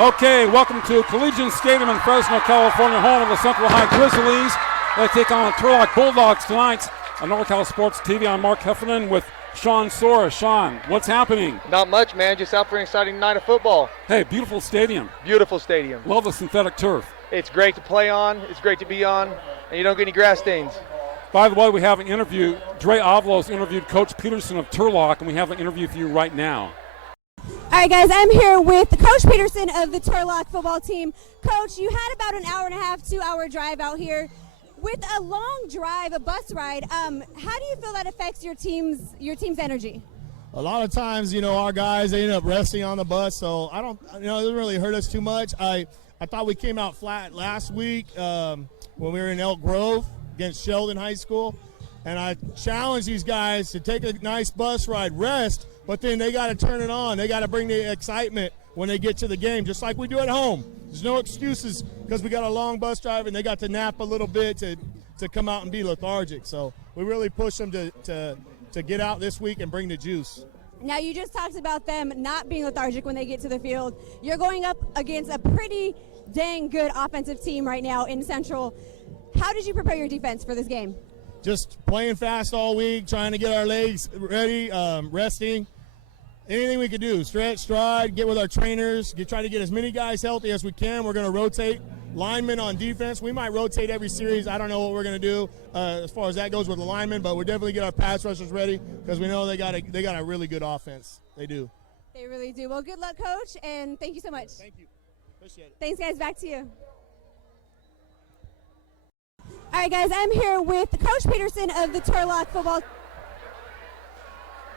Okay, welcome to Collegiate Stadium in Fresno, California, home of the Central High Grizzlies. They take on the Turlock Bulldogs tonight on NorCal SportsTV. I'm Mark Heffernan with Sean Sora. Sean, what's happening? Not much, man. Just out for an exciting night of football. Hey, beautiful stadium. Beautiful stadium. Love the synthetic turf. It's great to play on. It's great to be on. And you don't get any grass stains. By the way, we have an interview. Dre Avalos interviewed Coach Peterson of Turlock, and we have an interview for you right now. All right, guys, I'm here with Coach Peterson of the Turlock football team. Coach, you had about an hour and a half, 2-hour drive out here. With a long drive, a bus ride, how do you feel that affects your team's energy? A lot of times, our guys, they end up resting on the bus, so it doesn't really hurt us too much. I thought we came out flat last week when we were in Elk Grove against Sheldon High School, and I challenged these guys to take a nice bus ride, rest, but then they got to turn it on. They got to bring the excitement when they get to the game, just like we do at home. There's no excuses because we got a long bus drive and they got to nap a little bit to come out and be lethargic. So we really push them to get out this week and bring the juice. Now, you just talked about them not being lethargic when they get to the field. You're going up against a pretty dang good offensive team right now in Central. How did you prepare your defense for this game? Just playing fast all week, trying to get our legs ready, resting. Anything we can do, stretch, stride, get with our trainers, try to get as many guys healthy as we can. We're going to rotate linemen on defense. We might rotate every series. I don't know what we're going to do as far as that goes with the linemen, but we'll definitely get our pass rushers ready because we know they got a really good offense. They do. They really do. Well, good luck, Coach, and thank you so much. Thank you. Appreciate it. Thanks, guys. Back to you. All right, guys, I'm here with Coach Peterson of the Turlock football.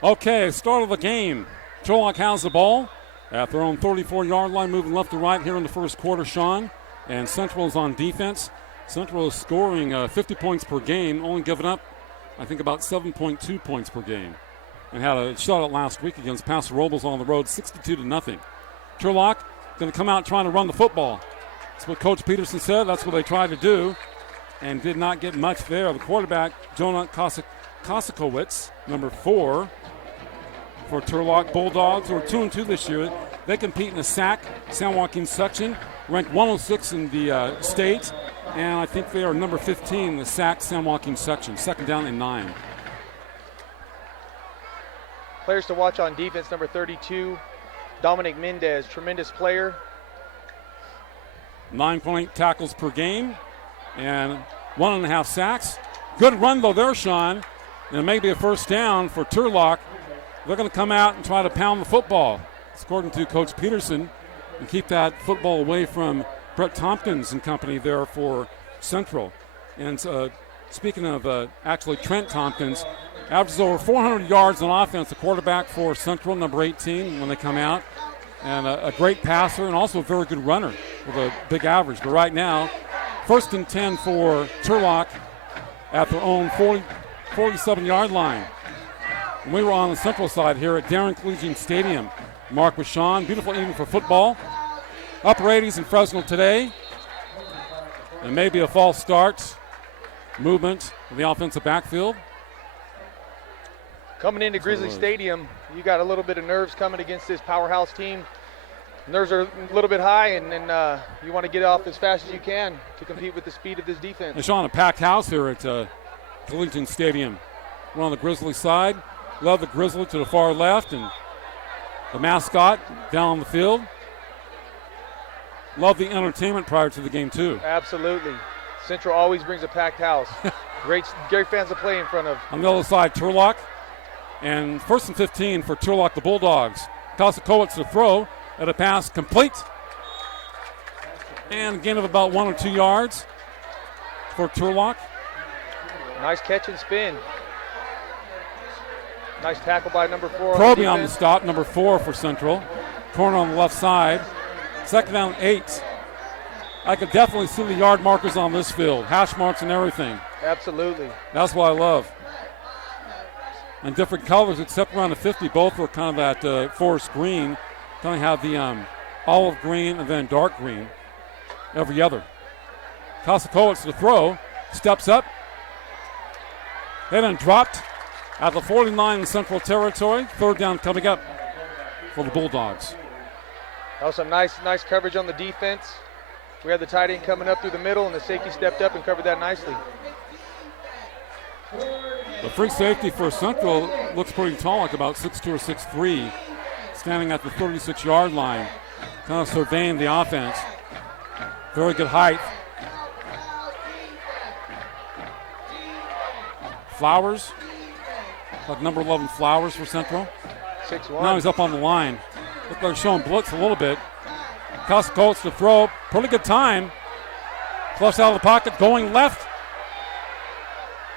Okay, start of the game. Turlock has the ball at their own 34-yard line, moving left to right here in the first quarter, Sean. And Central is on defense. Central is scoring 50 points per game, only giving up, I think, about 7.2 points per game. And had a shutout last week against Paso Robles on the road, 62-0. Turlock going to come out trying to run the football. That's what Coach Peterson said. That's what they tried to do and did not get much there. The quarterback, Jonah Kosikowicz, number 4, for Turlock Bulldogs, who are 2-2 this year. They compete in the SAC, San Joaquin section, ranked 106 in the state, and I think they are number 15 in the SAC San Joaquin section, second down and 9. Players to watch on defense, number 32, Dominic Mendez, tremendous player. 9.8 tackles per game and 1.5 sacks. Good run, though, there, Sean, and it may be a first down for Turlock. They're going to come out and try to pound the football, according to Coach Peterson, and keep that football away from Brett Tompkins and company there for Central. And speaking of actually Trent Tompkins, averages over 400 yards on offense, the quarterback for Central, number 18, when they come out. And a great passer and also a very good runner with a big average. But right now, 1st and 10 for Turlock at their own 47-yard line. We were on the Central side here at Darren Collegiate Stadium. Mark with Sean. Beautiful evening for football. Upper 80s in Fresno today. And maybe a false start. Movement in the offensive backfield. Coming into Grizzly Stadium, you got a little bit of nerves coming against this powerhouse team. Nerves are a little bit high, and you want to get off as fast as you can to compete with the speed of this defense. And Sean, a packed house here at Collegiate Stadium. We're on the Grizzly side. Love the Grizzly to the far left and the mascot down on the field. Love the entertainment prior to the game, too. Absolutely. Central always brings a packed house. Great fans to play in front of. On the other side, Turlock. And 1st and 15 for Turlock, the Bulldogs. Kosikowicz to throw at a pass complete. And a gain of about 1 or 2 yards for Turlock. Nice catch and spin. Nice tackle by number 4. Proby on the stop, number 4 for Central. Corner on the left side. 2nd down, 8. I could definitely see the yard markers on this field. Hash marks and everything. Absolutely. That's what I love. And different colors except around the 50. Both were kind of that forest green. Kind of have the olive green and then dark green every other. Kosikowicz to throw. Steps up. Then dropped at the 49 in Central Territory. 3rd down coming up for the Bulldogs. That was some nice coverage on the defense. We had the tight end coming up through the middle, and the safety stepped up and covered that nicely. The free safety for Central looks pretty tall, like about 6'2" or 6'3", standing at the 36-yard line, kind of surveying the offense. Very good height. Flowers, like number 11 Flowers for Central. 6'1". Now he's up on the line. Look like they're showing blitz a little bit. Costa to throw, pretty good time. Flush out of the pocket, going left.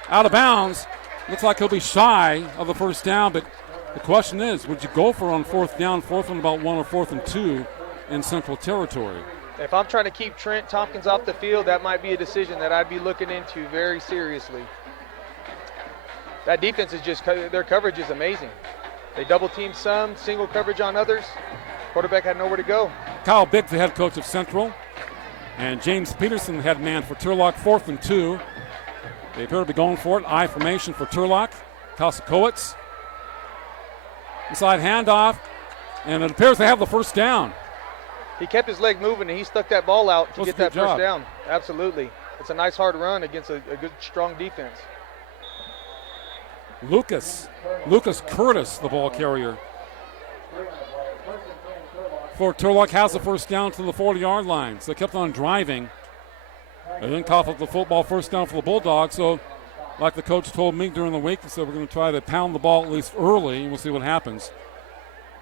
Out of bounds. Looks like he'll be shy of the first down, but the question is, would you go for on fourth down, fourth and about 1 or 4th and 2 in Central territory? If I'm trying to keep Trent Tompkins off the field, that might be a decision that I'd be looking into very seriously. That defense is just, their coverage is amazing. They double team some, single coverage on others. Quarterback had nowhere to go. Kyle Biggs, the head coach of Central, and James Peterson, the head man for Turlock, 4th and 2. They appear to be going for it. I formation for Turlock. Kosakowicz. Inside handoff, and it appears they have the first down. He kept his leg moving, and he stuck that ball out to get that first job. down. Absolutely. It's a nice hard run against a good, strong defense. Lucas Curtis, the ball carrier for Turlock, has the first down to the 40-yard line. So they kept on driving. They didn't cough up the football, first down for the Bulldogs. So like the coach told me during the week, he said we're going to try to pound the ball at least early, and we'll see what happens.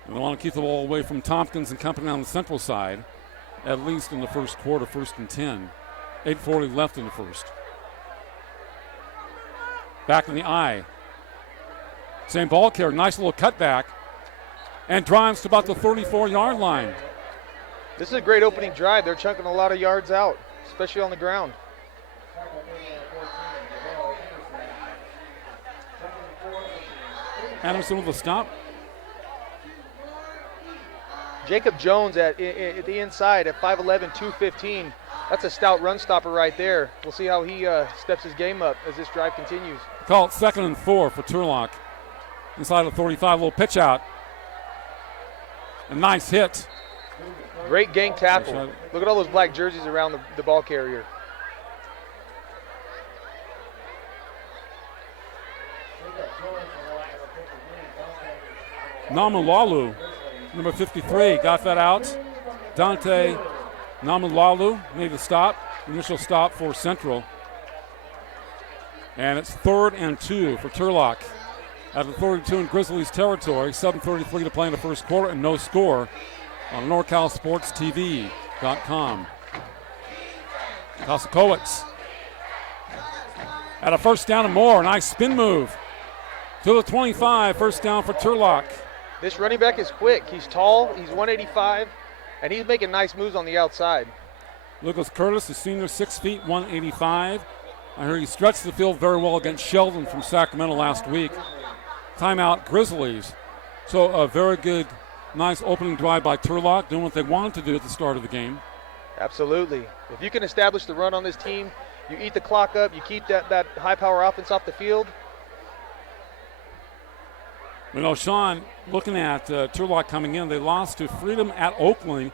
And they want to keep the ball away from Tompkins and company on the Central side, at least in the first quarter, 1st and 10. 8:40 left in the first. Back in the eye. Same ball carrier, nice little cutback, and drives to about the 34-yard line. This is a great opening drive. They're chunking a lot of yards out, especially on the ground. Adamson with a stop. Jacob Jones at the inside at 5'11", 215. That's a stout run stopper right there. We'll see how he steps his game up as this drive continues. Call it 2nd and 4 for Turlock. Inside the 35, little pitch out. A nice hit. Great gang tackle. Look at all those black jerseys around the ball carrier. Namulalu, number 53, got that out. Dante Namulalu made the stop, initial stop for Central. And it's 3rd and 2 for Turlock. At the 32 in Grizzlies territory, 7:33 to play in the first quarter, and no score on NorCal SportsTV.com. Kosakowicz at a first down and more. Nice spin move to the 25. First down for Turlock. This running back is quick. He's tall. He's 185, and he's making nice moves on the outside. Lucas Curtis, the senior, 6 feet, 185. I heard he stretched the field very well against Sheldon from Sacramento last week. Timeout Grizzlies. So a very good, nice opening drive by Turlock, doing what they wanted to do at the start of the game. Absolutely. If you can establish the run on this team, you eat the clock up, you keep that high-power offense off the field. You know, Sean, looking at Turlock coming in, they lost to Freedom at Oakland,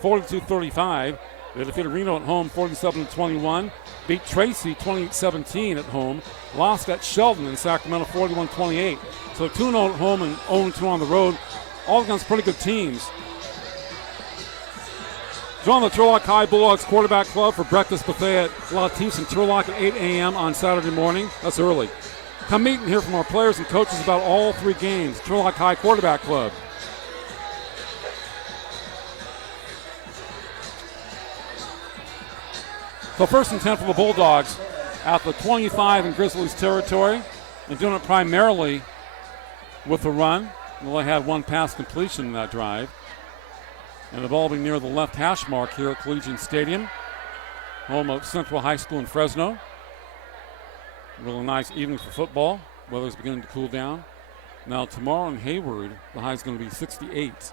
42-35. They defeated Reno at home, 47-21. Beat Tracy, 28-17 at home. Lost at Sheldon in Sacramento, 41-28. So 2-0 at home and 0-2 on the road, all against pretty good teams. Join the Turlock High Bulldogs Quarterback Club for breakfast buffet at Latif's in Turlock at 8 a.m. on Saturday morning. That's early. Come meet and hear from our players and coaches about all 3 games. Turlock High Quarterback Club. So 1st and 10 for the Bulldogs at the 25 in Grizzlies territory. And doing it primarily with the run. Well, they had 1 pass completion in that drive. And the ball will be near the left hash mark here at Collegiate Stadium, home of Central High School in Fresno. Really nice evening for football. Weather's beginning to cool down. Now tomorrow in Hayward, the high is going to be 68.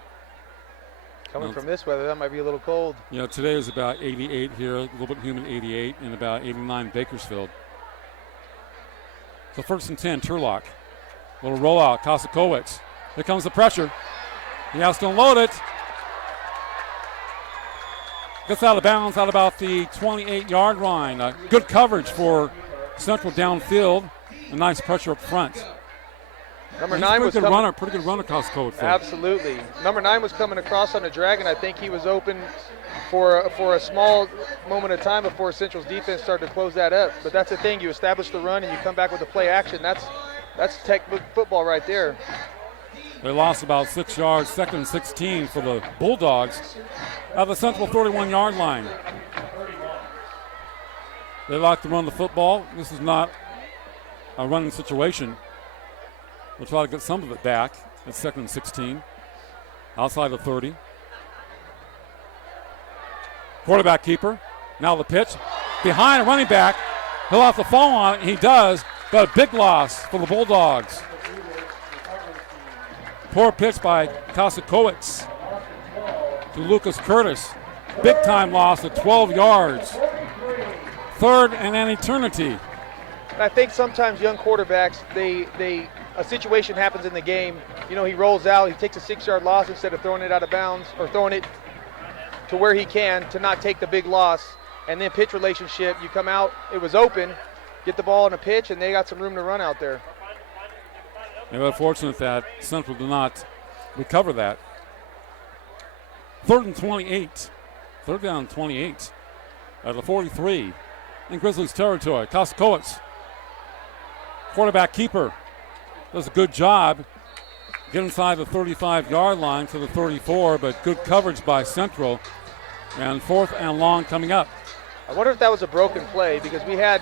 Coming from this weather, that might be a little cold. Yeah, today is about 88 here, a little bit humid, 88, and about 89 in Bakersfield. So 1st and 10, Turlock. Little rollout, Kosakowicz. Here comes the pressure. He has to unload it. Gets out of bounds out about the 28-yard line. Good coverage for Central downfield. A nice pressure up front. Number 9 was pretty good runner, Costco. Absolutely. Number 9 was coming across on the drag, and I think he was open for a small moment of time before Central's defense started to close that up. But that's the thing, you establish the run and you come back with the play action. That's textbook football right there. They lost about 6 yards, 2nd and 16 for the Bulldogs at the Central 31-yard line. They like to run the football. This is not a running situation. We'll try to get some of it back at 2nd and 16, outside the 30. Quarterback keeper. Now the pitch. Behind a running back. He'll have to fall on it. He does, but a big loss for the Bulldogs. Poor pitch by Kosikowicz to Lucas Curtis. Big time loss of 12 yards. 3rd and an eternity. I think sometimes young quarterbacks, a situation happens in the game. You know, he rolls out, he takes a 6-yard loss instead of throwing it out of bounds or throwing it to where he can to not take the big loss. And then pitch relationship, you come out, it was open, get the ball in a pitch, and they got some room to run out there. They were fortunate that Central did not recover that. 3rd and 28. 3rd down 28 at the 43 in Grizzlies territory. Kosikowicz, quarterback keeper, does a good job. Get inside the 35-yard line to the 34, but good coverage by Central. And 4th and long coming up. I wonder if that was a broken play, because we had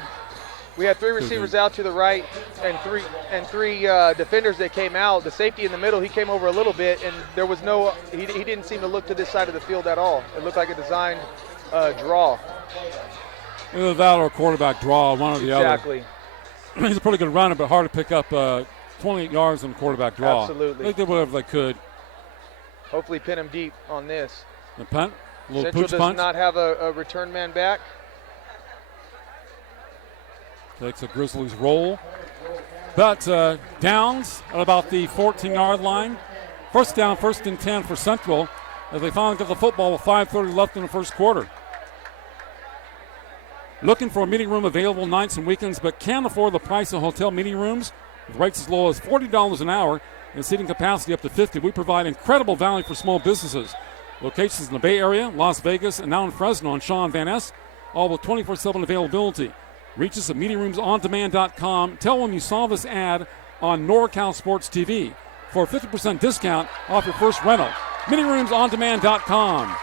3 receivers out to the right and three defenders that came out. The safety in the middle, he came over a little bit, and there was he didn't seem to look to this side of the field at all. It looked like a designed draw. Either that or a quarterback draw, one or the other. Exactly. He's a pretty good runner, but hard to pick up 28 yards on the quarterback draw. Absolutely. They did whatever they could. Hopefully pin him deep on this. The punt, a little Central pooch does punt. not have a return man back. Takes a Grizzlies roll. But downs at about the 14-yard line. First down, 1st and 10 for Central as they finally get the football with 5:30 left in the first quarter. Looking for a meeting room available nights and weekends, but can't afford the price of hotel meeting rooms with rates as low as $40 an hour and seating capacity up to 50. We provide incredible value for small businesses. Locations in the Bay Area, Las Vegas, and now in Fresno on Shaw and Van Ness, all with 24/7 availability. Reach us at meetingroomsondemand.com. Tell them you saw this ad on NorCal Sports TV for a 50% discount off your first rental. Meetingroomsondemand.com.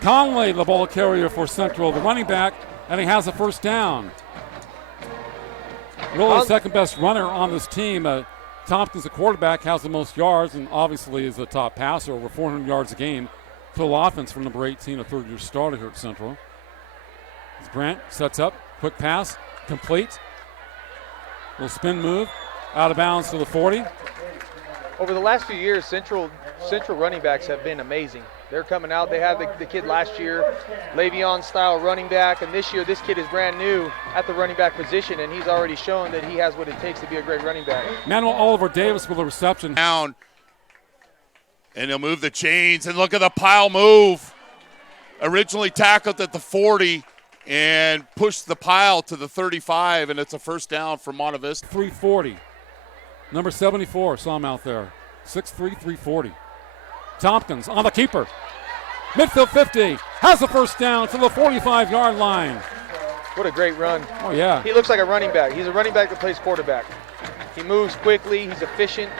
Conley, the ball carrier for Central, the running back, and he has a first down. Really the second best runner on this team. Tompkins, the quarterback, has the most yards and obviously is the top passer, over 400 yards a game. Total offense for number 18, a third-year starter here at Central. As Grant sets up, quick pass, complete. Little spin move, out of bounds to the 40. Over the last few years, Central running backs have been amazing. They're coming out. They had the kid last year, Le'Veon-style running back, and this year this kid is brand new at the running back position, and he's already shown that he has what it takes to be a great running back. Manuel Oliver Davis with a reception. Down, and he'll move the chains, and look at the pile move. Originally tackled at the 40 and pushed the pile to the 35, and it's a first down for Monte Vista. 340. Number 74, saw him out there. 6'3", 340. Tompkins on the keeper. Midfield 50, has the first down to the 45-yard line. What a great run. Oh, yeah. He looks like a running back. He's a running back that plays quarterback. He moves quickly. He's efficient.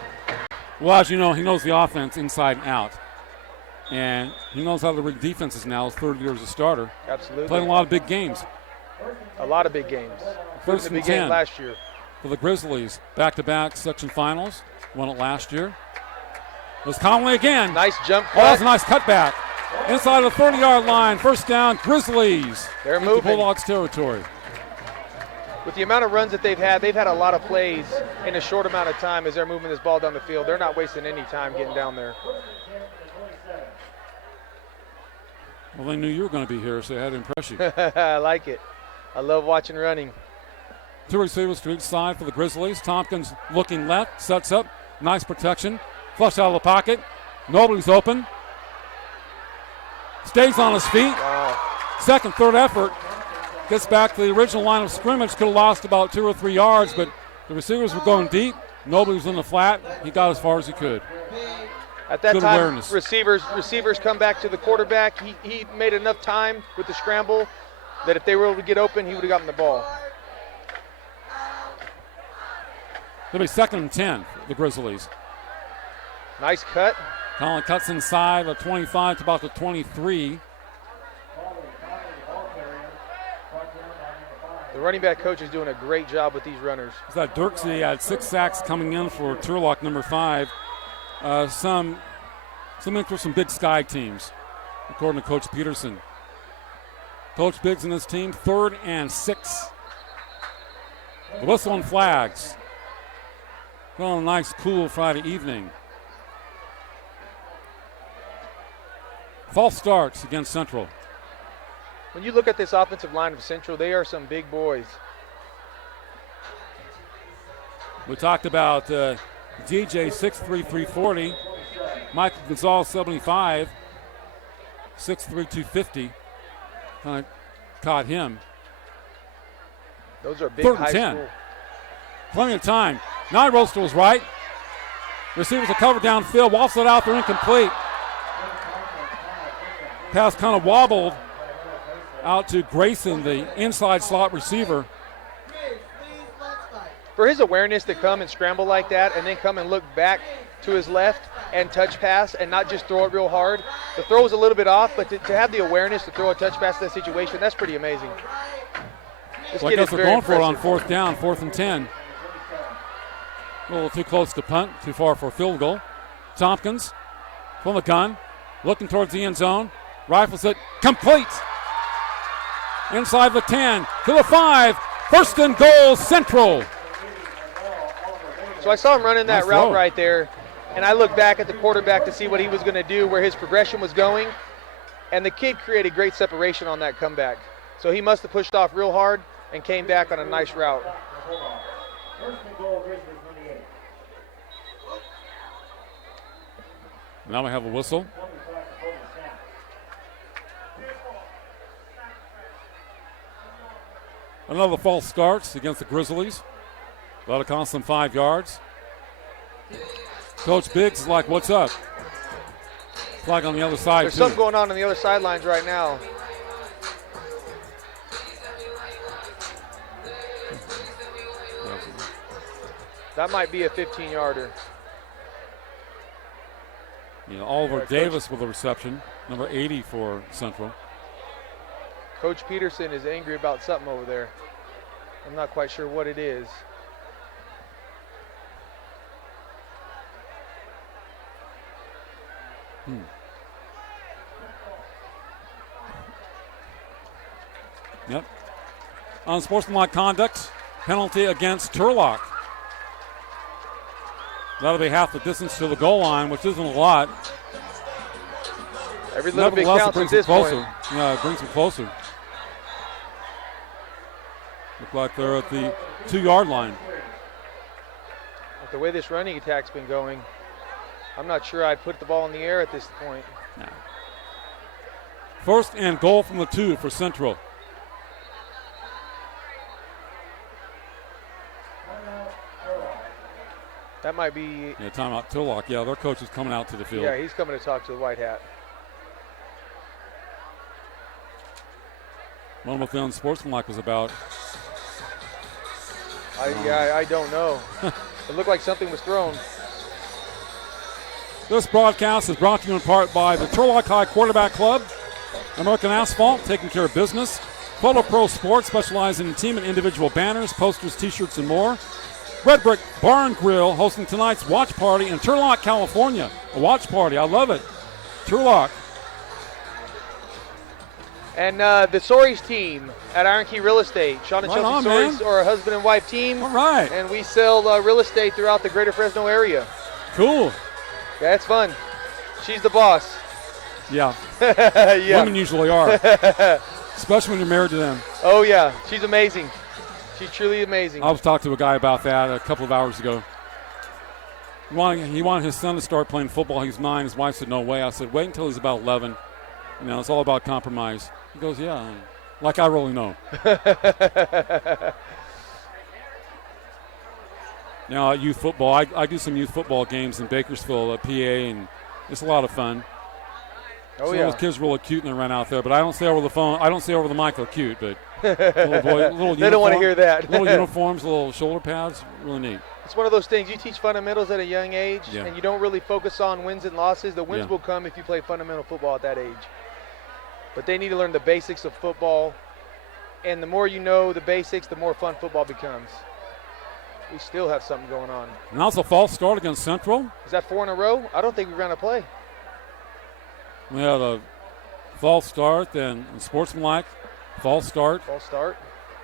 Well, as you know, he knows the offense inside and out. And he knows how to read defenses now. His 3rd year as a starter. Absolutely. Played a lot of big games. A lot of big games. First the and big 10 game last year. for the Grizzlies. Back-to-back section finals. Won it last year. It was Conley again. Nice jump cut. Oh, that's a nice cutback. Inside of the 30-yard line. First down, Grizzlies. They're into moving. Bulldogs territory. With the amount of runs that they've had a lot of plays in a short amount of time as they're moving this ball down the field. They're not wasting any time getting down there. Well, they knew you were going to be here, so they had to impress you. I like it. I love watching running. 2 receivers to each side for the Grizzlies. Tompkins looking left, sets up. Nice protection. Flush out of the pocket. Nobody's open. Stays on his feet. Wow. Second, third effort. Gets back to the original line of scrimmage. Could have lost about 2 or 3 yards, but the receivers were going deep. Nobody was in the flat. He got as far as he could. At that Good time, awareness. receivers come back to the quarterback. He made enough time with the scramble that if they were able to get open, he would have gotten the ball. It'll be 2nd and 10 for the Grizzlies. Nice cut. Conley cuts inside the 25 to about the 23. The running back coach is doing a great job with these runners. That Dirksey had 6 sacks coming in for Turlock, number 5. Some interest from Big Sky teams, according to Coach Peterson. Coach Biggs and his team, 3rd and 6. The whistle and flags. Well, a nice, cool Friday evening. False starts against Central. When you look at this offensive line of Central, they are some big boys. We talked about DJ 6'3", 340. Michael Gonzalez 75, 6'3", 250. Kind of caught him. Those are big 3rd high and 10. school. Plenty of time. Nyros to his right. Receivers are covered downfield. Wafts it out there, incomplete. Pass kind of wobbled out to Grayson, the inside slot receiver. For his awareness to come and scramble like that and then come and look back to his left and touch pass and not just throw it real hard. The throw was a little bit off, but to have the awareness to throw a touch pass in that situation, that's pretty amazing. This Well, I kid guess is they're very going for it on impressive. 4th down, 4th and 10. A little too close to punt, too far for a field goal. Tompkins from the gun, looking towards the end zone. Rifles it, complete. Inside the 10, to the 5. 1st and goal, Central. So I saw him running that Nice route throw. right there, and I looked back at the quarterback to see what he was going to do, where his progression was going, and the kid created great separation on that comeback. So he must have pushed off real hard and came back on a nice route. Now we have a whistle. Another false start against the Grizzlies. That'll cost them 5 yards. Coach Biggs is like, what's up? Flag on the other side, There's too. something going on the other sidelines right now. That might be a 15-yarder. You know, Oliver Coach. Davis with a reception, number 80 for Central. Coach Peterson is angry about something over there. I'm not quite sure what it is. Yep. Unsportsmanlike conduct, penalty against Turlock. That'll be half the distance to the goal line, which isn't a lot. Every little bit Nevertheless, it counts at brings them this point. closer. Yeah, it brings them closer. Look like they're at the 2-yard line. With the way this running attack's been going, I'm not sure I'd put the ball in the air at this point. No. 1st and goal from the 2 for Central. That might be, Yeah, timeout Turlock. Yeah, their coach is coming out to the field. yeah, he's coming to talk to the white hat. Wonder what the unsportsmanlike was about. I don't know. It looked like something was thrown. This broadcast is brought to you in part by the Turlock High Quarterback Club, American Asphalt, taking care of business, Photo Pro Sports, specializing in team and individual banners, posters, t-shirts, and more. Red Brick Bar and Grill, hosting tonight's watch party in Turlock, California. A watch party, I love it. Turlock. And the Sories team at Iron Key Real Estate. Sean and Right Chelsea on, Sories man. are a husband and wife team. All right. And we sell real estate throughout the greater Fresno area. Cool. Yeah, it's fun. She's the boss. Yeah. Yeah. Women usually are, especially when you're married to them. Oh, yeah. She's amazing. She's truly amazing. I was talking to a guy about that a couple of hours ago. He wanted his son to start playing football. He's 9. His wife said, no way. I said, wait until he's about 11. It's all about compromise. He goes, yeah, like I really know. Now, at youth football, I do some youth football games in Bakersfield, PA, and it's a lot of fun. Oh, Some yeah. of those kids are really cute when they run out there, but I don't say over the phone. I don't say over the mic they're cute, but little boy, little they don't want to hear that. Little uniforms, little shoulder pads, really neat. It's one of those things. You teach fundamentals at a young age, and you don't really focus on wins and losses. The wins will come if you play fundamental football at that age. But they need to learn the basics of football, and the more you know the basics, the more fun football becomes. We still have something going on. And also false start against Central. Is that 4 in a row? I don't think we're going to play. We had a false start, then sportsmanlike, false start. False start.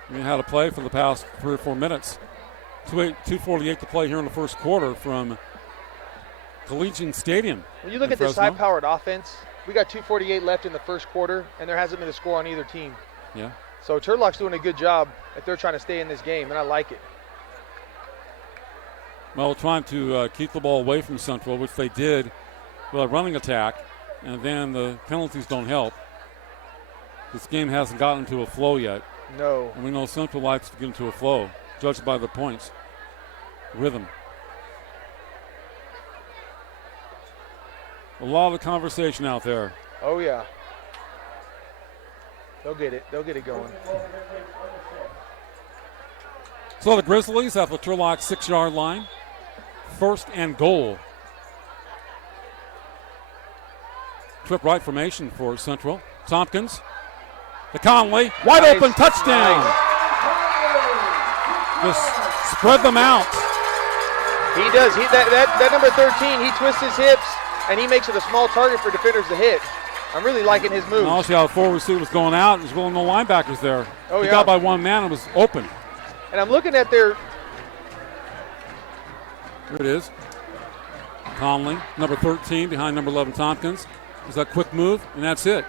We had a play for the past 3 or 4 minutes. 2:48 to play here in the first quarter from Collegiate Stadium. When you look at Fresno. this high-powered offense, we got 2:48 left in the first quarter, and there hasn't been a score on either team. Yeah. So Turlock's doing a good job if they're trying to stay in this game, and I like it. Well, trying to keep the ball away from Central, which they did with a running attack, and then the penalties don't help. This game hasn't gotten into a flow yet. No. And we know Central likes to get into a flow, judged by the points. Rhythm. A lot of conversation out there. Oh, yeah. They'll get it. They'll get it going. So the Grizzlies at the Turlock 6-yard line. 1st and goal. Trip right formation for Central. Tompkins. The Conley. Wide open touchdown. Nice. Just spread them out. He does. That number 13, he twists his hips, and he makes it a small target for defenders to hit. I'm really liking his move. And also how the 4 receivers going out. There's really no linebackers there. Oh, he yeah. got by one man and was open. And I'm looking at their Here it is. Conley, number 13, behind number 11, Tompkins. There's that quick move, and that's it.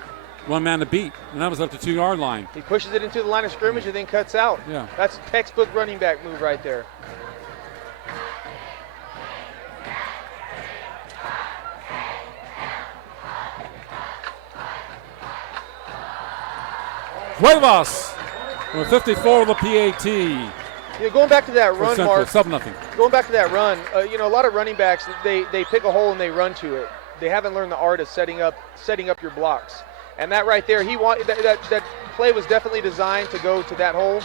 One man to beat, and that was up to 2-yard line. He pushes it into the line of scrimmage and then cuts out. Yeah. That's textbook running back move right there. Cuevas with 54 of the PAT. Yeah, going back to that run, Central, Mark. 7-0. Going back to that run, a lot of running backs, they pick a hole and they run to it. They haven't learned the art of setting up your blocks. And that right there, that play was definitely designed to go to that hole.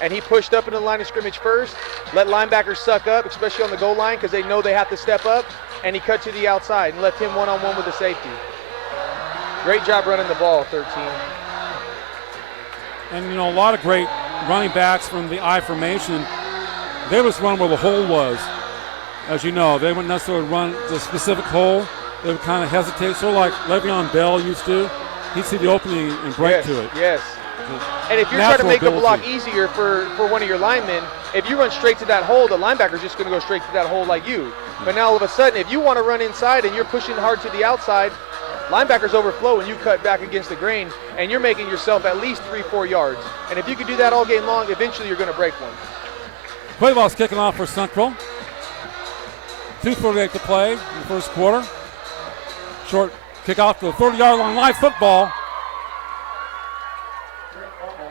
And he pushed up into the line of scrimmage first, let linebackers suck up, especially on the goal line, because they know they have to step up. And he cut to the outside and left him one-on-one with the safety. Great job running the ball, 13. And, a lot of great running backs from the I formation. They was run where the hole was. As you know, they wouldn't necessarily run the specific hole. They would kind of hesitate, sort of like Le'Veon Bell used to. He'd see the opening and break to it. Yes. And if you're trying to make the block easier for one of your linemen, if you run straight to that hole, the linebacker's just going to go straight to that hole like you. But now all of a sudden, if you want to run inside and you're pushing hard to the outside, linebackers overflow and you cut back against the grain, and you're making yourself at least 3-4 yards. And if you can do that all game long, eventually you're going to break one. Cuevas kicking off for Central. 2:48 to play in the first quarter. Short kickoff to the 30-yard line, live football.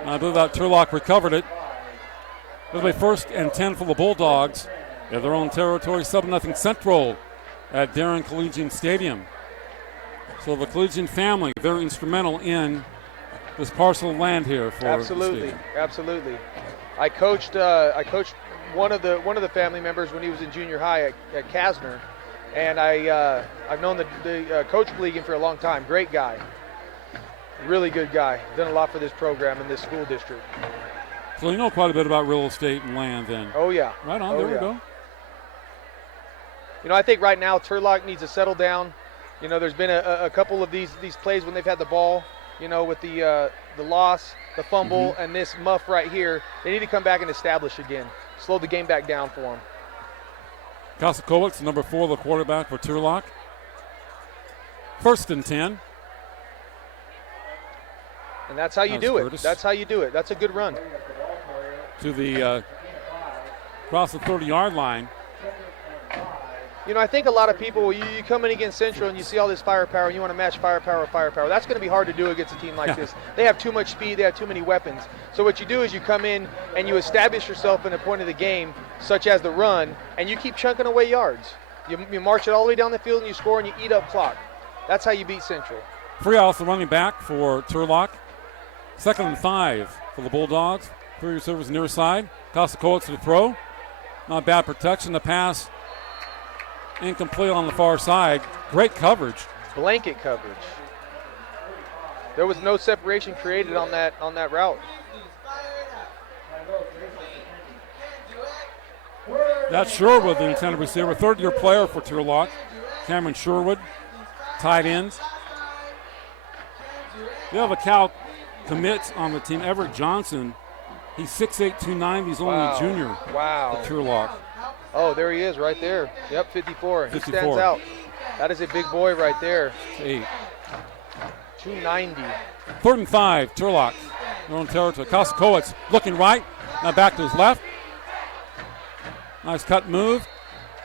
And I believe that Turlock recovered it. It'll be 1st and 10 for the Bulldogs in their own territory. 7-0 Central at Darren Collegiate Stadium. So the Collegiate family, very instrumental in this parcel of land here for Absolutely. I coached one of the family members when he was in junior high at Kasner, and I've known the coach Blegan for a long time. Great guy, really good guy. Done a lot for this program in this school district. So you know quite a bit about real estate and land then. Oh yeah. Right on. There we go. I think right now Turlock needs to settle down. There's been a couple of these plays when they've had the ball, with the loss, the fumble, and this muff right here. They need to come back and establish again. Slow the game back down for them. Kosakowicz, number 4, the quarterback for Turlock. 1st and 10. And that's how you do it. That's how you do it. That's a good run. To the across the 30-yard line. You know, I think a lot of people, you come in against Central and you see all this firepower and you want to match firepower with firepower. That's going to be hard to do against a team like this. They have too much speed. They have too many weapons. So what you do is you come in and you establish yourself in a point of the game, such as the run, and you keep chunking away yards. You march it all the way down the field and you score and you eat up clock. That's how you beat Central. Free off the running back for Turlock. 2nd and 5 for the Bulldogs. 3 receivers near side. Costa-Coates to the throw. Not bad protection. The pass incomplete on the far side. Great coverage. Blanket coverage. There was no separation created on that route. That's Sherwood, the intended receiver. 3rd-year player for Turlock. Cameron Sherwood, tight ends. We have a Cal commit on the team, Everett Johnson. He's 6'8", 290. He's only a junior. Wow. At Turlock. Oh, there he is right there. Yep, 54. 54. He stands out. That is a big boy right there. 8. 290. 3rd and 5, Turlock. Their own territory. Costa-Coates looking right. Now back to his left. Nice cut move.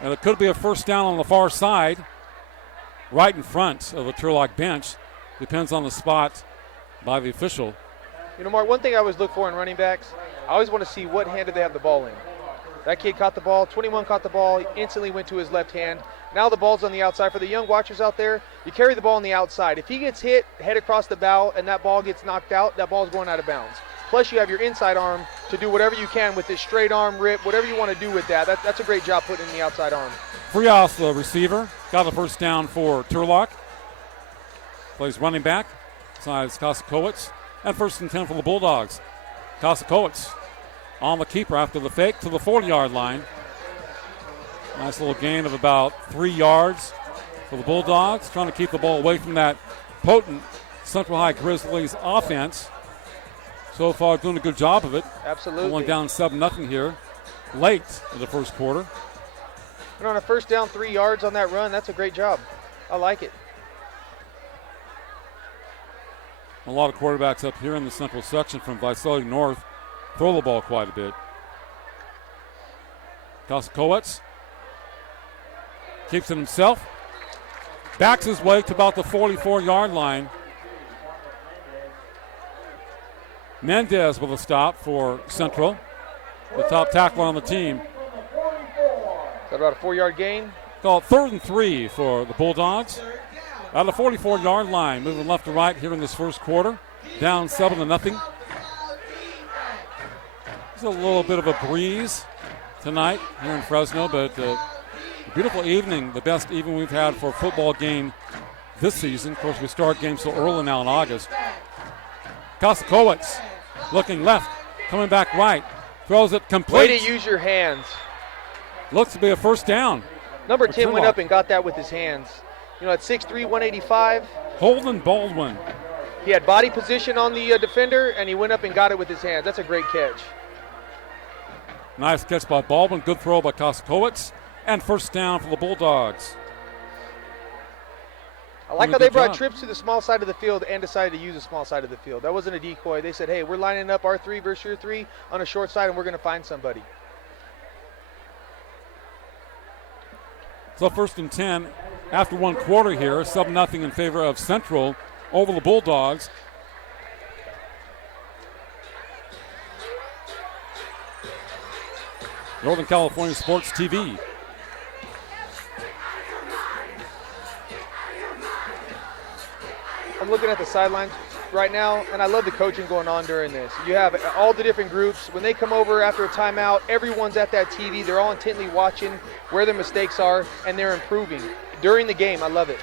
And it could be a first down on the far side. Right in front of the Turlock bench. Depends on the spot by the official. You know, Mark, one thing I always look for in running backs, I always want to see what hand did they have the ball in. That kid caught the ball, 21 caught the ball, he instantly went to his left hand. Now the ball's on the outside. For the young watchers out there, you carry the ball on the outside. If he gets hit, head across the bow, and that ball gets knocked out, that ball's going out of bounds. Plus you have your inside arm to do whatever you can with this straight arm rip, whatever you want to do with that. That's a great job putting in the outside arm. Frias, the receiver, got the first down for Turlock. Plays running back, besides Costa-Coates. And 1st and 10 for the Bulldogs. Costa-Coates on the keeper after the fake to the 40-yard line. Nice little gain of about 3 yards for the Bulldogs, trying to keep the ball away from that potent Central High Grizzlies offense. So far, doing a good job of it. Absolutely. Only down 7-0 here, late in the first quarter. And on a first down, 3 yards on that run, that's a great job. I like it. A lot of quarterbacks up here in the central section from Visalia North throw the ball quite a bit. Costa-Coates keeps it himself. Backs his way to about the 44-yard line. Mendez with a stop for Central, the top tackler on the team. Is that about a 4-yard gain? Called 3rd and 3 for the Bulldogs. At the 44-yard line, moving left to right here in this first quarter. Down 7-0. There's a little bit of a breeze tonight here in Fresno, but a beautiful evening, the best evening we've had for a football game this season. Of course, we start games so early now in August. Costa-Coates looking left, coming back right, throws it complete. Way to use your hands. Looks to be a first down. Number 10 went up and got that with his hands. You know, at 6'3", 185. Holden Baldwin. He had body position on the defender, and he went up and got it with his hands. That's a great catch. Nice catch by Baldwin. Good throw by Costa-Coates. And first down for the Bulldogs. I like how they brought trips to the small side of the field and decided to use the small side of the field. That wasn't a decoy. They said, hey, we're lining up our 3 versus your 3 on a short side, and we're going to find somebody. So 1st and 10 after 1 quarter here. 7-0 in favor of Central over the Bulldogs. Northern California Sports TV. I'm looking at the sidelines right now, and I love the coaching going on during this. You have all the different groups. When they come over after a timeout, everyone's at that TV. They're all intently watching where their mistakes are, and they're improving during the game. I love it.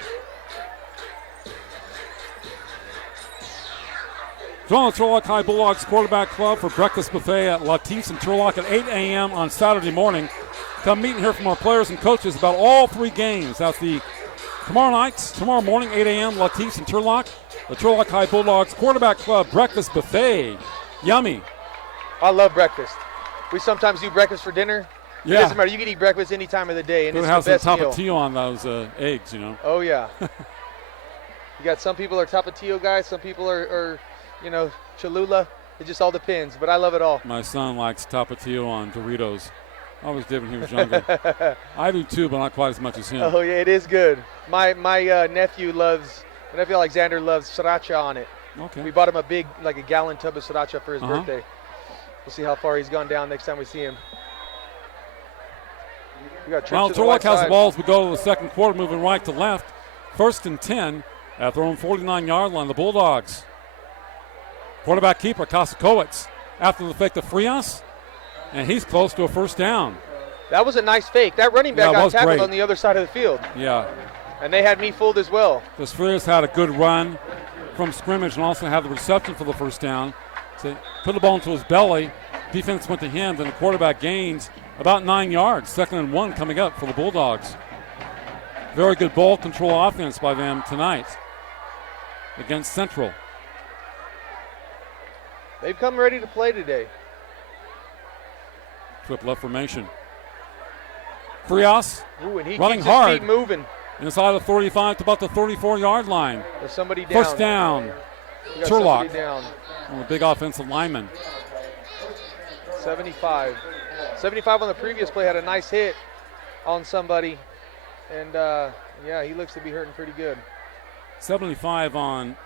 Join the Turlock High Bulldogs Quarterback Club for breakfast buffet at Latif's in Turlock at 8 a.m. on Saturday morning. Come meet and hear from our players and coaches about all 3 games. That's tomorrow morning, 8 a.m., Latif's in Turlock. The Turlock High Bulldogs Quarterback Club breakfast buffet. Yummy. I love breakfast. We sometimes do breakfast for dinner. Yeah. It doesn't matter. You can eat breakfast any time of the day, and it's the best some meal. Tapatio on those eggs, you know. Oh, yeah. You got some people are Tapatio guys. Some people are Cholula. It just all depends, but I love it all. My son likes Tapatio on Doritos I always did when he was younger. I do too, but not quite as much as him. Oh, yeah, it is good. My nephew Alexander loves sriracha on it. Okay. We bought him a gallon tub of sriracha for his birthday. We'll see how far he's gone down next time we see him. We got Well, Turlock has the ball as we go to the second quarter, moving right to left. 1st and 10 at their own 49-yard line. The Bulldogs. Quarterback keeper, Kosikowicz, after the fake to Frias, and he's close to a first down. That was a nice fake. That running back got tackled on the other side of the field. Yeah. And they had me fooled as well. Because Frias had a good run from scrimmage and also had the reception for the first down. So put the ball into his belly. Defense went to him, then the quarterback gains about 9 yards. 2nd and 1 coming up for the Bulldogs. Very good ball control offense by them tonight against Central. They've come ready to play today. Flip left formation. Frias and he running keeps hard. His feet moving. Inside the 35 to about the 34-yard line. There's somebody down. First down. Turlock. Down. On the big offensive lineman. 75. 75 on the previous play had a nice hit on somebody. And, he looks to be hurting pretty good. 75 on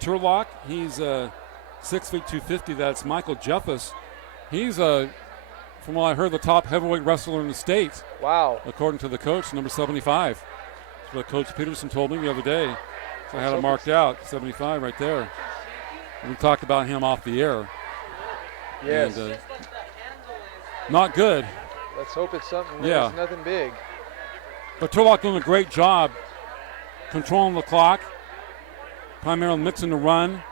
Turlock. He's 6 feet 250. That's Michael Jeffus. He's, from what I heard, the top heavyweight wrestler in the state. Wow. According to the coach, number 75. That's what Coach Peterson told me the other day. So I had it marked out, 75 right there. And we talked about him off the air. Yes. And, not good. Let's hope it's something. Yeah. It's nothing big. But Turlock doing a great job controlling the clock, primarily mixing the run.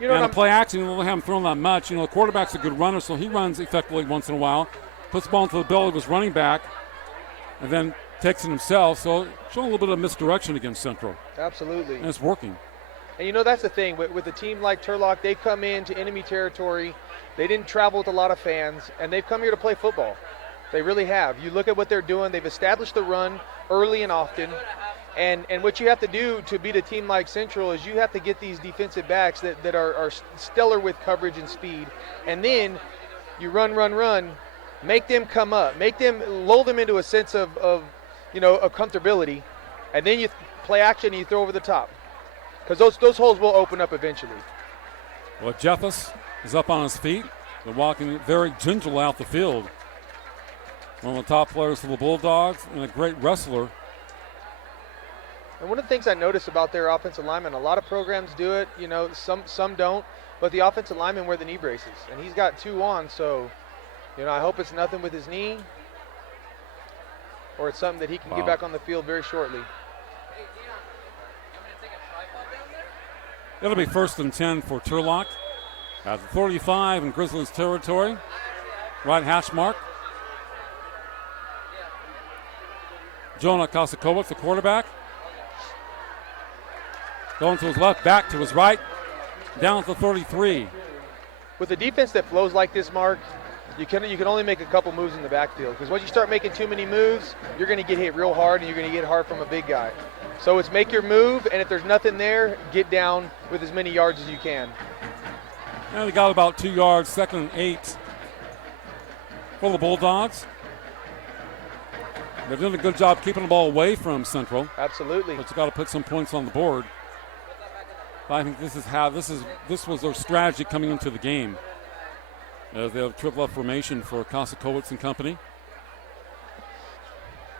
And the play action, they haven't thrown that much. The quarterback's a good runner, so he runs effectively once in a while. Puts the ball into the belly of his running back, and then takes it himself. So showing a little bit of misdirection against Central. Absolutely. And it's working. And that's the thing. With a team like Turlock, they come into enemy territory. They didn't travel with a lot of fans, and they've come here to play football. They really have. You look at what they're doing. They've established the run early and often. And what you have to do to beat a team like Central is you have to get these defensive backs that are stellar with coverage and speed. And then you run, make them come up, lull them into a sense of comfortability. And then you play action and you throw over the top. Because those holes will open up eventually. Well, Jeffus is up on his feet. They're walking very gingerly out the field. One of the top players for the Bulldogs and a great wrestler. And one of the things I noticed about their offensive linemen, a lot of programs do it, some don't, but the offensive linemen wear the knee braces, and he's got 2 on, so, I hope it's nothing with his knee, or it's something that he can get back on the field very shortly. It'll be 1st and 10 for Turlock at the 35 in Grizzlies territory. Right hash mark. Jonah Kosikowicz, the quarterback. Going to his left, back to his right, down to 33. With a defense that flows like this, Mark, you can only make a couple moves in the backfield, because once you start making too many moves, you're going to get hit real hard, and you're going to get hard from a big guy. So it's make your move, and if there's nothing there, get down with as many yards as you can. And they got about 2 yards, 2nd and 8 for the Bulldogs. They're doing a good job keeping the ball away from Central. Absolutely. But you got to put some points on the board. But I think this was their strategy coming into the game. As they have triple up formation for Kosikowicz and company.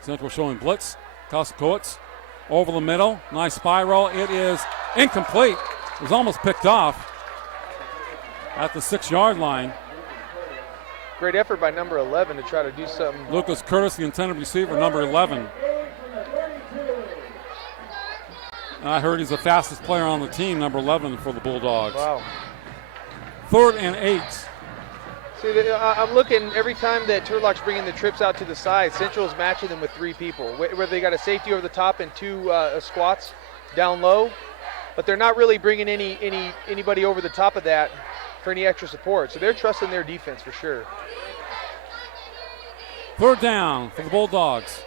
Central showing blitz. Kosikowicz over the middle. Nice spiral. It is incomplete. It was almost picked off at the 6-yard line. Great effort by number 11 to try to do something. Lucas Curtis, the intended receiver, number 11. I heard he's the fastest player on the team, number 11 for the Bulldogs. Wow. 3rd and 8. See, I'm looking every time that Turlock's bringing the trips out to the side, Central's matching them with 3 people, where they got a safety over the top and 2 squats down low, but they're not really bringing anybody over the top of that for any extra support. So they're trusting their defense for sure. 3rd down for the Bulldogs.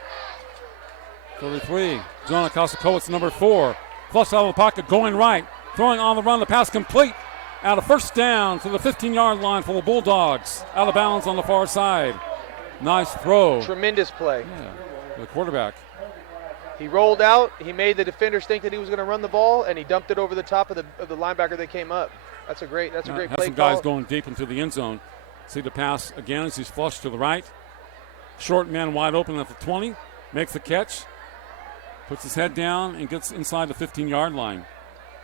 33. Jonah Kosikowicz, number 4. Flush out of the pocket, going right. Throwing on the run, the pass complete. Out of 1st down to the 15-yard line for the Bulldogs. Out of bounds on the far side. Nice throw. Tremendous play. Yeah, the quarterback. He rolled out. He made the defenders think that he was going to run the ball, and he dumped it over the top of the linebacker that came up. That's a great play Has some call. guys going deep into the end zone. See the pass again as he's flushed to the right. Short man wide open at the 20. Makes the catch. Puts his head down and gets inside the 15-yard line.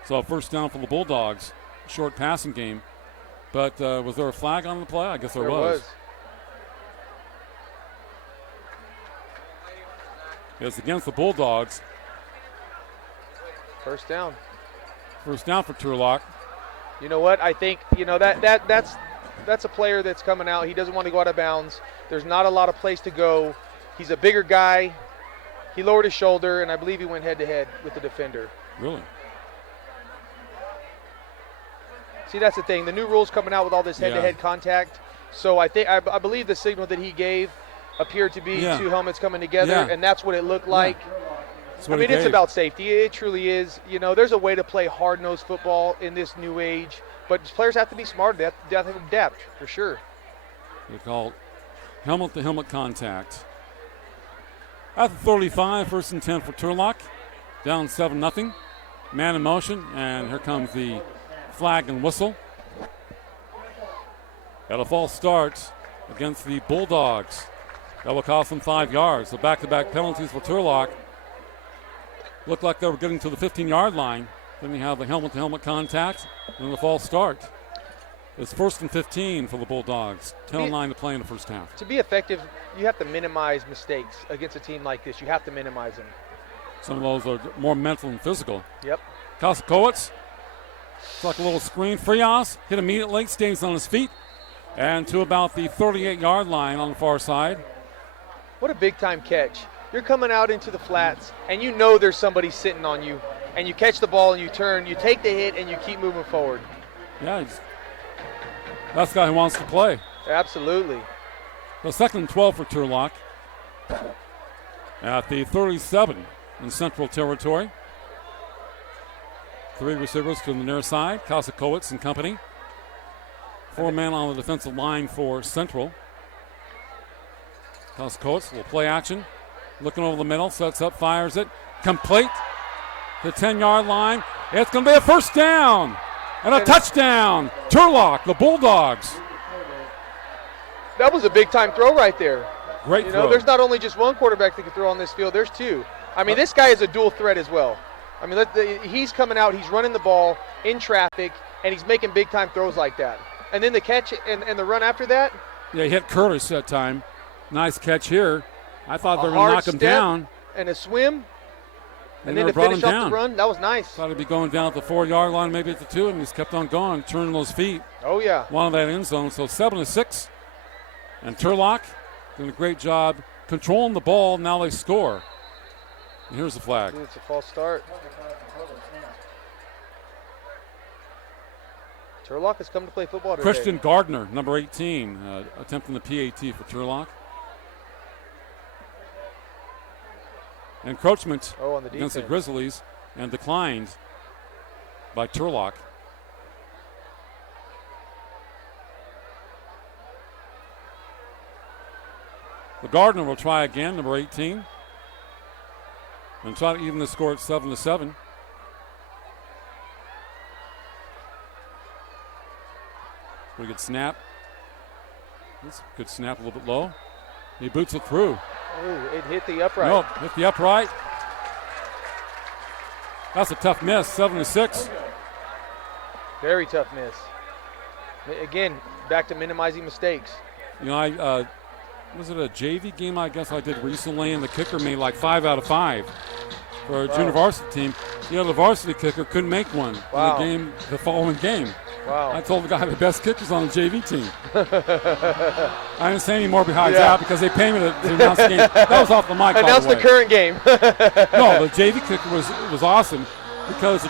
So first down for the Bulldogs. Short passing game. But was there a flag on the play? I guess there was. It's against the Bulldogs. First down. First down for Turlock. You know what? I think, that's a player that's coming out. He doesn't want to go out of bounds. There's not a lot of place to go. He's a bigger guy. He lowered his shoulder, and I believe he went head-to-head with the defender. Really? See, that's the thing. The new rules coming out with all this head-to-head contact. So I believe the signal that he gave appeared to be two helmets coming together, and that's what it looked like. It's about safety. It truly is. There's a way to play hard-nosed football in this new age, but players have to be smart. They have to adapt, for sure. They call helmet-to-helmet contact. At the 35, first and 10 for Turlock. Down 7-0. Man in motion, and here comes the flag and whistle. Got a false start against the Bulldogs. That will cost them 5 yards. So back-to-back penalties for Turlock. Looked like they were getting to the 15-yard line. Then you have the helmet-to-helmet contact and the false start. It's first and 15 for the Bulldogs. 10-9 to play in the first half. To be effective, you have to minimize mistakes against a team like this. You have to minimize them. Some of those are more mental than physical. Yep. Kosikowicz. It's like a little screen. Frias hit immediately, stays on his feet, and to about the 38-yard line on the far side. What a big-time catch. You're coming out into the flats, and you know there's somebody sitting on you, and you catch the ball and you turn, you take the hit, and you keep moving forward. Yeah, that's the guy who wants to play. Absolutely. The second and 12 for Turlock at the 37 in Central Territory. 3 receivers to the near side, Kosikowicz and company. 4 men on the defensive line for Central. Kosikowicz will play action. Looking over the middle, sets up, fires it. Complete. The 10-yard line. It's going to be a first down and a touchdown. Turlock, the Bulldogs. That was a big-time throw right there. Great throw. There's not only just one quarterback that can throw on this field. There's 2. This guy is a dual threat as well. He's coming out, he's running the ball in traffic, and he's making big-time throws like that. And then the catch and the run after that. Yeah, he hit Curtis that time. Nice catch here. I thought they were going to knock him down. And a swim. And then to brought finish him off down. the run, that was nice. Thought he'd be going down at the 4-yard line, maybe at the 2, and he's kept on going, turning those feet. Oh, yeah. One of that end zone. So 7-6. And Turlock doing a great job controlling the ball. Now they score. And here's the flag. It's a false start. Turlock has come to play football today. Christian Gardner, number 18, attempting the PAT for Turlock. Encroachment on the against the Grizzlies and declined by Turlock. The Gardner will try again, number 18, and try to even the score at 7-7. Pretty good snap. That's a good snap, a little bit low. He boots it through. Oh, it hit the upright. Nope, hit the upright. That's a tough miss, 7-6. Very tough miss. Again, back to minimizing mistakes. Was it a JV game I guess I did recently, and the kicker made like 5 out of 5 for a junior varsity team. The varsity kicker couldn't make one in the following game. Wow. I told the guy the best kicker's on the JV team. I didn't say any more behind that because they paid me to announce the game. That was off the mic. Announce the current game. No, the JV kicker was awesome because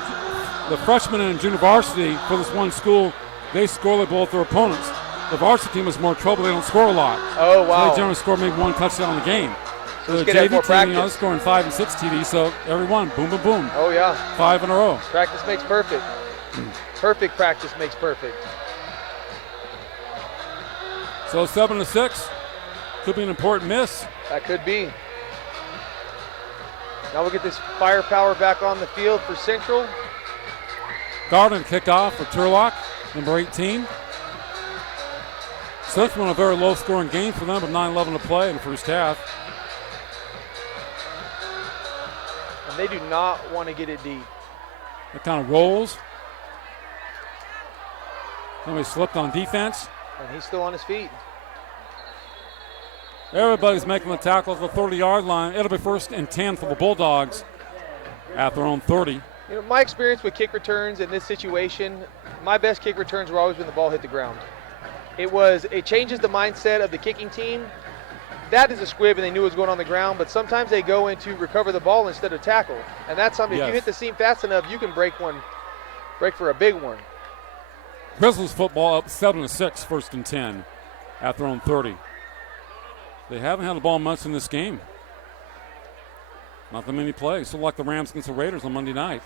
the freshmen in junior varsity for this one school, they score both their opponents. The varsity team is more trouble. They don't score a lot. Oh, wow. So they generally score maybe 1 touchdown in the game. So the JV team, they're scoring 5 and 6 TD, so every one, boom, boom, boom. Oh, yeah. 5 in a row. Practice makes perfect. Perfect practice makes perfect. So 7-6. Could be an important miss. That could be. Now we'll get this firepower back on the field for Central. Garden kickoff for Turlock, number 18. Central in a very low-scoring game for them, with 9:11 to play in the first half. And they do not want to get it deep. It kind of rolls. Somebody slipped on defense. And he's still on his feet. Everybody's making the tackle at the 30-yard line. It'll be 1st and 10 for the Bulldogs at their own 30. You know, my experience with kick returns in this situation, my best kick returns were always when the ball hit the ground. It changes the mindset of the kicking team. That is a squib, and they knew it was going on the ground, but sometimes they go into recover the ball instead of tackle. And that's something, if you hit the seam fast enough, you can break for a big one. Grizzlies football up 7-6, 1st and 10 at their own 30. They haven't had the ball much in this game. Not that many plays. So like the Rams against the Raiders on Monday night.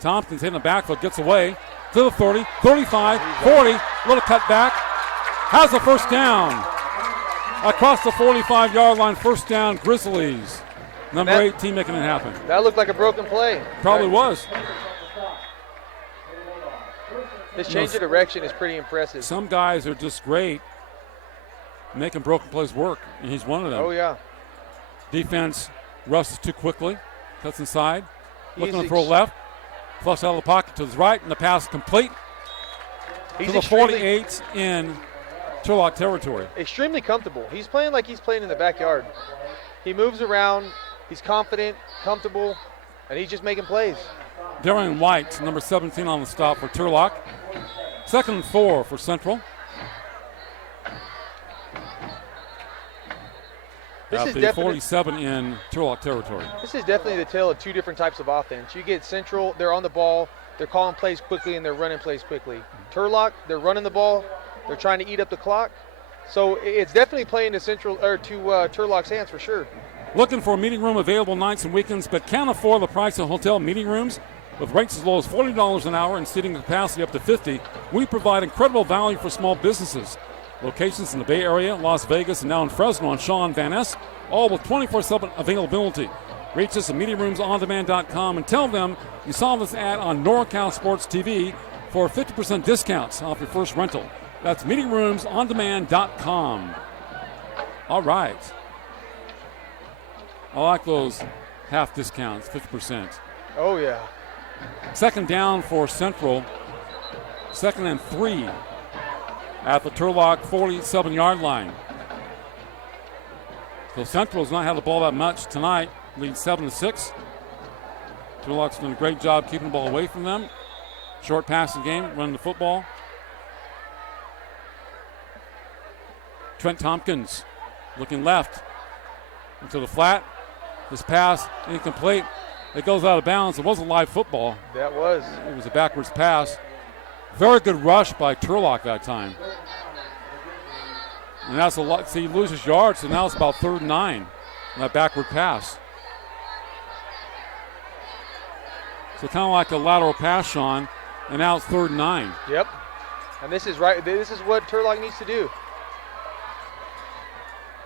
Tompkins hitting the backfoot, gets away to the 30, 35, 40. Little cut back. Has a first down. Across the 45-yard line, first down, Grizzlies. Number 18 making it happen. That looked like a broken play. Probably was. His change of direction is pretty impressive. Some guys are just great making broken plays work, and he's one of them. Oh, yeah. Defense rushes too quickly, cuts inside, looking to throw left, flush out of the pocket to his right, and the pass complete to the 48 in Turlock territory. Extremely comfortable. He's playing like he's playing in the backyard. He moves around, he's confident, comfortable, and he's just making plays. Darian White, number 17 on the stop for Turlock. 2nd and 4 for Central. This is definitely 47 in Turlock territory. This is definitely the tale of two different types of offense. You get Central, they're on the ball, they're calling plays quickly, and they're running plays quickly. Turlock, they're running the ball, they're trying to eat up the clock. So it's definitely playing to Turlock's hands for sure. Looking for a meeting room available nights and weekends, but can't afford the price of hotel meeting rooms? With rates as low as $40 an hour and seating capacity up to 50, we provide incredible value for small businesses. Locations in the Bay Area, Las Vegas, and now in Fresno on Shaw Van Ness, all with 24/7 availability. Reach us at meetingroomsondemand.com and tell them you saw this ad on NorCal Sports TV for 50% discounts off your first rental. That's meetingroomsondemand.com. All right. I like those half discounts, 50%. Oh, yeah. 2nd down for Central. 2nd and 3 at the Turlock 47-yard line. So Central's not had the ball that much tonight. Lead 7-6. Turlock's done a great job keeping the ball away from them. Short passing game, running the football. Trent Tompkins looking left into the flat. This pass incomplete. It goes out of bounds. It wasn't live football. That was. It was a backwards pass. Very good rush by Turlock that time. And that's a lot. See, he loses yards, so now it's about 3rd and 9 on that backward pass. So kind of like a lateral pass, Sean, and now it's 3rd and 9. Yep. And this is right. This is what Turlock needs to do.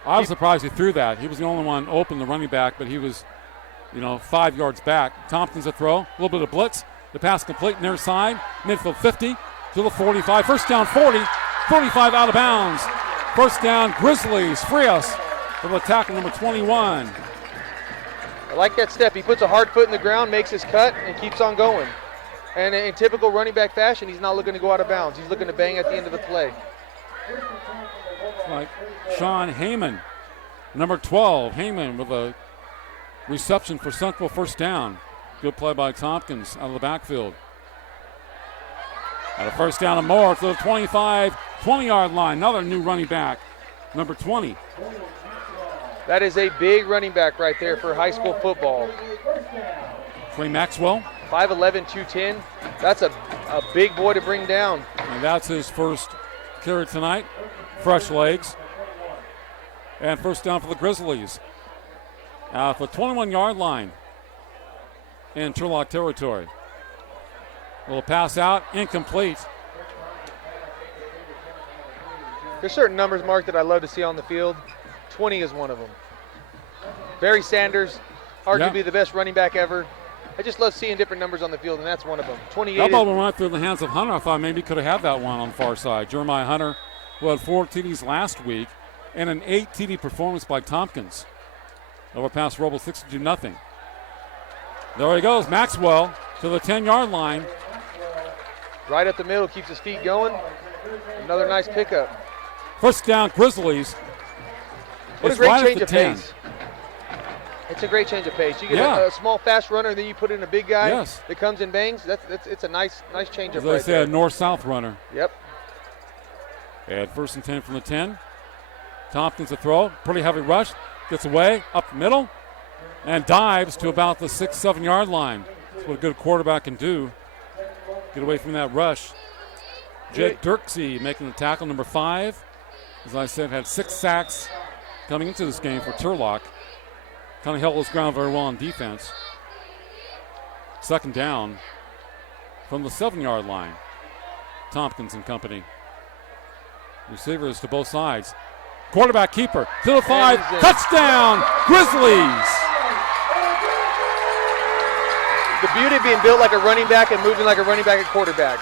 I was surprised he threw that. He was the only one open, the running back, but he was, 5 yards back. Tompkins a throw, a little bit of blitz. The pass complete near side, midfield 50 to the 45. First down 40, 35 out of bounds. First down Grizzlies. Frias for the tackle number 21. I like that step. He puts a hard foot in the ground, makes his cut, and keeps on going. And in typical running back fashion, he's not looking to go out of bounds. He's looking to bang at the end of the play. Like Sean Heyman, number 12. Heyman with a reception for Central, first down. Good play by Tompkins out of the backfield. At a first down and more to the 25, 20-yard line. Another new running back, number 20. That is a big running back right there for high school football. Trey Maxwell. 5'11", 210. That's a big boy to bring down. And that's his first carry tonight. Fresh legs. And first down for the Grizzlies. At the 21-yard line in Turlock territory. A little pass out, incomplete. There's certain numbers, Mark, that I love to see on the field. 20 is one of them. Barry Sanders, arguably the best running back ever. I just love seeing different numbers on the field, and that's one of them. 28. That ball went right through the hands of Hunter. I thought maybe he could have had that one on the far side. Jeremiah Hunter, who had 4 TDs last week, and an 8 TD performance by Tompkins. Over past Robles, 62-0. There he goes, Maxwell to the 10-yard line. Right up the middle, keeps his feet going. Another nice pickup. First down, Grizzlies. What It's a great right change at of the 10. pace. It's a great change of pace. You get a small, fast runner, and then you put in a big guy that comes and bangs. It's a nice change of pace. As they say, a north-south runner. Yep. And 1st and 10 from the 10. Tompkins a throw, pretty heavy rush. Gets away, up the middle, and dives to about the 6-7 yard line. That's what a good quarterback can do. Get away from that rush. Jake Dirksey making the tackle, number 5. As I said, had 6 sacks coming into this game for Turlock. Kind of held his ground very well on defense. 2nd down from the 7-yard line. Tompkins and company. Receivers to both sides. Quarterback keeper to the 5. Touchdown, Grizzlies. The beauty of being built like a running back and moving like a running back at quarterback.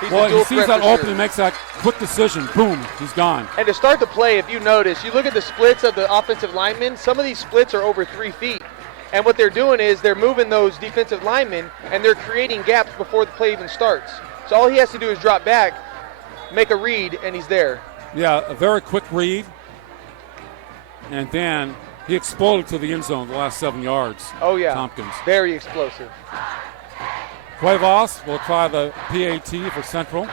He sees that open and makes that quick decision. Boom, he's gone. And to start the play, if you notice, you look at the splits of the offensive linemen, some of these splits are over 3 feet. And what they're doing is they're moving those defensive linemen, and they're creating gaps before the play even starts. So all he has to do is drop back, make a read, and he's there. Yeah, a very quick read. And then he exploded to the end zone the last 7 yards. Oh, yeah. Tompkins. Very explosive. Cuevas will try the PAT for Central.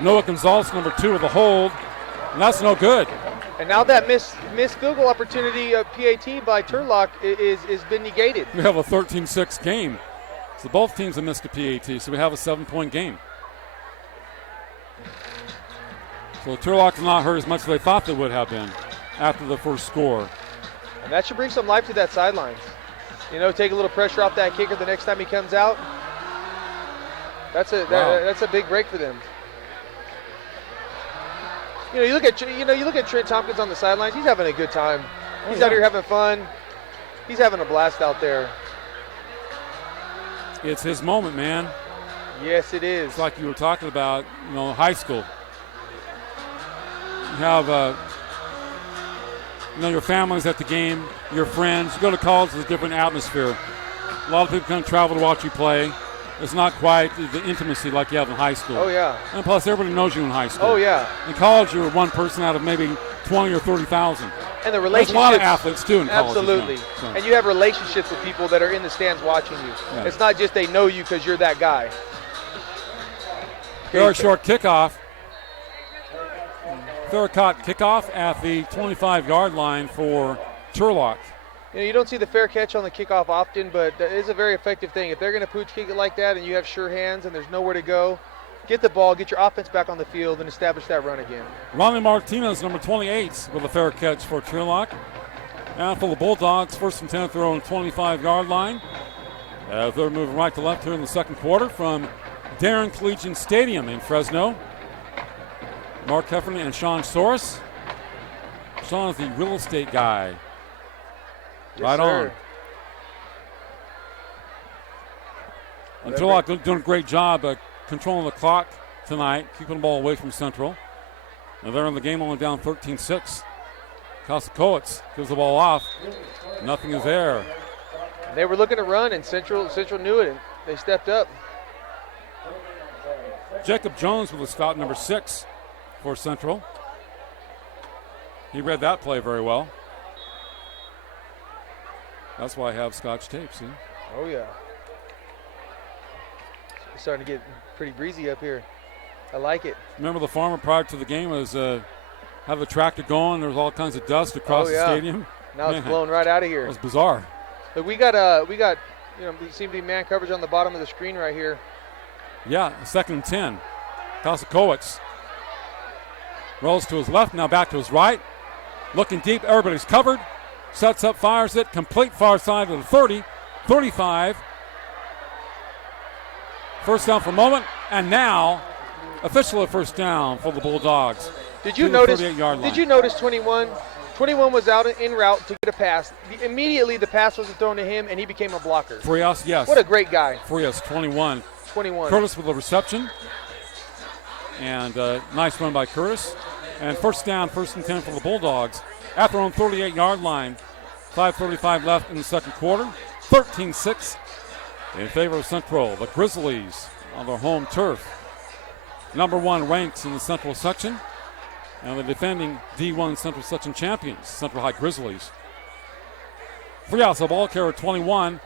Noah Gonzalez, number 2, with a hold. And that's no good. And now that missed field goal opportunity PAT by Turlock is been negated. We have a 13-6 game. So both teams have missed a PAT, so we have a 7-point game. So Turlock's not hurt as much as they thought they would have been after the first score. And that should bring some life to that sidelines. You know, take a little pressure off that kicker the next time he comes out. That's a big break for them. You look at Trent Tompkins on the sidelines. He's having a good time. He's out here having fun. He's having a blast out there. It's his moment, man. Yes, it is. It's like you were talking about, high school. You have, your family's at the game, your friends. You go to college, it's a different atmosphere. A lot of people come travel to watch you play. It's not quite the intimacy like you have in high school. Oh, yeah. And plus, everybody knows you in high school. Oh, yeah. In college, you're one person out of maybe 20 or 30,000. And the relationships. There's a lot of athletes, too, in college. Absolutely. So. And you have relationships with people that are in the stands watching you. Yeah. It's not just they know you because you're that guy. Very short kickoff. Third kickoff at the 25-yard line for Turlock. You don't see the fair catch on the kickoff often, but that is a very effective thing. If they're going to pooch kick it like that and you have sure hands and there's nowhere to go, get the ball, get your offense back on the field, and establish that run again. Ronnie Martinez, number 28, with a fair catch for Turlock. And for the Bulldogs, 1st and 10 throw on the 25-yard line. They're moving right to left here in the second quarter from Darren Collegiate Stadium in Fresno. Mark Heffernan and Sean Soros. Sean is the real estate guy. Yes, right sir. on. And Turlock doing a great job controlling the clock tonight, keeping the ball away from Central. And they're in the game only down 13-6. Kosakowicz gives the ball off. Nothing is there. They were looking to run, and Central knew it, and they stepped up. Jacob Jones with a stop, number 6 for Central. He read that play very well. That's why I have Scotch tape, see? Oh, yeah. It's starting to get pretty breezy up here. I like it. Remember the farmer prior to the game was had the tractor going. There was all kinds of dust across the stadium. Now it's blowing right out of here. It was bizarre. But we seem to be man coverage on the bottom of the screen right here. Yeah, 2nd and 10. Kosakowicz rolls to his left, now back to his right. Looking deep, everybody's covered. Sets up, fires it, complete far side of the 30, 35. First down for a moment, and now officially first down for the Bulldogs. Did you to notice? the 38-yard line. Did you notice 21? 21 was out en route to get a pass. Immediately, the pass wasn't thrown to him, and he became a blocker. Frias, yes. What a great guy. Frias, 21. 21. Curtis with the reception. And nice run by Curtis. And first down, 1st and 10 for the Bulldogs. At their own 38-yard line. 5:35 left in the second quarter. 13-6 in favor of Central. The Grizzlies on their home turf. Number 1 ranks in the Central section. And the defending D1 Central section champions, Central High Grizzlies. Frias, the ball carrier, 21.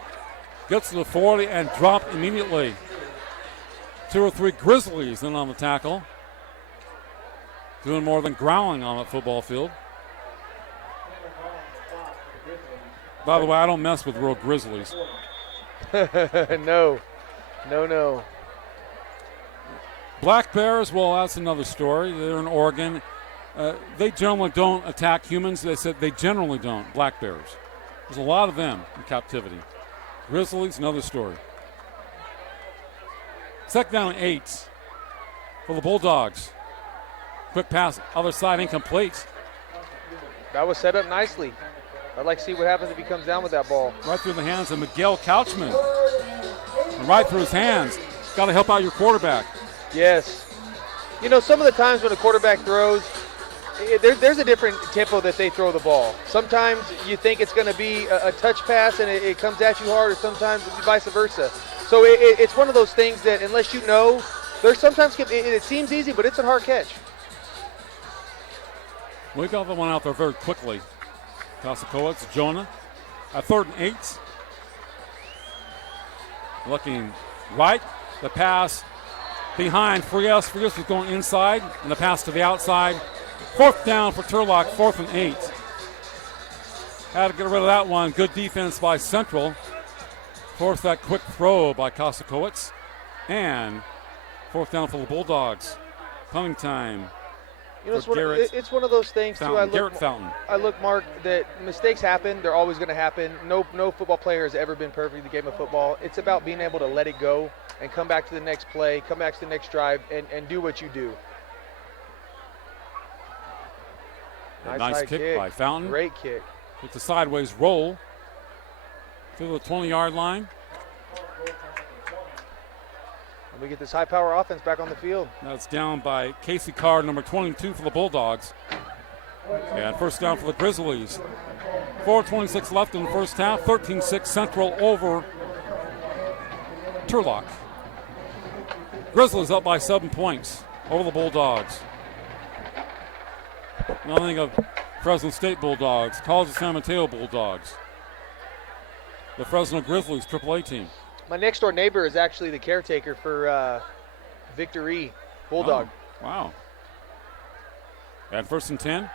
Gets to the 40 and dropped immediately. 2 or 3 Grizzlies in on the tackle. Doing more than growling on that football field. By the way, I don't mess with real Grizzlies. No. Black Bears, well, that's another story. They're in Oregon. They generally don't attack humans. They said they generally don't, black bears. There's a lot of them in captivity. Grizzlies, another story. Second down and 8 for the Bulldogs. Quick pass, other side, incomplete. That was set up nicely. I'd like to see what happens if he comes down with that ball. Right through the hands of Miguel Couchman. And right through his hands. Got to help out your quarterback. Yes. You know, some of the times when a quarterback throws, there's a different tempo that they throw the ball. Sometimes you think it's going to be a touch pass and it comes at you hard, or sometimes vice versa. So it's one of those things that unless you know, there's sometimes it seems easy, but it's a hard catch. We got the one out there very quickly. Kosakowicz, Jonah. At 3rd and 8. Looking right. The pass behind Frias. Frias was going inside, and the pass to the outside. 4th down for Turlock, 4th and 8. Had to get rid of that one. Good defense by Central. Forced that quick throw by Kosakowicz. And 4th down for the Bulldogs. Punting time. You know, it's one of those things, Fountain. too. Garrett Fountain. I look, Mark, that mistakes happen. They're always going to happen. No football player has ever been perfect in the game of football. It's about being able to let it go and come back to the next play, come back to the next drive, and do what you do. Nice kick by Fountain. Great kick. It's a sideways roll to the 20-yard line. And we get this high-power offense back on the field. That's down by Casey Carr, number 22 for the Bulldogs. And first down for the Grizzlies. 4:26 left in the first half. 13-6 Central over Turlock. Grizzlies up by 7 points over the Bulldogs. Nothing of Fresno State Bulldogs, College of San Mateo Bulldogs. The Fresno Grizzlies AAA team. My next door neighbor is actually the caretaker for Victory Bulldog. Oh, wow. And 1st and 10.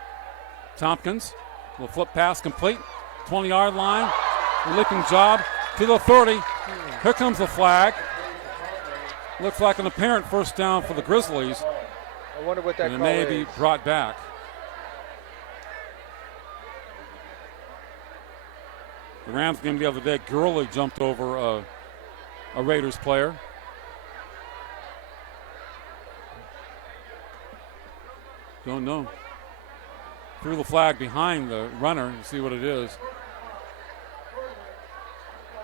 Tompkins will flip pass complete. 20-yard line. Leaping job to the 30. Here comes the flag. Looks like an apparent first down for the Grizzlies. I wonder what that and it call may is. be brought back. The Rams game the other day, Gurley jumped over a Raiders player. Don't know. Threw the flag behind the runner to see what it is.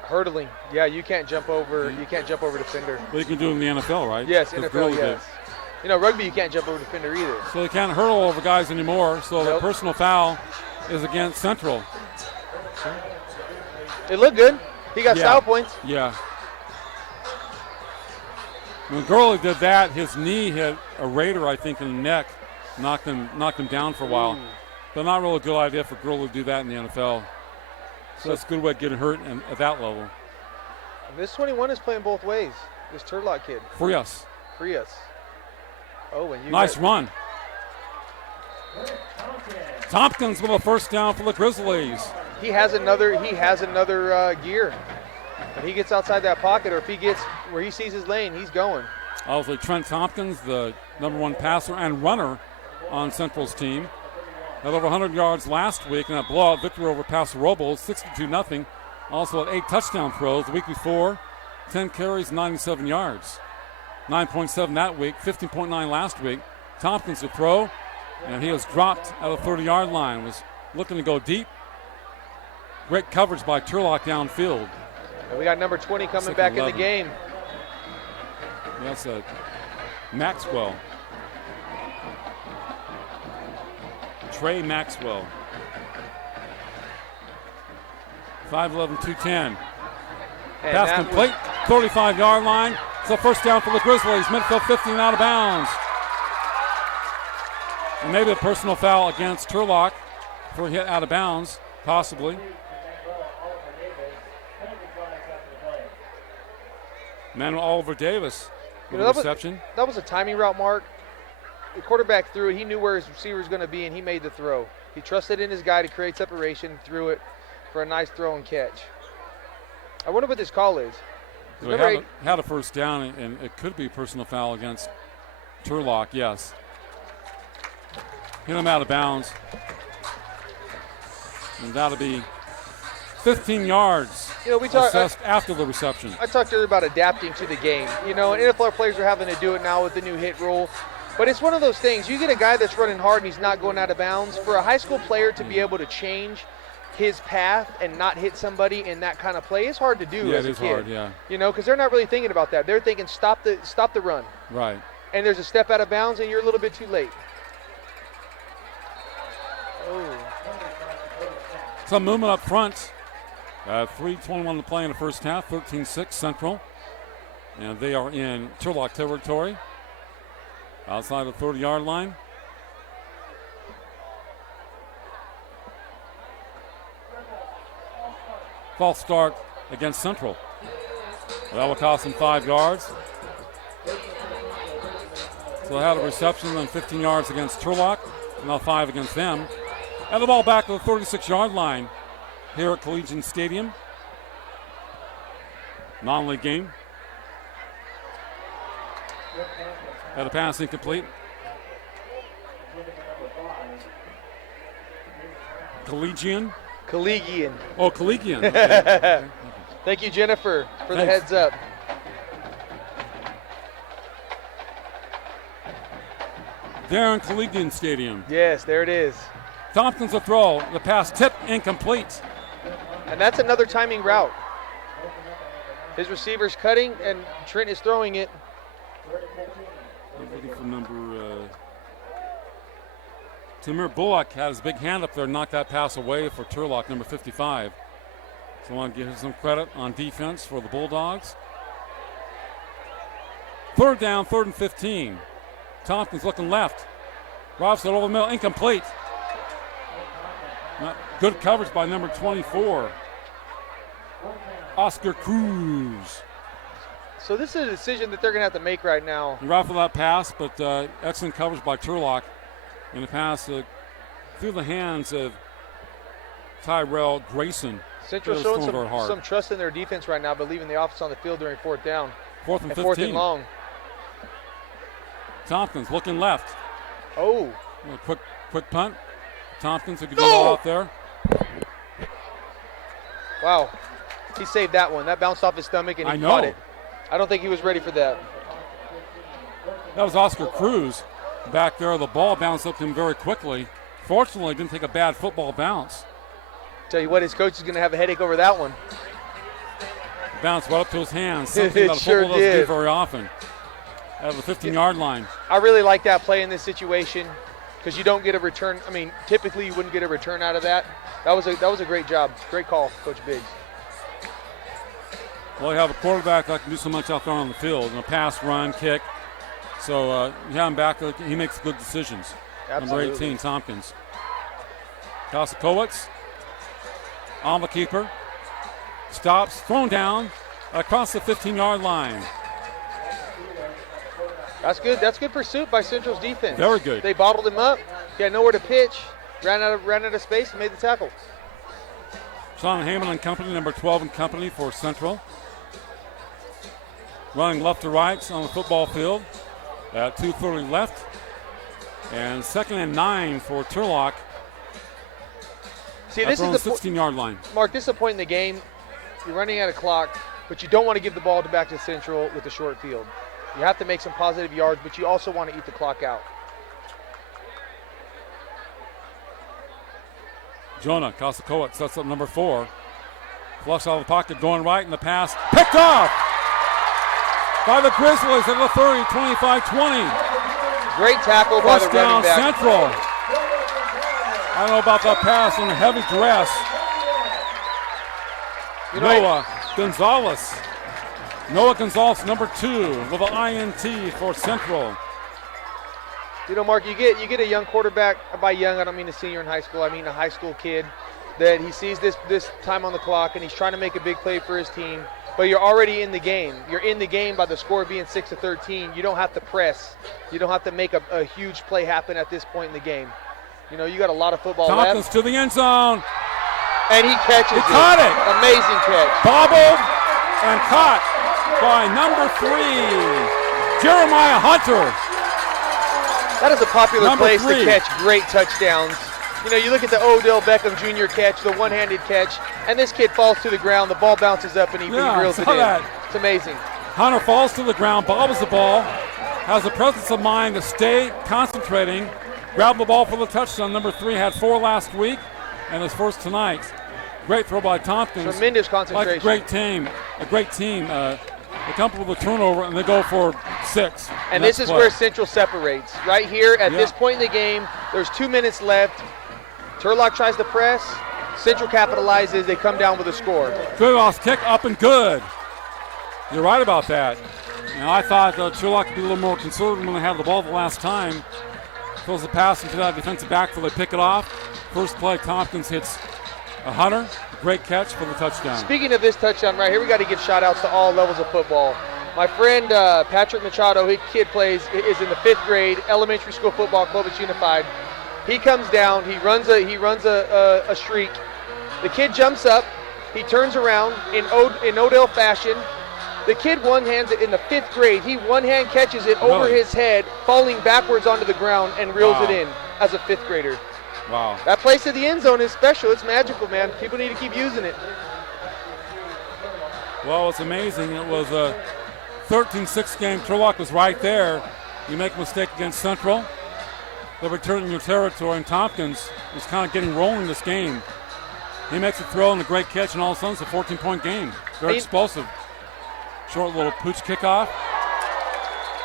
Hurdling. Yeah, you can't jump over. You can't jump over defender. Well, you can do it in the NFL, right? Yes, 'Cause NFL. Gurley Yes. did. You know, rugby you can't jump over defender either. So they can't hurdle over guys anymore. So the personal foul is against Central. It looked good. He got style points. Yeah. When Gurley did that, his knee hit a Raider, I think, in the neck, knocked him down for a while. But not really a good idea for Gurley to do that in the NFL. So that's a good way of getting hurt at that level. This 21 is playing both ways. This Turlock kid. Frias. Oh, and you nice run. Tompkins with a first down for the Grizzlies. He has another gear. When he gets outside that pocket, or if he gets where he sees his lane, he's going. Also, Trent Tompkins, the number 1 passer and runner on Central's team. Had over 100 yards last week in that blowout victory over Paso Robles, 62-0. Also had 8 touchdown throws. The week before, 10 carries, 97 yards. 9.7 that week, 15.9 last week. Tompkins to throw, And he was dropped at the 30-yard line, was looking to go deep. Great coverage by Turlock downfield. And we got number 20 coming back 11. in the game. That's a Maxwell. Trey Maxwell. 5'11", 210. Pass complete, 35-yard line. It's a first down for the Grizzlies. Midfield 15 out of bounds. And maybe a personal foul against Turlock for a hit out of bounds, possibly. Manuel Oliver Davis with the reception. That was a timing route, Mark. The quarterback threw it. He knew where his receiver was going to be, and he made the throw. He trusted in his guy to create separation, threw it for a nice throw and catch. I wonder what this call is. So we had a first down, and it could be a personal foul against Turlock, yes. Hit him out of bounds. And that'll be 15 yards assessed after the reception. I talked earlier about adapting to the game. You know, and NFL players are having to do it now with the new hit rule. But it's one of those things. You get a guy that's running hard and he's not going out of bounds. For a high school player to be able to change his path and not hit somebody in that kind of play is hard to do as a kid. Yeah, it is hard, yeah. You know, because they're not really thinking about that. They're thinking stop the run. Right. And there's a step out of bounds and you're a little bit too late. Oh. Some movement up front. 3:21 to play in the first half, 13-6 Central. And they are in Turlock territory. Outside the 30-yard line. False start against Central. That will cost them 5 yards. So they had a reception and 15 yards against Turlock. Now 5 against them. And the ball back to the 36-yard line here at Collegiate Stadium. Non-league game. Had a pass incomplete. Collegian. Oh, Collegian. Okay. Thank you, Jennifer, for the heads up. There in Collegian Stadium. Yes, there it is. Tompkins will throw. The pass tipped incomplete. And that's another timing route. His receiver's cutting, and Trent is throwing it. Looking for number Tamir Bullock had his big hand up there and knocked that pass away for Turlock, number 55. So I want to give him some credit on defense for the Bulldogs. Third down, 3rd and 15. Tompkins looking left. Robson over the middle, incomplete. Good coverage by number 24, Oscar Cruz. So this is a decision that they're going to have to make right now. He rifled that pass, but excellent coverage by Turlock. And the pass through the hands of Tyrell Grayson. Central showing some trust in their defense right now, but leaving the offense on the field during 4th down. 4th and 15. 4th and long. Tompkins looking left. Oh. Quick punt. Tompkins, who could go out there. Wow. He saved that one. That bounced off his stomach and he caught it. I don't think he was ready for that. That was Oscar Cruz back there. The ball bounced up to him very quickly. Fortunately, didn't take a bad football bounce. Tell you what, his coach is going to have a headache over that one. Bounced right up to his hands. Something that football doesn't do very often. At the 15-yard line. I really like that play in this situation because you don't get a return. I mean, typically you wouldn't get a return out of that. That was a great job. Great call, Coach Biggs. Well, you have a quarterback that can do so much out there on the field. Pass, run, kick. So you have him back. He makes good decisions. Absolutely. Number 18, Tompkins. Kosikowicz on the keeper. Stops, thrown down across the 15-yard line. That's good. That's good pursuit by Central's defense. Very good. They bottled him up. He had nowhere to pitch. Ran out of space and made the tackle. Sean Heyman and company, number 12 and company for Central. Running left to right on the football field at 2:30 left. And 2nd and 9 for Turlock. See, this is the 16-yard line. Mark, this is a point in the game. You're running out of clock, but you don't want to give the ball back to Central with a short field. You have to make some positive yards, but you also want to eat the clock out. Jonah Kosakowicz sets up number 4. Flush out of the pocket, going right, and the pass picked off by the Grizzlies at the 30, 25-20. Great tackle by the First down, running back. Central. I don't know about that pass on a heavy dress. Noah Gonzalez, number 2, with an INT for Central. You know, Mark, you get a young quarterback. By young, I don't mean a senior in high school. I mean a high school kid that he sees this time on the clock and he's trying to make a big play for his team. But you're already in the game. You're in the game by the score being 6-13. You don't have to press. You don't have to make a huge play happen at this point in the game. You know, you got a lot of football Tompkins left. to the end zone. And he catches it. He caught it. Amazing catch. Bobbled and caught by number 3, Jeremiah Hunter. That is a popular Number place 3. to catch great touchdowns. You know, you look at the Odell Beckham Jr. catch, the one-handed catch, and this kid falls to the ground. The ball bounces up, and he reels it in. That. It's amazing. Hunter falls to the ground, bobbles the ball, has the presence of mind to stay concentrating, grab the ball for the touchdown. Number 3 had 4 last week, and his first tonight. Great throw by Tompkins. Tremendous concentration. Like a great team. They come up with a turnover, and they go for 6. And this is where Central separates. Right here at this point in the game, there's 2 minutes left. Turlock tries to press. Central capitalizes. They come down with a score. Good off kick, up and good. You're right about that. I thought Turlock could be a little more conservative when they had the ball the last time. Throws the pass into that defensive backfield. They pick it off. First play, Tompkins hits a Hunter. Great catch for the touchdown. Speaking of this touchdown right here, we got to give shout-outs to all levels of football. My friend Patrick Machado, his kid is in the 5th grade, elementary school football, Clovis Unified. He comes down, he runs a streak. The kid jumps up, he turns around in Odell fashion. The kid one-hands it in the 5th grade. He one-hand catches it over his head, falling backwards onto the ground and reels it in as a 5th grader. Wow. That place to the end zone is special. It's magical, man. People need to keep using it. Well, it's amazing. It was a 13-6 game. Turlock was right there. You make a mistake against Central, they're returning your territory, and Tompkins is kind of getting rolling this game. He makes a throw and a great catch, and all of a sudden it's a 14-point game. Very explosive. Short little pooch kickoff.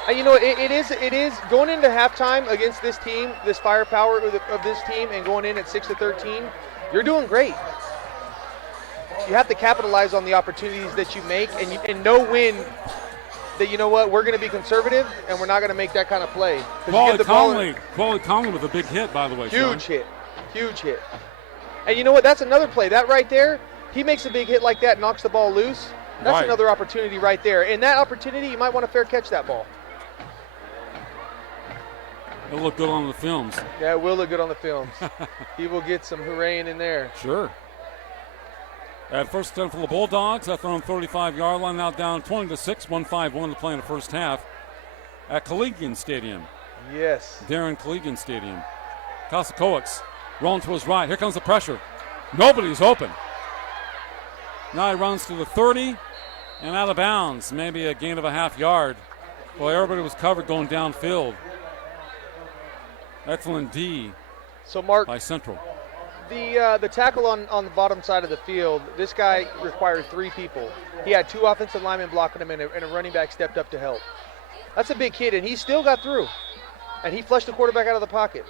You know, it is going into halftime against this team, this firepower of this team, and going in at 6-13. You're doing great. You have to capitalize on the opportunities that you make, and know when that, you know what, we're going to be conservative and we're not going to make that kind of play. Quality Conley with a big hit, by the way. Huge hit. And you know what? That's another play. That right there, he makes a big hit like that, knocks the ball loose. That's another opportunity right there. And that opportunity, you might want to fair catch that ball. It'll look good on the films. Yeah, it will look good on the films. He will get some hooraying in there. Sure. At first down for the Bulldogs, at their own 35-yard line, now down 20-6, 1-5-1 to play in the first half at Collegian Stadium. Yes. Darren Collegian Stadium. Kosakowicz rolling to his right. Here comes the pressure. Nobody's open. Now he runs to the 30 and out of bounds. Maybe a gain of a half yard. Well, everybody was covered going downfield. Excellent D so Mark, by Central. The tackle on the bottom side of the field, this guy required 3 people. He had 2 offensive linemen blocking him, and a running back stepped up to help. That's a big kid, and he still got through. And he flushed the quarterback out of the pocket.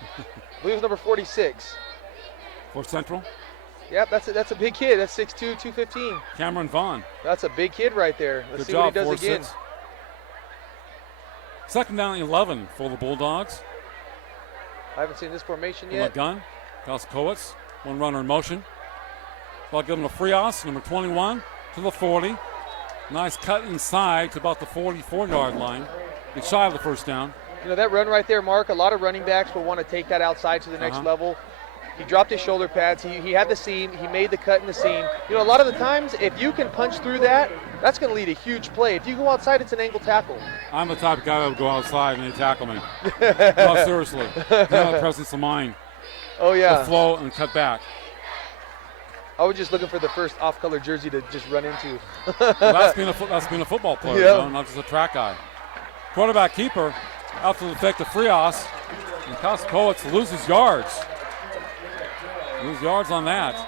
I believe it was number 46. For Central? Yep, that's a big kid. That's 6'2", 215. Cameron Vaughn. That's a big kid right there. Let's see job, what he does again. 4-6. Second down and 11 for the Bulldogs. I haven't seen this formation From yet. a gun, Kosakowicz, one runner in motion. Ball given to Frias, number 21, to the 40. Nice cut inside to about the 44-yard line. It's shy of the first down. You know, that run right there, Mark, a lot of running backs will want to take that outside to the next level. He dropped his shoulder pads. He had the seam. He made the cut in the seam. You know, a lot of the times, if you can punch through that, that's going to lead a huge play. If you go outside, it's an angle tackle. I'm the type of guy that would go outside and they tackle me. No, seriously. Have the presence of mind. Oh, yeah. To flow and cut back. I was just looking for the first off-color jersey to just run into. Well, that's being a football player, you know, not just a track guy. Quarterback keeper out to the fake to Frias. And Kosakowicz loses yards. Lose yards on that.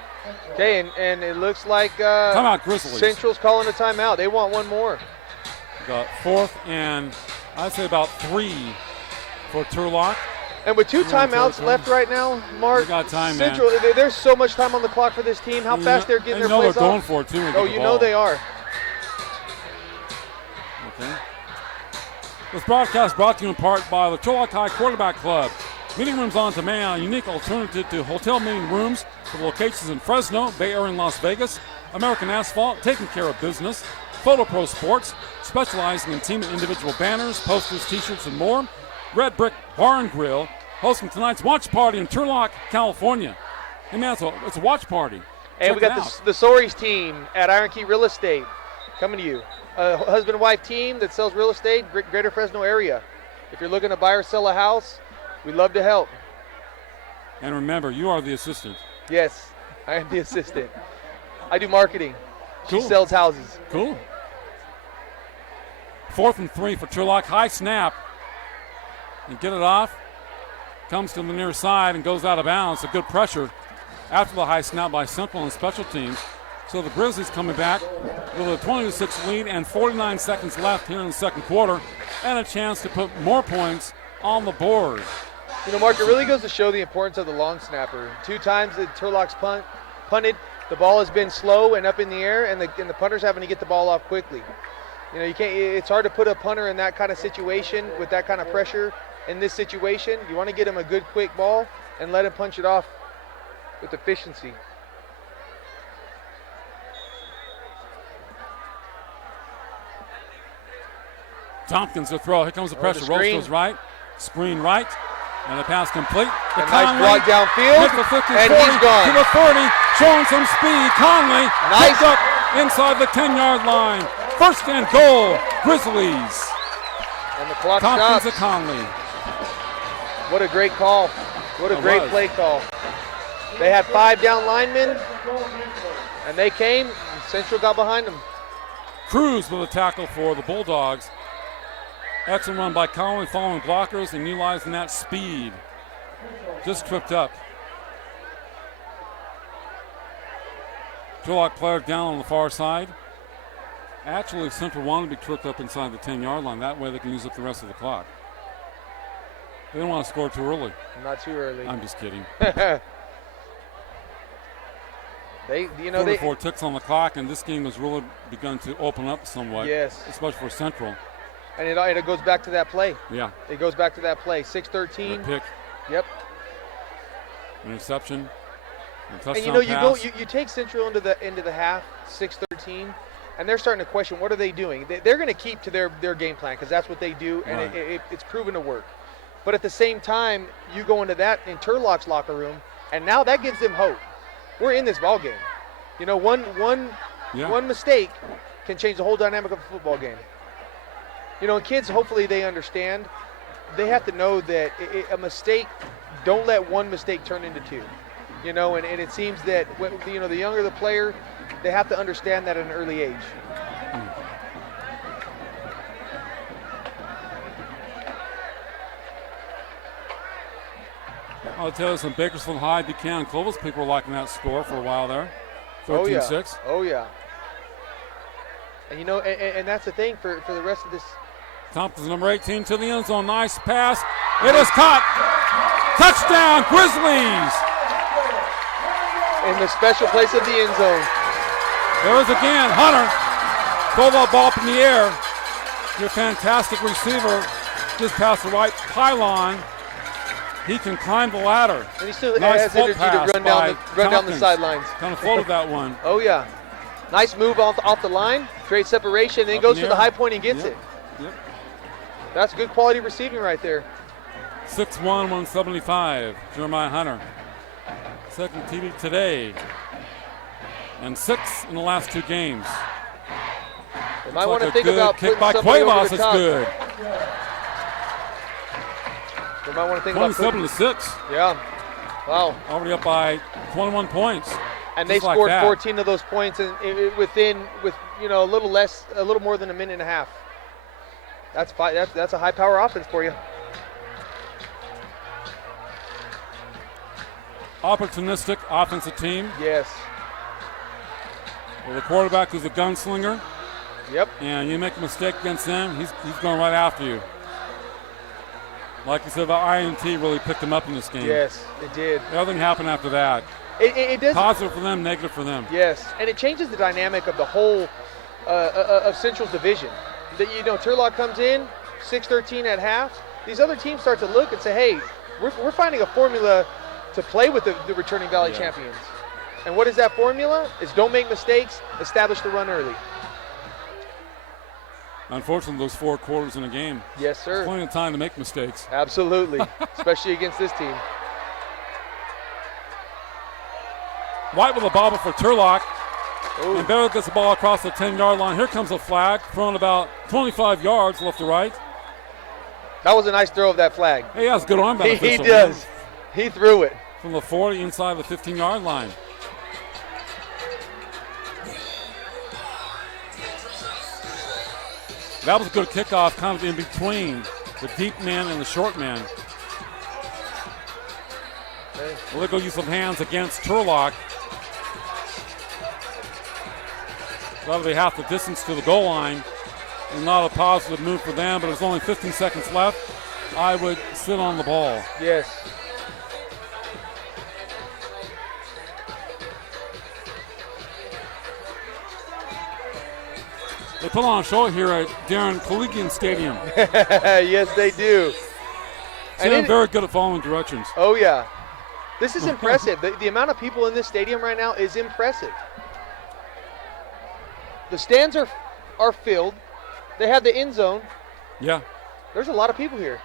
Okay, and it looks like Timeout Grizzlies. Central's calling a timeout. They want one more. Got 4th and I'd say about 3 for Turlock. And with 2 timeouts left right now, Mark, We got time, Central, man. there's so much time on the clock for this team. How fast they're getting their know plays they're going off. for it, too. when they Oh, get the you know ball. they are. Okay. This broadcast brought to you in part by the Turlock High Quarterback Club. Meeting rooms on demand, a unique alternative to hotel meeting rooms with locations in Fresno, Bay Area, and Las Vegas. American Asphalt, taking care of business. Photo Pro Sports, specializing in team and individual banners, posters, t-shirts, and more. Red Brick Bar and Grill, hosting tonight's watch party in Turlock, California. Hey man, it's a watch party. And we Check it got out. the Soaries team at Iron Key Real Estate coming to you. A husband and wife team that sells real estate, Greater Fresno area. If you're looking to buy or sell a house, we'd love to help. And remember, you are the assistant. Yes, I am the assistant. I do marketing. She Cool. sells houses. Cool. 4th and 3 for Turlock. High snap. And get it off. Comes to the near side and goes out of bounds. A good pressure after the high snap by Central and special teams. So the Grizzlies coming back with a 20-6 lead and 49 seconds left here in the second quarter and a chance to put more points on the board. You know, Mark, it really goes to show the importance of the long snapper. 2 times that Turlock's punted, the ball has been slow and up in the air, and the punter's having to get the ball off quickly. You know, you can't. It's hard to put a punter in that kind of situation with that kind of pressure. In this situation, you want to get him a good, quick ball and let him punch it off with efficiency. Tompkins to throw. Here comes the pressure. the Rolls screen. goes right. Screen right. And the pass complete. A nice block downfield, Hit the 50, and 40, he's gone. to the 30, showing some speed. Conley Nice. picked up inside the 10-yard line. First and goal, Grizzlies. And the clock Tompkins to stops. Conley. What a great call. What a It great was. play call. They had 5 down linemen, and they came, and Central got behind them. Cruz with a tackle for the Bulldogs. Excellent run by Conley, following blockers and utilizing that speed. Just tripped up. Turlock player down on the far side. Actually, Central wanted to be tripped up inside the 10-yard line. That way they can use up the rest of the clock. They don't want to score too early. Not too early. I'm just kidding. They 44 ticks on the clock, and this game has really begun to open up somewhat. Yes. Especially for Central. and it goes back to that play. Yeah. It goes back to that play. 6-13. The pick. Yep. Interception. And touchdown And you pass. you take Central into the half, 6-13, and they're starting to question what are they doing. They're going to keep to their game plan because that's what they do, and Right. it's proven to work. But at the same time, you go into that in Turlock's locker room, and now that gives them hope. We're in this ball game. You know, one mistake can change the whole dynamic of a football game. You know, and kids, hopefully they understand. They have to know that a mistake, don't let one mistake turn into 2. You know, and it seems that, you know, the younger the player, they have to understand that at an early age. I'll tell you, some Bakersfield High, Buchanan, Clovis people were liking that score for a while there. 13-6. Oh, yeah. And, you know, and that's the thing for the rest of this. Tompkins, number 18, to the end zone. Nice pass. It is caught. Touchdown, Grizzlies. In the special place of the end zone. There is again Hunter. Throw that ball up in the air. Your fantastic receiver just past the right pylon. He can climb the ladder. And he still Nice has float energy to pass run by down the Tompkins. sidelines. Kind of floated that one. Oh, yeah. Nice move off the line, create separation, then Up goes in for the the air. high point and gets Yep. it. Yep. That's good quality receiving right there. 6'1", 175, Jeremiah Hunter. Second TD today. And 6 in the last 2 games. They might Looks want to like a think good about kick putting by somebody over Cuevas the is top. good. They might want to think about putting, 27-6. yeah. Wow. Already up by 21 points. And they Just like scored that. 14 of those points with you know a little more than a minute and a half. That's a high power offense for you. opportunistic offensive team. Yes. Well, the quarterback is a gunslinger. Yep. And you make a mistake against him, he's going right after you. Like you said, the INT really picked him up in this game. Yes, it did. Everything happened after that. It does. Positive for them, negative for them. Yes, and it changes the dynamic of the whole of Central's division. Turlock comes in 6-13 at half. These other teams start to look and say, hey, we're finding a formula to play with the returning Valley champions. And what is that formula? Is don't make mistakes, establish the run early. Unfortunately, those 4 quarters in a game. Yes, sir. There's plenty of time to make mistakes. Absolutely, especially against this team. White with a bobble for Turlock. Ooh. And Barrett gets the ball across the 10-yard line. Here comes a flag, thrown about 25 yards left to right. That was a nice throw of that flag. Hey, that's good arm by the He official. does. He threw it. From the 40 inside the 15-yard line. That was a good kickoff, kind of in between the deep man and the short man. Illegal use of hands against Turlock. That'll be half the distance to the goal line. And not a positive move for them, but there's only 15 seconds left. I would sit on the ball. Yes. They put on a show here at Darren Collegian Stadium. Yes, they do. They're very good at following directions. Oh, yeah. This is impressive. The amount of people in this stadium right now is impressive. The stands are filled. They have the end zone. Yeah. There's a lot of people here.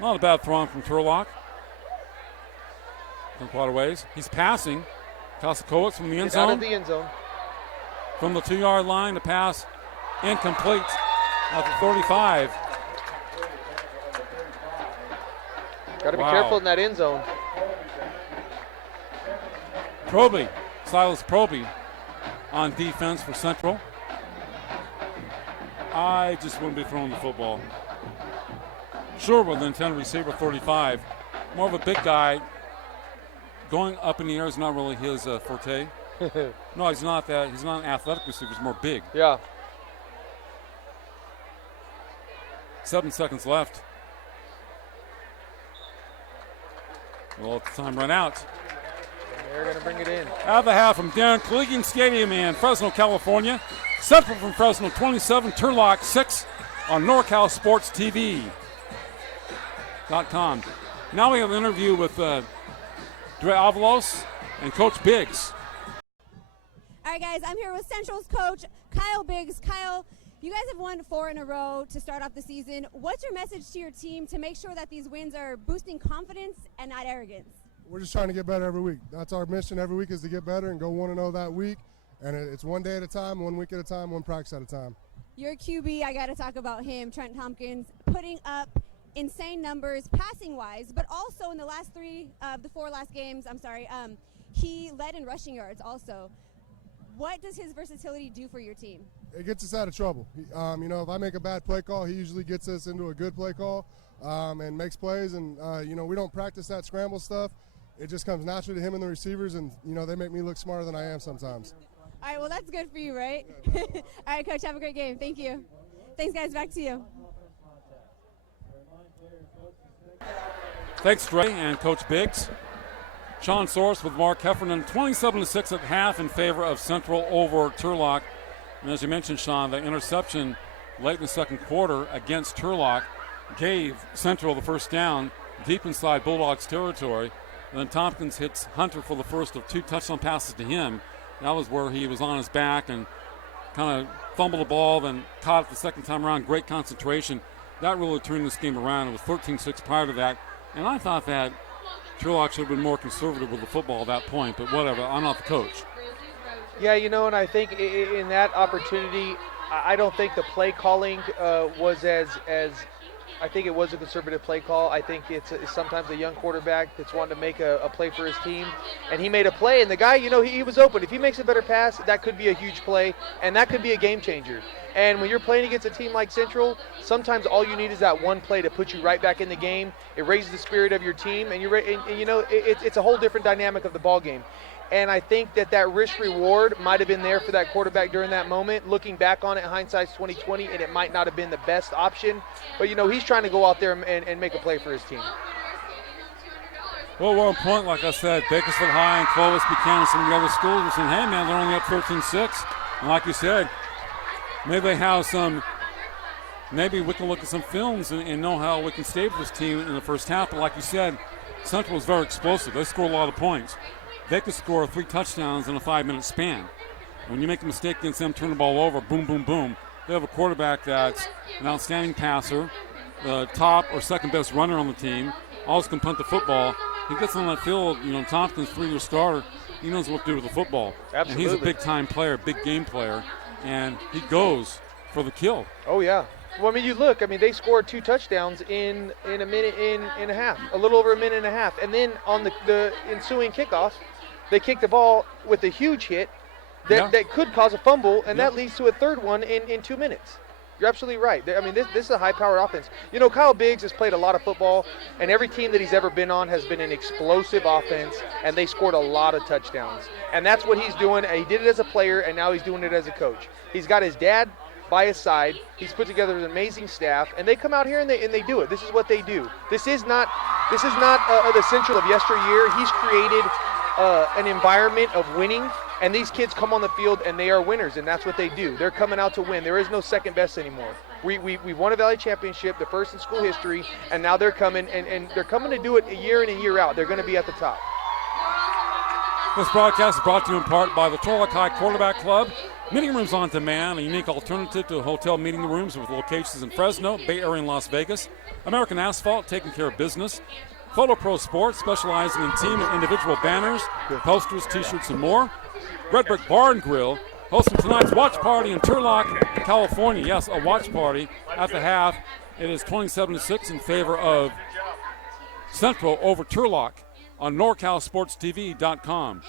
Not a bad throw from Turlock. From quite a ways. He's passing. Kosakowicz from the end zone. Out of the end zone. From the 2-yard line, the pass incomplete at the 35. Got to be careful in that end zone. Silas Proby on defense for Central. I just wouldn't be throwing the football. Sherwood, the intended receiver, 35. More of a big guy. Going up in the air is not really his forte. No, he's not that. He's not an athletic receiver. He's more big. Yeah. 7 seconds left. We'll let the time run out. They're going to bring it in. Out of the half from Darren Collegian Stadium in Fresno, California. Central from Fresno, 27. Turlock, 6 on NorCal SportsTV.com. Now we have an interview with Dre Avalos and Coach Biggs. All right, guys, I'm here with Central's coach, Kyle Biggs. Kyle, you guys have won 4 in a row to start off the season. What's your message to your team to make sure that these wins are boosting confidence and not arrogance? We're just trying to get better every week. That's our mission every week, is to get better and go 1-0 that week. And it's one day at a time, 1 week at a time, 1 practice at a time. Your QB, I got to talk about him, Trent Tompkins, putting up insane numbers passing-wise, but also in the last 3 of the 4 last games, he led in rushing yards also. What does his versatility do for your team? It gets us out of trouble. If I make a bad play call, he usually gets us into a good play call and makes plays. And, we don't practice that scramble stuff. It just comes naturally to him and the receivers, and, they make me look smarter than I am sometimes. All right, well, that's good for you, right? All right, Coach, have a great game. Thank you. Thanks, guys. Back to you. Thanks, Dre and Coach Biggs. Sean Source with Mark Heffernan, 27-6 at half in favor of Central over Turlock. And as you mentioned, Sean, the interception late in the second quarter against Turlock gave Central the first down deep inside Bulldogs territory. And then Tompkins hits Hunter for the first of 2 touchdown passes to him. That was where he was on his back and kind of fumbled the ball, then caught it the second time around. Great concentration. That really turned this game around. It was 13-6 prior to that. And I thought that Turlock should have been more conservative with the football at that point, but whatever. I'm not the coach. Yeah, and I think in that opportunity, I don't think the play calling was as I think it was a conservative play call. I think it's sometimes a young quarterback that's wanting to make a play for his team, and he made a play, and the guy, he was open. If he makes a better pass, that could be a huge play, and that could be a game changer. And when you're playing against a team like Central, sometimes all you need is that one play to put you right back in the game. It raises the spirit of your team, and it's a whole different dynamic of the ball game. And I think that risk reward might have been there for that quarterback during that moment. Looking back on it, hindsight's 20/20, and it might not have been the best option. But he's trying to go out there and make a play for his team. Well, one point, like I said, Bakersfield High and Clovis, Buchanan, some of the other schools are saying, hey, man, they're only up 13-6. And like you said, maybe they have maybe we can look at some films and know how we can stave this team in the first half. But like you said, Central was very explosive. They scored a lot of points. They could score 3 touchdowns in a 5-minute span. When you make a mistake against them, turn the ball over, boom, boom, boom. They have a quarterback that's an outstanding passer, the top or second best runner on the team, always can punt the football. He gets on that field, Tompkins, 3-year starter, he knows what to do with the football. Absolutely. And he's a big-time player, big game player, and he goes for the kill. Oh, yeah. Well, you look, they scored 2 touchdowns in a minute and a half, a little over a minute and a half. And then on the ensuing kickoff, they kicked the ball with a huge hit that could cause a fumble, and that leads to a third one in 2 minutes. You're absolutely right. This is a high-powered offense. Kyle Biggs has played a lot of football, and every team that he's ever been on has been an explosive offense, and they scored a lot of touchdowns. And that's what he's doing. He did it as a player, and now he's doing it as a coach. He's got his dad by his side. He's put together an amazing staff, and they come out here and they do it. This is what they do. This is not the Central of yesteryear. He's created an environment of winning, and these kids come on the field and they are winners, and that's what they do. They're coming out to win. There is no second best anymore. We won a Valley Championship, the first in school history, and now they're coming, and they're coming to do it year in and year out. They're going to be at the top. This broadcast is brought to you in part by the Turlock High Quarterback Club. Meeting rooms on demand, a unique alternative to hotel meeting rooms with locations in Fresno, Bay Area, and Las Vegas. American Asphalt, taking care of business. Photo Pro Sports, specializing in team and individual banners, posters, t-shirts, and more. Red Brick Bar and Grill, hosting tonight's watch party in Turlock, California. Yes, a watch party at the half. It is 27-6 in favor of Central over Turlock on NorCalSportsTV.com.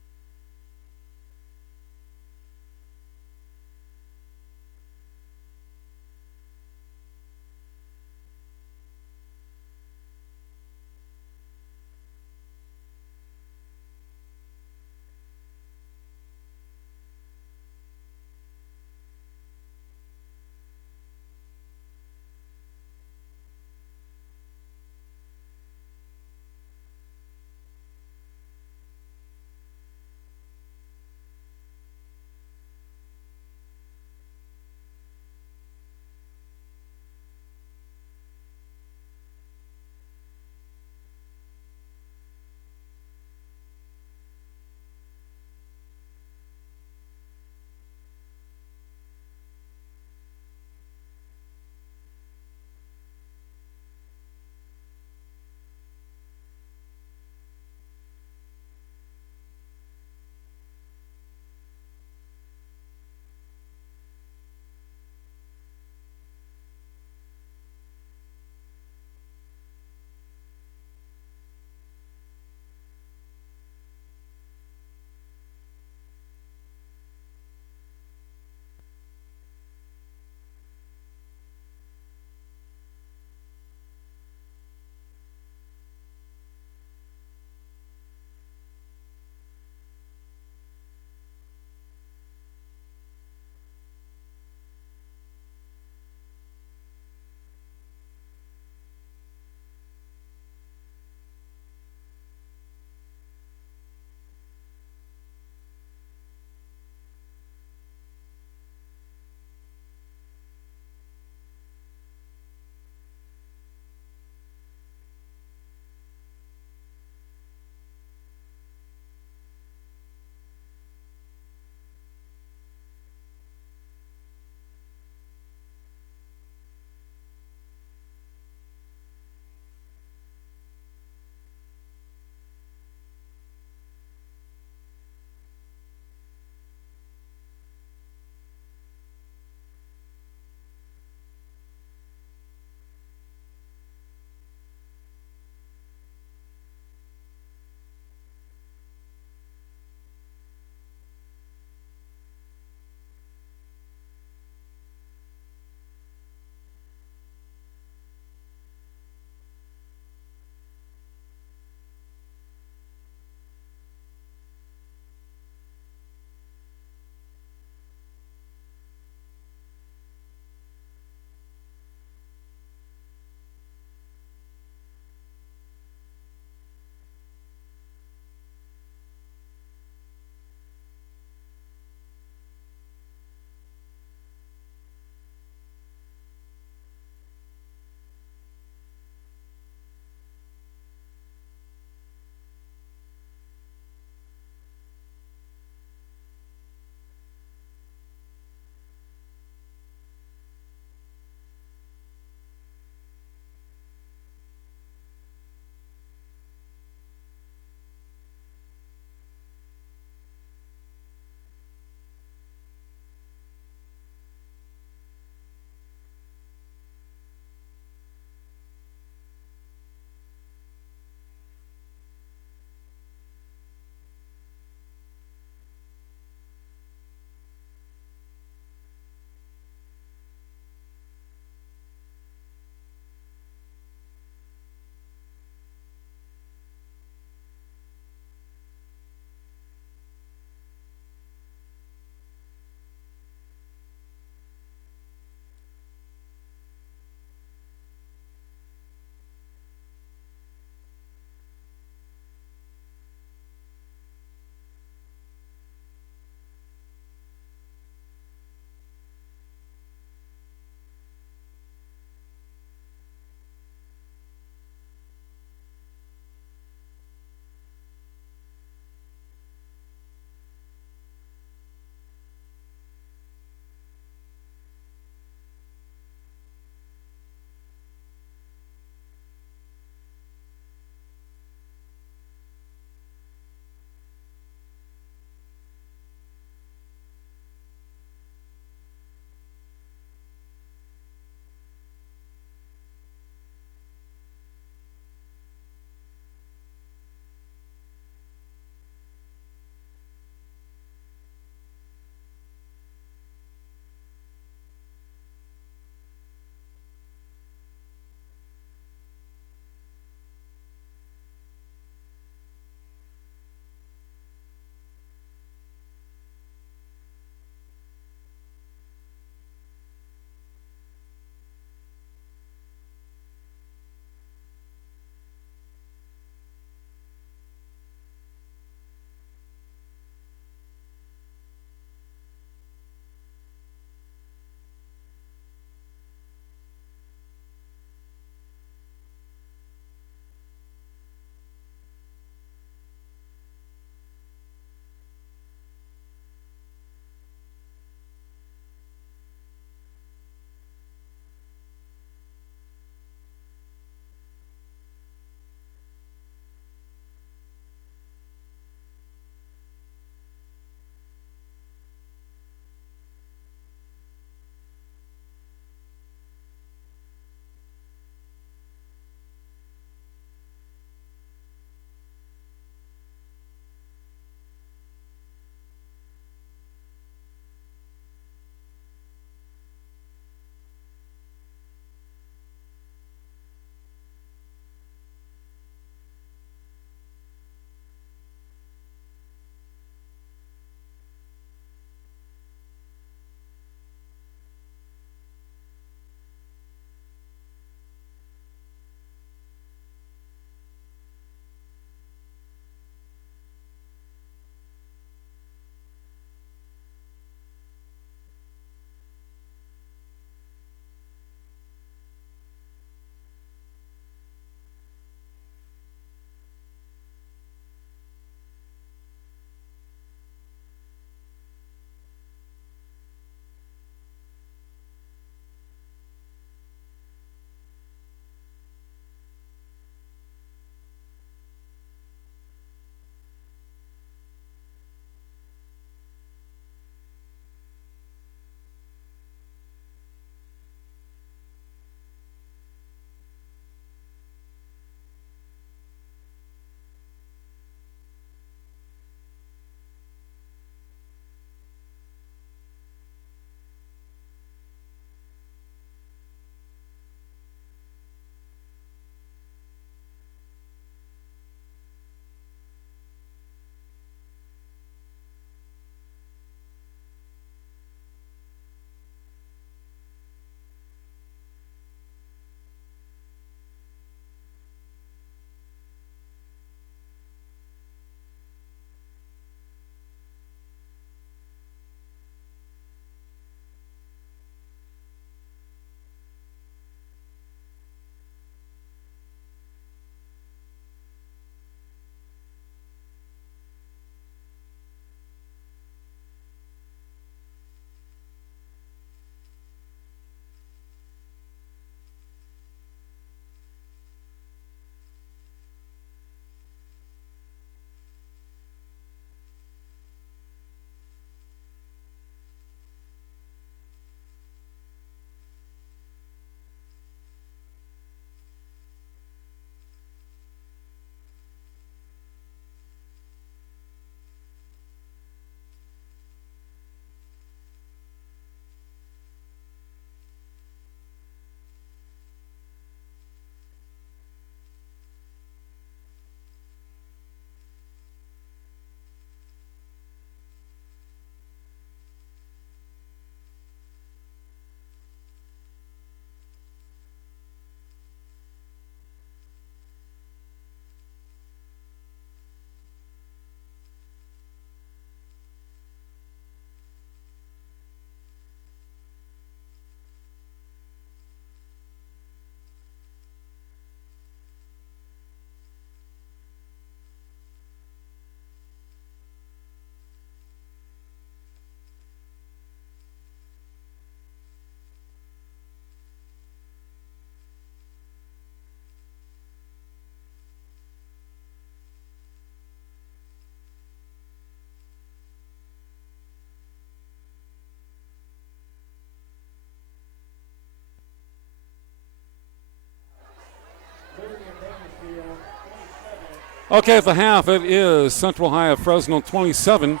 Okay, at the half, it is Central High of Fresno 27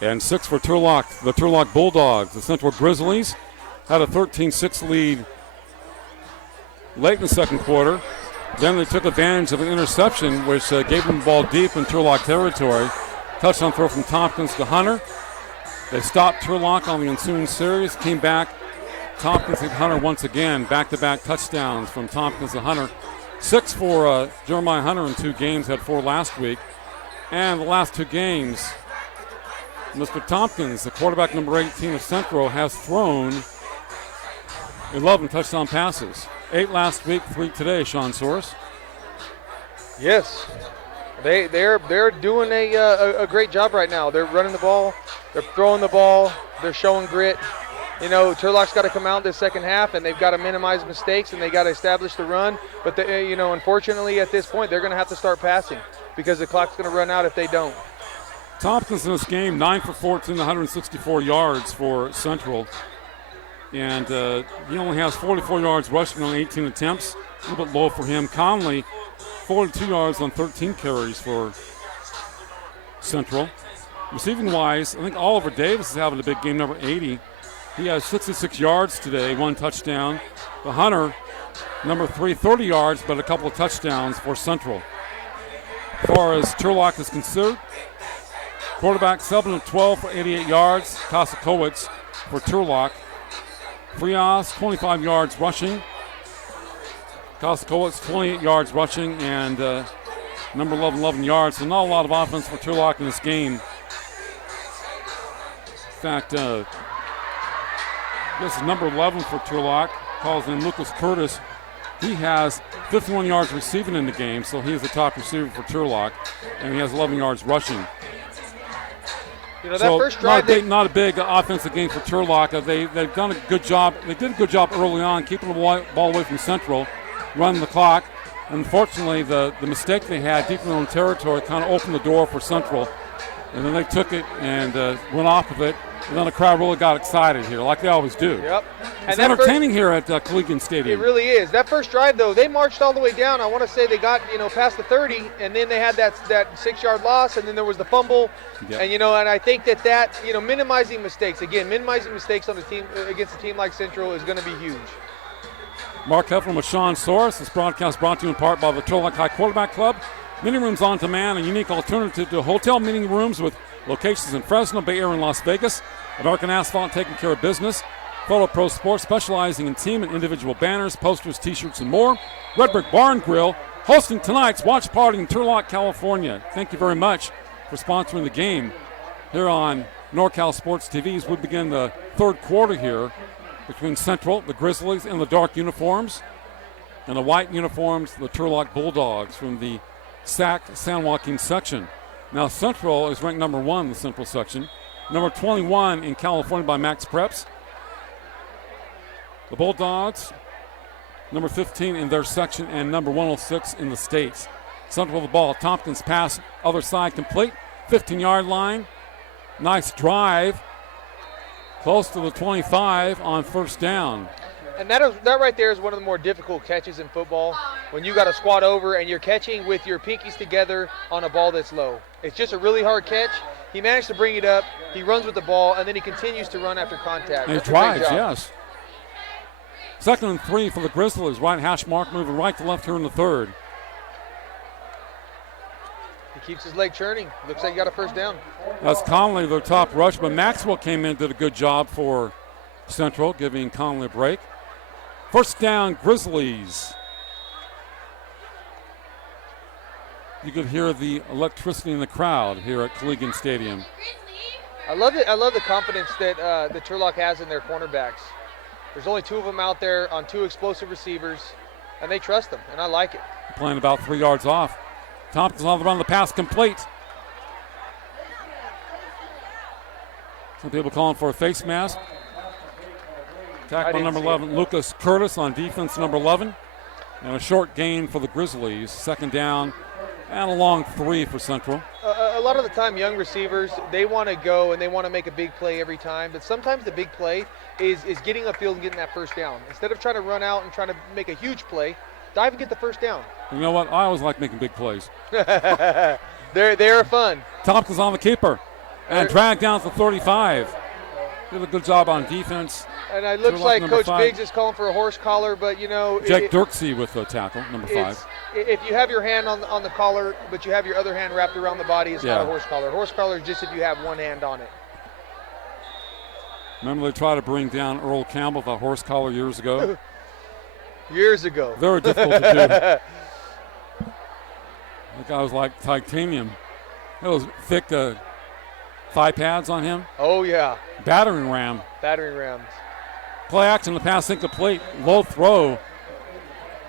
and 6 for Turlock. The Turlock Bulldogs. The Central Grizzlies had a 13-6 lead late in the second quarter. Then they took advantage of an interception, which gave them the ball deep in Turlock territory. Touchdown throw from Tompkins to Hunter. They stopped Turlock on the ensuing series, came back. Tompkins and Hunter once again, back-to-back touchdowns from Tompkins to Hunter. 6 for Jeremiah Hunter in 2 games, had 4 last week. And the last 2 games, Mr. Tompkins, the quarterback number 18 of Central, has thrown 11 touchdown passes. 8 last week, 3 today, Sean Soros. Yes, they're doing a great job right now. They're running the ball, they're throwing the ball, they're showing grit. You know, Turlock's got to come out this second half, and they've got to minimize mistakes, and they got to establish the run. But unfortunately, at this point, they're going to have to start passing because the clock's going to run out if they don't. Tompkins in this game, 9 for 14, 164 yards for Central. And he only has 44 yards rushing on 18 attempts. A little bit low for him. Conley, 42 yards on 13 carries for Central. Receiving-wise, I think Oliver Davis is having a big game, number 80. He has 66 yards today, 1 touchdown. The Hunter, number 3, 30 yards, but a couple of touchdowns for Central. As far as Turlock is concerned, quarterback 7 of 12 for 88 yards. Kosakowicz for Turlock. Frias, 25 yards rushing. Kosakowicz, 28 yards rushing, and number 11 yards. So not a lot of offense for Turlock in this game. In fact, this is number 11 for Turlock. Calls in Lucas Curtis. He has 51 yards receiving in the game, so he is the top receiver for Turlock, and he has 11 yards rushing. You know, that first drive, not a big offensive game for Turlock. They've done a good job. They did a good job early on, keeping the ball away from Central, running the clock. Unfortunately, the mistake they had deep in their own territory kind of opened the door for Central, and then they took it and went off of it. And then the crowd really got excited here, like they always do. Yep. It's entertaining here at Collegiate Stadium. It really is. That first drive, though, they marched all the way down. I want to say they got, past the 30, and then they had that 6-yard loss, and then there was the fumble. Yep. And, and I think that minimizing mistakes, against a team like Central is going to be huge. Mark Heflin with Sean Soros. This broadcast brought to you in part by the Turlock High Quarterback Club. Meeting rooms on demand, a unique alternative to hotel meeting rooms with locations in Fresno, Bay Area, and Las Vegas. American Asphalt taking care of business. Photo Pro Sports specializing in team and individual banners, posters, t-shirts, and more. Red Brick Bar and Grill hosting tonight's watch party in Turlock, California. Thank you very much for sponsoring the game here on NorCal Sports TV as we begin the third quarter here between Central, the Grizzlies, in the dark uniforms, and the white uniforms, the Turlock Bulldogs from the SAC San Joaquin section. Now Central is ranked number 1 in the Central section, number 21 in California by Max Preps. The Bulldogs, number 15 in their section and number 106 in the States. Central with the ball. Tompkins pass, other side complete, 15-yard line. Nice drive, close to the 25 on first down. And that right there is one of the more difficult catches in football, when you got to squat over and you're catching with your pinkies together on a ball that's low. It's just a really hard catch. He managed to bring it up. He runs with the ball, and then he continues to run after contact. And he tries, yes. 2nd and 3 for the Grizzlies. Right hash mark moving right to left here in the third. He keeps his leg churning. Looks like he got a first down. That's Conley, their top rush, but Maxwell came in and did a good job for Central, giving Conley a break. First down, Grizzlies. You could hear the electricity in the crowd here at Collegiate Stadium. I love it. I love the confidence that the Turlock has in their cornerbacks. There's only 2 of them out there on 2 explosive receivers, and they trust them, and I like it. Playing about 3 yards off. Tompkins on the run, the pass complete. Some people calling for a face mask. Tackle number 11, Lucas Curtis on defense, number 11. And a short gain for the Grizzlies. 2nd down and a long 3 for Central. A lot of the time, young receivers, they want to go and they want to make a big play every time. But sometimes the big play is getting upfield and getting that first down. Instead of trying to run out and trying to make a huge play, Dive and get the first down. You know what? I always like making big plays. They're fun. Tompkins on the keeper and dragged down to 35. Did a good job on defense. And it looks Turlock, like number Coach 5. Biggs is calling for a horse collar, but, you know. Jake Dirksey with the tackle, number 5. If you have your hand on the collar, but you have your other hand wrapped around the body, it's not a horse collar. Horse collar is just if you have one hand on it. Remember they tried to bring down Earl Campbell with a horse collar years ago? Years ago. Very difficult to do. The guy was like titanium. Those thick thigh pads on him. Oh, yeah. Battering ram. Battering rams. Play action, the pass incomplete. Low throw.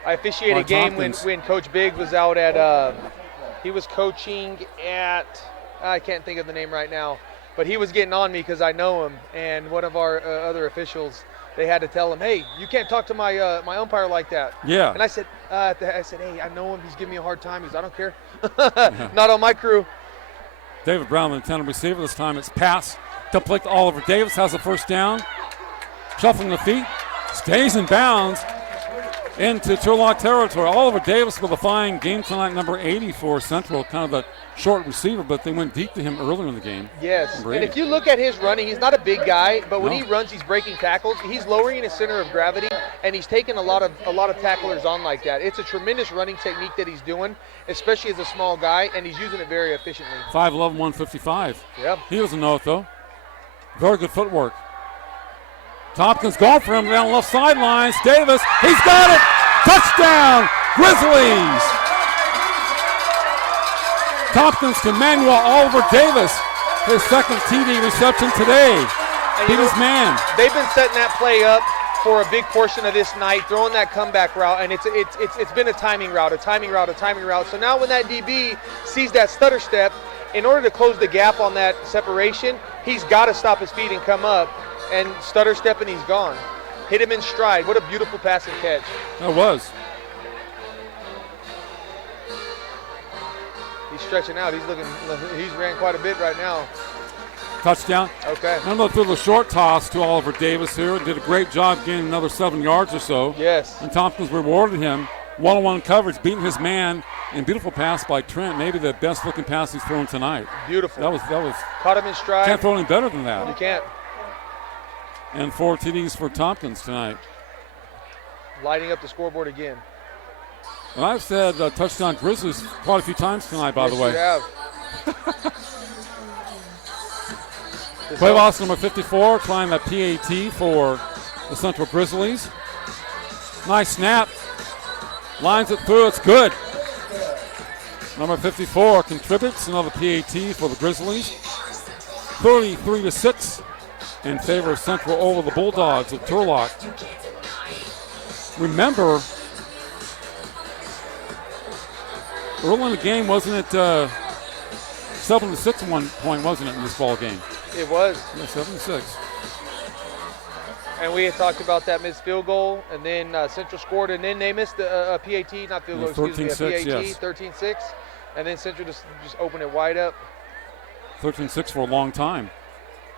I officiated a game when Coach Biggs was out at, he was coaching at, I can't think of the name right now, but he was getting on me because I know him, and one of our other officials, they had to tell him, hey, you can't talk to my my umpire like that. Yeah. And I said, hey, I know him. He's giving me a hard time. He goes, I don't care. Not on my crew. David Brown, the intended receiver. This time it's pass complete to Oliver Davis. Has the first down. Shuffling the feet. Stays in bounds into Turlock territory. Oliver Davis with a fine game tonight, number 80 for Central. Kind of a short receiver, but they went deep to him earlier in the game. Yes, and if you look at his running, he's not a big guy, but when he runs, he's breaking tackles. He's lowering his center of gravity, and he's taking a lot of tacklers on like that. It's a tremendous running technique that he's doing, especially as a small guy, and he's using it very efficiently. 5'11", 155. Yep. He doesn't know it, though. Very good footwork. Tompkins going for him down left sidelines. Davis, he's got it! Touchdown, Grizzlies! Tompkins to Manuel Oliver Davis, his second TD reception today. Beat his man. They've been setting that play up for a big portion of this night, throwing that comeback route, and it's been a timing route. So now when that DB sees that stutter step, in order to close the gap on that separation, he's got to stop his feet and come up, and stutter step, and he's gone. Hit him in stride. What a beautiful pass and catch. That was. He's stretching out. He's ran quite a bit right now. Touchdown. Okay. Remember threw the short toss to Oliver Davis here and did a great job gaining another 7 yards or so. Yes. And Tompkins rewarded him. One-on-one coverage, beating his man, and beautiful pass by Trent. Maybe the best looking pass he's thrown tonight. Beautiful. That was. Caught him in stride. Can't throw any better than that. You can't. And 4 TDs for Tompkins tonight. Lighting up the scoreboard again. And I've said touchdown Grizzlies quite a few times tonight, by the way. You have. Play loss number 54, trying the PAT for the Central Grizzlies. Nice snap. Lines it through, it's good. Number 54 contributes another PAT for the Grizzlies. 33-6 in favor of Central over the Bulldogs at Turlock. Remember, early in the game, wasn't it 7-6 at one point, wasn't it, in this ball game? It was. Yeah, 7-6. And we had talked about that missed field goal, and then Central scored, and then they missed a PAT, not field goal, excuse me, a PAT, yes. 13-6, and then Central just opened it wide up. 13-6 for a long time.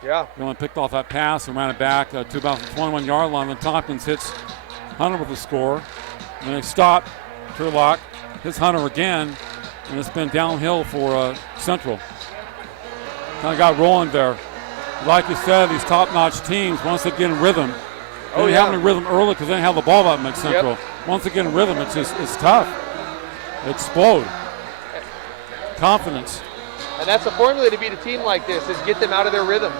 Yeah. They only picked off that pass and ran it back to about the 21-yard line. Then Tompkins hits Hunter with the score. And they stop. Turlock hits Hunter again, and it's been downhill for Central. Kind of got rolling there. Like you said, these top-notch teams, once they get in rhythm, they don't have any rhythm early because they didn't have the ball that much Central. Yep. Once they get in rhythm, it's tough. They explode. Confidence. And that's a formula to beat a team like this, is get them out of their rhythm.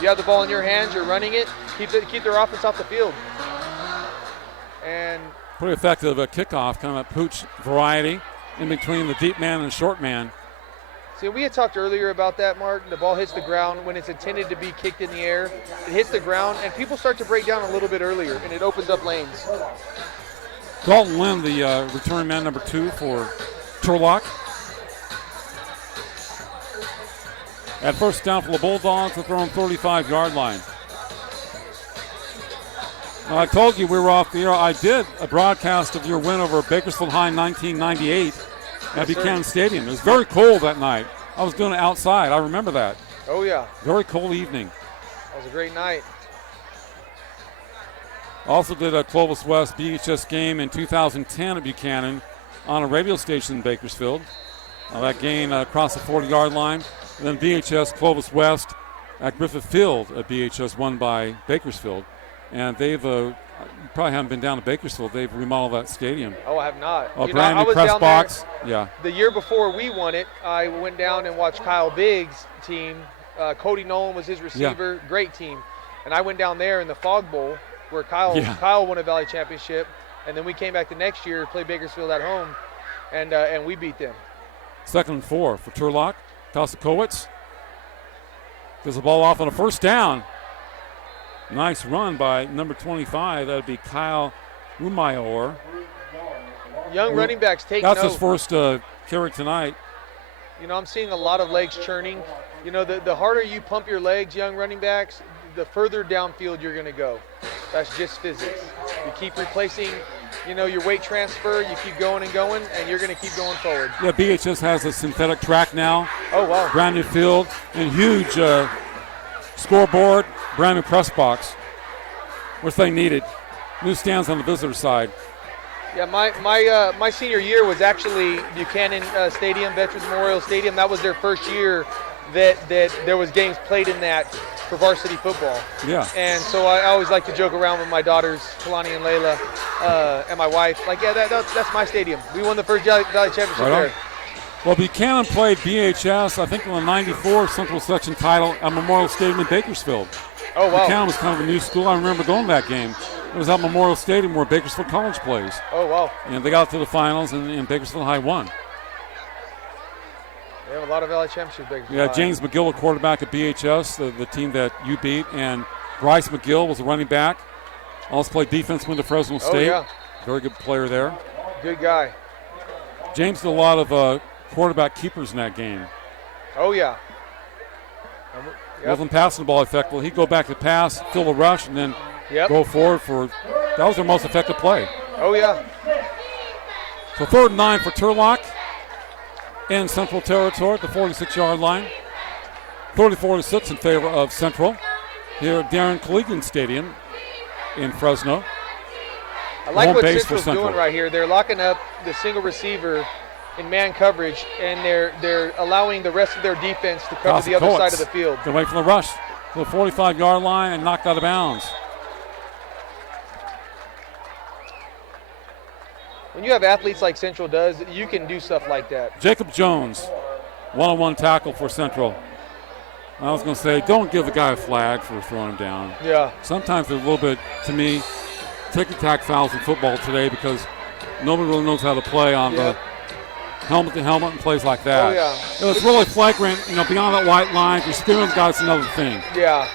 You have the ball in your hands, you're running it, keep their offense off the field. And pretty effective kickoff, kind of a pooch variety in between the deep man and the short man. See, we had talked earlier about that, Mark. The ball hits the ground when it's intended to be kicked in the air. It hits the ground, and people start to break down a little bit earlier, and it opens up lanes. Dalton Lynn, the return man number 2 for Turlock. At first down for the Bulldogs, they're throwing 35-yard line. Now, I told you we were off the air. I did a broadcast of your win over Bakersfield High in 1998 at Buchanan Stadium. It was very cold that night. I was doing it outside. I remember that. Oh, yeah. Very cold evening. That was a great night. Also did a Clovis West BHS game in 2010 at Buchanan on a radio station in Bakersfield. That game across the 40-yard line. And then BHS Clovis West at Griffith Field at BHS, won by Bakersfield. And they've, you probably haven't been down to Bakersfield. They've remodeled that stadium. Oh, I have not. A brand new press box. Yeah. The year before we won it, I went down and watched Kyle Biggs' team. Cody Nolan was his receiver. Yeah. Great team. And I went down there in the Fog Bowl where Kyle won a Valley Championship. And then we came back the next year, played Bakersfield at home, and we beat them. 2nd and 4 for Turlock. Kosikowicz gives the ball off on a first down. Nice run by number 25. That would be Kyle Umayor. Young running backs take That's his first carry tonight. You know, I'm seeing a lot of legs churning. You know, the harder you pump your legs, young running backs, the further downfield you're going to go. That's just physics. You keep replacing, you know, your weight transfer. You keep going and going, and you're going to keep going forward. Yeah, BHS has a synthetic track now. Oh, wow. Brand new field and huge scoreboard, brand new press box, which they needed. New stands on the visitor side. Yeah, my senior year was actually Buchanan Stadium, Veterans Memorial Stadium. That was their first year that there was games played in that for varsity football. Yeah. And so I always like to joke around with my daughters, Kalani and Layla, and my wife. Like, yeah, that's my stadium. We won the first Valley Championship there. Well, Buchanan played BHS, I think, in the '94 Central Section title at Memorial Stadium in Bakersfield. Oh, wow. Buchanan was kind of a new school. I remember going to that game. It was at Memorial Stadium where Bakersfield College plays. Oh, wow. And they got to the finals, and Bakersfield High won. They have a lot of Valley Championships. Yeah, James McGill, a quarterback at BHS, the team that you beat, and Bryce McGill was a running back. Also played defense with the Fresno State. Oh, yeah. Very good player there. Good guy. James did a lot of quarterback keepers in that game. Oh, yeah. Yep. Wasn't passing the ball effectively. He'd go back to pass, fill the rush, and then go forward for – that was their most effective play. Oh, yeah. So 3rd and 9 for Turlock in Central Territory at the 46-yard line. 34-6 in favor of Central here at Darren Collegian Stadium in Fresno. I like what Central's doing right here. They're locking up the single receiver in man coverage, and they're allowing the rest of their defense to cover the other side of the field. They're waiting for the rush to the 45-yard line and knocked out of bounds. When you have athletes like Central does, you can do stuff like that. Jacob Jones, one-on-one tackle for Central. I was going to say, don't give the guy a flag for throwing him down. Yeah. Sometimes there's a little bit, to me, tick-tack fouls in football today because nobody really knows how to play on the helmet-to-helmet and plays like that. Oh, yeah. It was really flagrant, beyond that white line. If you're spearing the guy, it's another thing. Yeah.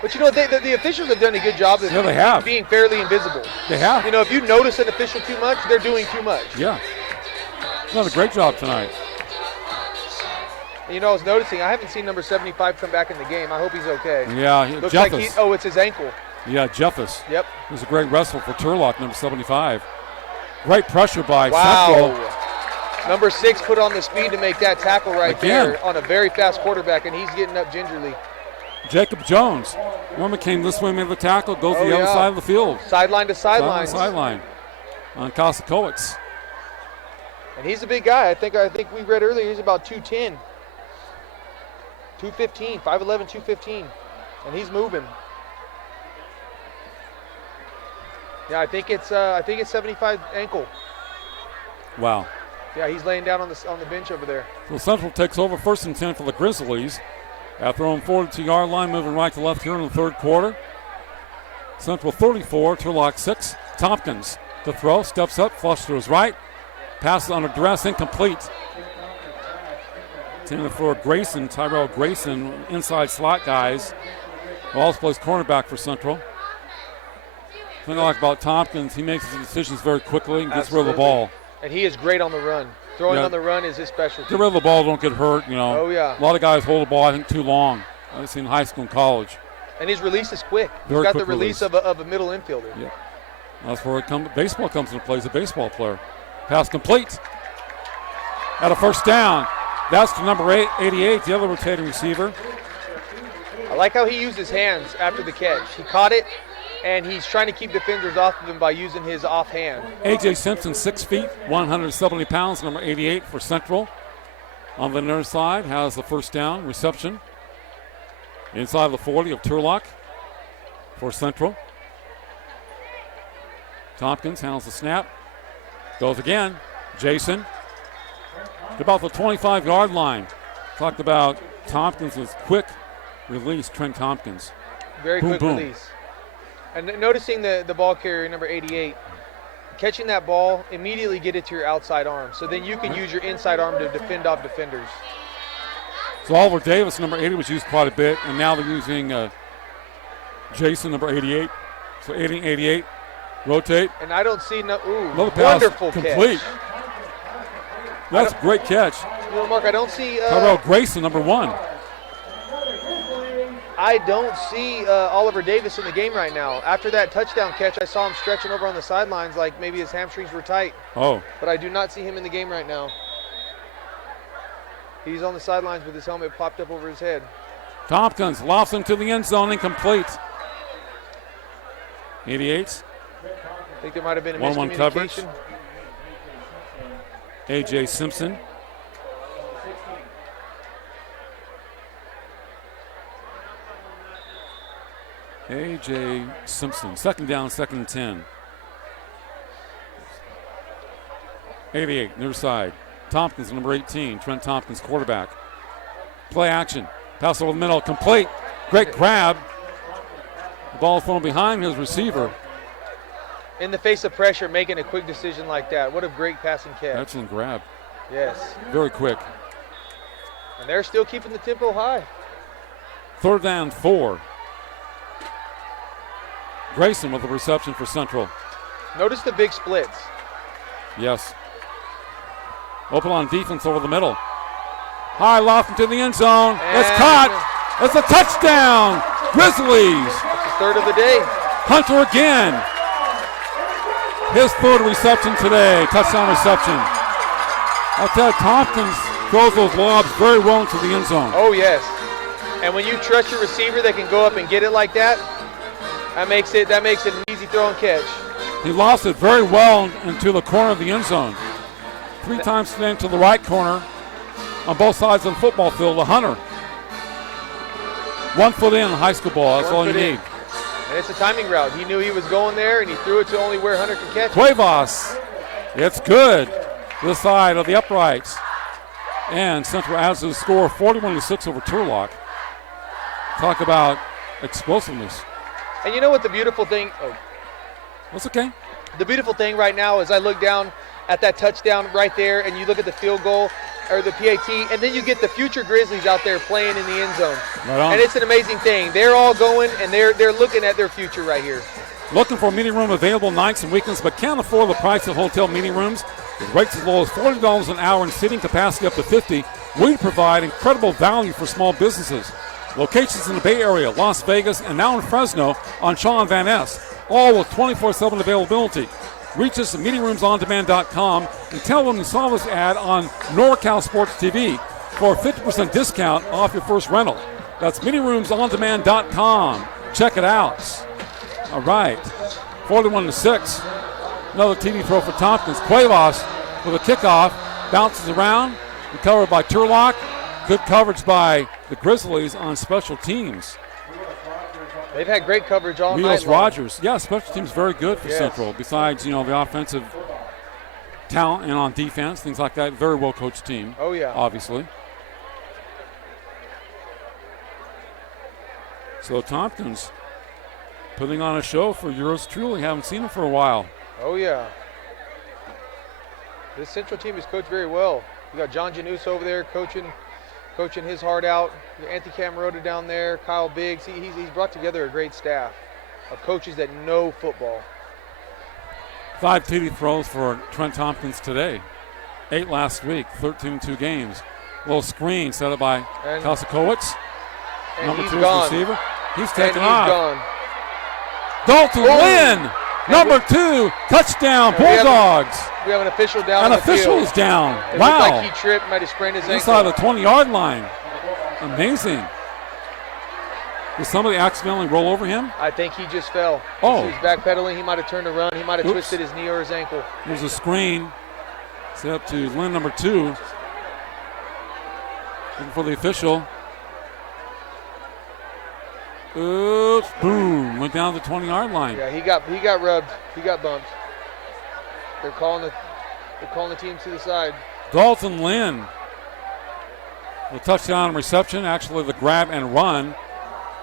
But, the officials have done a good job of being fairly invisible. They have. If you notice an official too much, they're doing too much. Yeah. Done a great job tonight. I was noticing, I haven't seen number 75 come back in the game. I hope he's okay. Yeah, Looks Jeffus. like it's his ankle. Yeah, Jeffus. Yep. It was a great wrestle for Turlock, number 75. Great pressure by Wow. Central. Number 6 put on the speed to make that tackle there on a very fast quarterback, and he's getting up gingerly. Jacob Jones. Norman came this way, made the tackle, goes to the other side of the field. Sideline to sideline. Sideline on Kosikowicz. And he's a big guy. I think we read earlier he's about 210. 215, 5'11", 215. And he's moving. Yeah, I think it's 75 ankle. Wow. Yeah, he's laying down on the bench over there. So Central takes over 1st and 10 for the Grizzlies. After on 42-yard line, moving right to left here in the 3rd quarter. Central 34, Turlock 6. Tompkins to throw, steps up, flush to his right. Passes under duress, incomplete. Intended for Grayson, Tyrell Grayson, inside slot guys. Who also plays cornerback for Central. The thing I like about Tompkins, he makes his decisions very quickly and gets rid of the ball. And he is great on the run. Throwing on the run is his specialty. Get rid of the ball, don't get hurt, Oh, yeah. A lot of guys hold the ball, I think, too long. I've seen high school and college. And his release is quick. He's got the release of a middle infielder. Yeah. That's where baseball comes into play as a baseball player. Pass complete. At a 1st down. That's to number 88, the other rotating receiver. I like how he used his hands after the catch. He caught it, and he's trying to keep defenders off of him by using his offhand. A.J. Simpson, 6 feet, 170 pounds, number 88 for Central. On the near side, has the first down reception. Inside the 40 of Turlock for Central. Tompkins handles the snap. Goes again. Jason. To about the 25-yard line. Talked about Tompkins' quick release, Trent Tompkins. Very boom, quick boom. release. And noticing the ball carrier, number 88, catching that ball, immediately get it to your outside arm. So then you can use your inside arm to defend off defenders. So Oliver Davis, number 80, was used quite a bit, and now they're using Jason, number 88. So 80, 88, rotate. And I don't see another pass, wonderful complete. catch. That's a great catch. You know, Mark, I don't see Tyrell Grayson, number 1. I don't see Oliver Davis in the game right now. After that touchdown catch, I saw him stretching over on the sidelines like maybe his hamstrings were tight. Oh. But I do not see him in the game right now. He's on the sidelines with his helmet popped up over his head. Tompkins lofts him to the end zone, incomplete. 88. I think there might have been a 1-1 coverage. miscommunication. A.J. Simpson. A.J. Simpson, second down, second and 10. 88, near side. Tompkins, number 18, Trent Tompkins, quarterback. Play action, pass over the middle, complete. Great grab. The ball thrown behind his receiver. In the face of pressure, making a quick decision like that. What a great passing catch. Excellent grab. Yes. Very quick. And they're still keeping the tempo high. Third down, 4. Grayson with the reception for Central. Notice the big splits. Yes. Open on defense over the middle. High loft into the end zone. It's caught. It's a touchdown. Grizzlies. That's the third of the day. Hunter again. His third reception today. Touchdown reception. I'll tell you, Tompkins throws those lobs very well into the end zone. Oh, yes. And when you trust your receiver that can go up and get it like that, that makes it an easy throw and catch. He lost it very well into the corner of the end zone. 3 times today into the right corner on both sides of the football field to Hunter. 1 foot in high school ball. That's all you need. And it's a timing route. He knew he was going there, and he threw it to only where Hunter could catch it. Cuevas. It's good. This side of the uprights. And Central adds to the score 41-6 over Turlock. Talk about explosiveness. And you know what the beautiful thing? Oh. That's okay. The beautiful thing right now is I look down at that touchdown right there, and you look at the field goal or the PAT, and then you get the future Grizzlies out there playing in the end zone. Right on. And it's an amazing thing. They're all going, and they're looking at their future right here. Looking for a meeting room available nights and weekends, but can't afford the price of hotel meeting rooms? With rates as low as $40 an hour and seating capacity up to 50, we provide incredible value for small businesses. Locations in the Bay Area, Las Vegas, and now in Fresno on Shaw and Van Ness, all with 24/7 availability. Reach us at meetingroomsondemand.com and tell them you saw this ad on NorCal Sports TV for a 50% discount off your first rental. That's meetingroomsondemand.com. Check it out. All right, 41-6. Another TV throw for Tompkins. Cuevas with a kickoff, bounces around, recovered by Turlock. Good coverage by the Grizzlies on special teams. They've had great coverage all night Rios long. Rogers, yeah, special teams very good for Central. Besides, the offensive talent and on defense, things like that. Very well coached team. Oh yeah, obviously. So Tompkins putting on a show for yours truly. Haven't seen him for a while. Oh yeah. This Central team is coached very well. You got John Janus over there coaching his heart out. Anthony Camarota down there, Kyle Biggs. He's brought together a great staff of coaches that know football. 5 TD throws for Trent Tompkins today. 8 last week, 13-2 games. Little screen set up by Kosikowicz. Number 2 receiver. He's taken off. Gone. Dalton Lynn, number 2, touchdown, Bulldogs. We have an official down. An official is down. It wow. looked like he tripped, might have sprained his ankle. Inside the 20-yard line. Amazing. Did somebody accidentally roll over him? I think he just fell. Oh. He was backpedaling. He might have turned to run. He might have twisted his knee or his ankle. There's a screen set up to Lynn, number 2. Looking for the official. Oops, boom, went down to the 20-yard line. Yeah, he got rubbed. He got bumped. They're calling the team to the side. Dalton Lynn, the touchdown reception, actually the grab and run.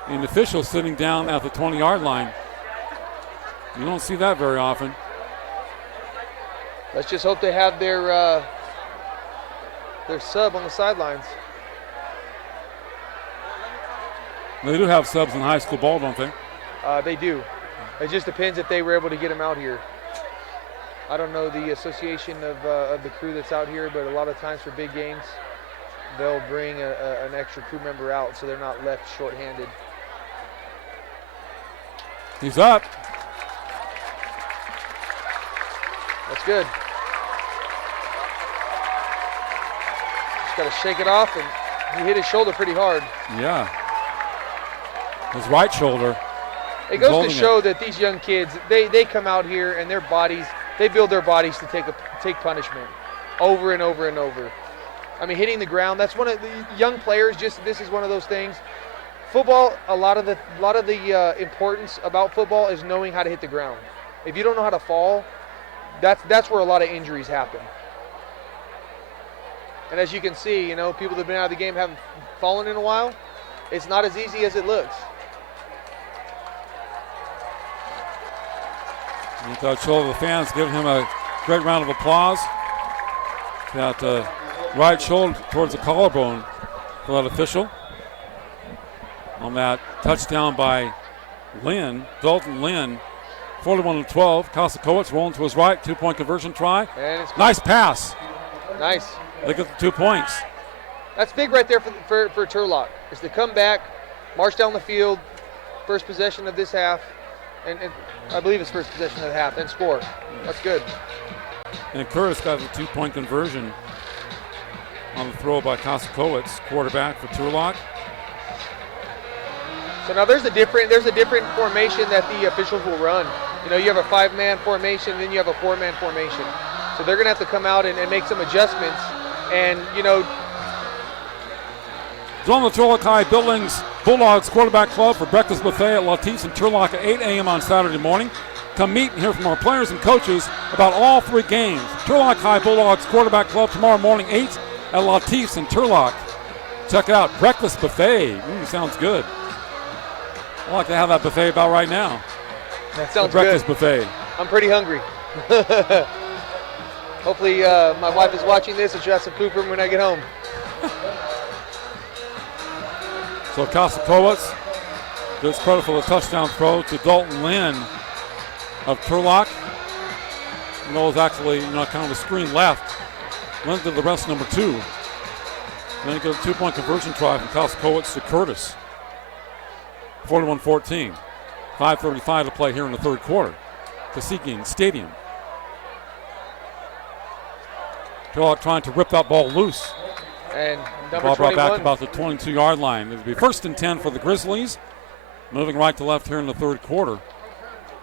And the official sitting down at the 20-yard line. You don't see that very often. Let's just hope they have their sub on the sidelines. They do have subs in high school ball, don't they? They do. It just depends if they were able to get him out here. I don't know the association of the crew that's out here, but a lot of times for big games, they'll bring an extra crew member out so they're not left shorthanded. He's up. That's good. Just got to shake it off, and he hit his shoulder pretty hard. Yeah. His right shoulder. It goes to show that these young kids, they come out here and their bodies, they build their bodies to take punishment over and over and over. I mean, hitting the ground, that's one of the young players, this is one of those things. Football, a lot of the importance about football is knowing how to hit the ground. If you don't know how to fall, that's where a lot of injuries happen. And as you can see, people that have been out of the game haven't fallen in a while. It's not as easy as it looks. You can show the fans giving him a great round of applause. That right shoulder towards the collarbone for that official. On that touchdown by Lynn, Dalton Lynn, 41-12. Kosakowicz rolling to his right, 2-point conversion try. Nice pass. Nice. They get the 2 points. That's big right there for Turlock, is to come back, march down the field, first possession of this half, and I believe it's first possession of the half, and score. That's good. And Curtis got the 2-point conversion on the throw by Kosakowicz, quarterback for Turlock. So now there's a different formation that the officials will run. You have a 5-man formation, then you have a 4-man formation. So they're going to have to come out and make some adjustments. And, Join the Turlock High Bulldogs Quarterback Club for breakfast buffet at Latif's and Turlock at 8 a.m. on Saturday morning. Come meet and hear from our players and coaches about all 3 games. Turlock High Bulldogs Quarterback Club tomorrow morning, 8 at Latif's and Turlock. Check it out, breakfast buffet. Sounds good. I'd like to have that buffet about right now. That sounds breakfast good. Buffet. I'm pretty hungry. Hopefully my wife is watching this and she'll have some food for me when I get home. So Kosakowicz gets credit for the touchdown throw to Dalton Lynn of Turlock. It was actually kind of a screen left. Lynn did the rest, number 2. Then he gets a 2-point conversion try from Kosakowicz to Curtis. 41-14. 5:35 to play here in the third quarter. Kosickian Stadium. Turlock trying to rip that ball loose. And number ball brought 21. back about the 22-yard line. It would be 1st and 10 for the Grizzlies. Moving right to left here in the third quarter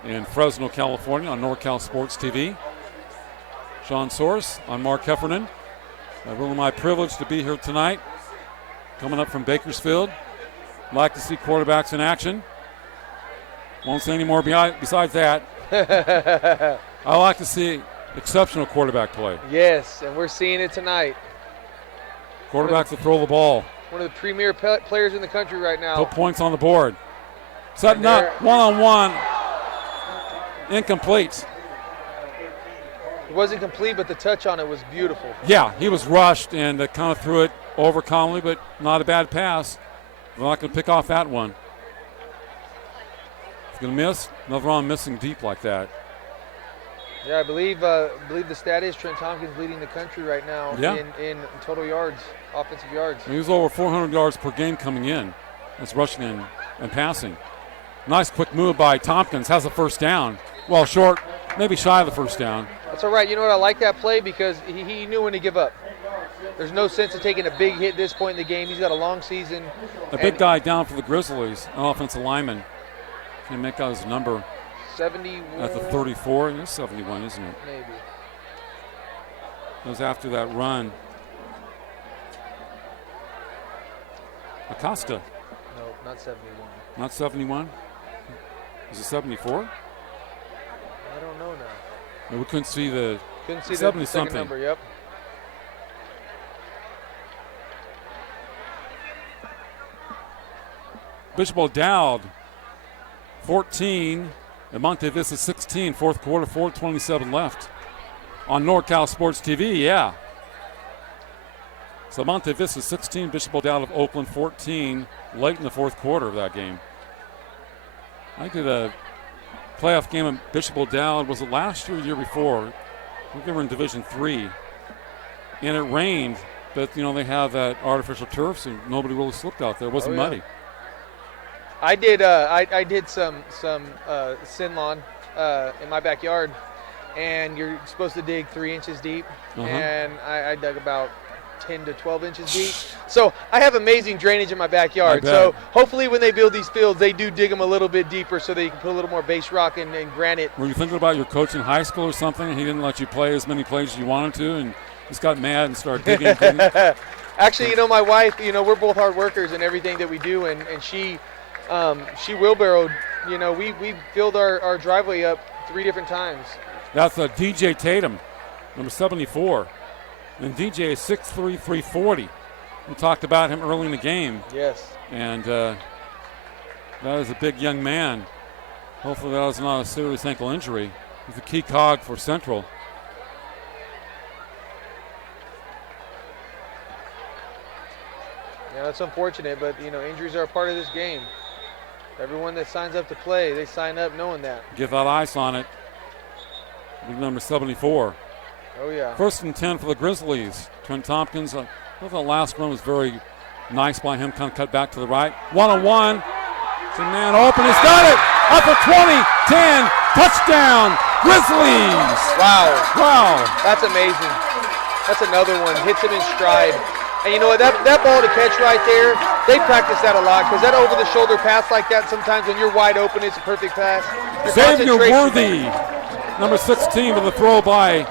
in Fresno, California on NorCal Sports TV. Sean Source, I'm Mark Heffernan. Really my privilege to be here tonight. Coming up from Bakersfield. Like to see quarterbacks in action. Won't say any more besides that. I like to see exceptional quarterback play. Yes, and we're seeing it tonight. Quarterbacks that throw the ball. One of the premier players in the country right now. Put points on the board. Setting up one-on-one. Incomplete. It wasn't complete, but the touch on it was beautiful. Yeah, he was rushed and kind of threw it over calmly, but not a bad pass. We're not going to pick off that one. He's going to miss. Nothing wrong missing deep like that. Yeah, I believe the stat is Trent Tompkins leading the country right now in total yards, offensive yards. He was over 400 yards per game coming in. That's rushing and passing. Nice quick move by Tompkins. Has a first down. Well, short, maybe shy of the first down. That's all right. You know what? I like that play because he knew when to give up. There's no sense of taking a big hit this point in the game. He's got a long season. A big guy down for the Grizzlies, an offensive lineman. Can make out his number 71. at the 34. And it's 71, isn't it? Maybe. It was after that run. Acosta. No, not 71. Not 71? Is it 74? I don't know now. No, we couldn't see the Couldn't see 70 the second something. number, yep. Bishop O'Dowd, 14. And Monte Vista 16, fourth quarter, 4:27 left. On NorCal Sports TV, yeah. So Monte Vista 16, Bishop O'Dowd of Oakland 14, late in the fourth quarter of that game. I did a playoff game at Bishop O'Dowd, was it last year or the year before? I think they were in Division III. And it rained, but, you know, they have that artificial turf, so nobody really slipped out there. It wasn't muddy. I did some sin lawn in my backyard, and you're supposed to dig 3 inches deep, and I dug about 10 to 12 inches deep. So I have amazing drainage in my backyard. So hopefully when they build these fields, they do dig them a little bit deeper so they can put a little more base rock and granite. Were you thinking about your coach in high school or something? He didn't let you play as many plays as you wanted to, and just got mad and started digging. Actually, you know, my wife, you know, we're both hard workers in everything that we do, and she wheelbarrowed. You know, we filled our driveway up 3 different times. That's DJ Tatum, number 74. And DJ is 6'3", 340. We talked about him early in the game. Yes. And that is a big young man. Hopefully that was not a serious ankle injury. He's a key cog for Central. Yeah, that's unfortunate, but, you know, injuries are a part of this game. Everyone that signs up to play, they sign up knowing that. Give out ice on it. With number 74. Oh, yeah. 1st and 10 for the Grizzlies. Trent Tompkins, I thought the last one was very nice by him, kind of cut back to the right. 1-on-1. It's a man open. He's got it. Up for 20, 10, touchdown, Grizzlies. Wow. That's amazing. That's another one. Hits him in stride. And you know what, that ball to catch right there, they practice that a lot because that over-the-shoulder pass like that, sometimes when you're wide open, it's a perfect pass. Xavier Worthy, number 16, with a throw by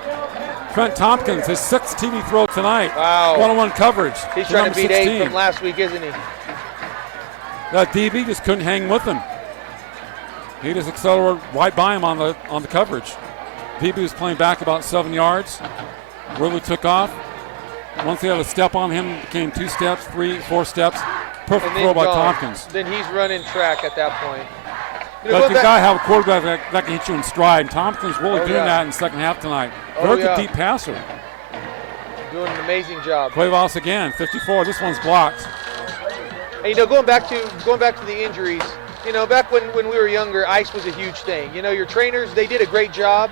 Trent Tompkins, his 6th TD throw tonight. Wow. One-on-one coverage. He's trying to beat 8 from last week, isn't he? That DB just couldn't hang with him. He just accelerated right by him on the coverage. DB was playing back about 7 yards. Worthy took off. Once he had a step on him, it became 2 steps, 3, 4 steps. Perfect throw by Tompkins. Then he's running track at that point. You know, but you got to have a quarterback that can hit you in stride. And Tompkins really doing that in the second half tonight. Very good deep passer. Doing an amazing job. Cuevas again, 54. This one's blocked. And, you know, going back to the injuries, you know, back when we were younger, ice was a huge thing. You know, your trainers, they did a great job,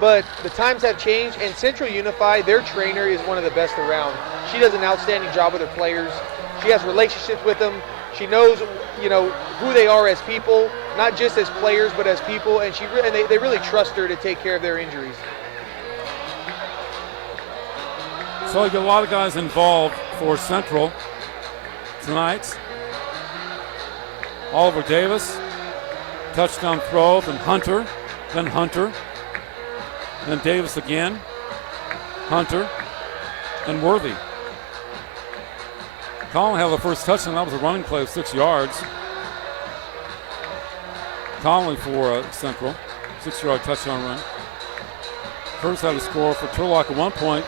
but the times have changed, and Central Unified, their trainer is one of the best around. She does an outstanding job with her players. She has relationships with them. She knows, you know, who they are as people, not just as players, but as people, and they really trust her to take care of their injuries. So you got a lot of guys involved for Central tonight. Oliver Davis, touchdown throw, then Hunter, then Davis again, Hunter, and Worthy. Collin had the first touchdown. That was a running play of 6 yards. Collin for Central, 6-yard touchdown run. First had a score for Turlock at one point.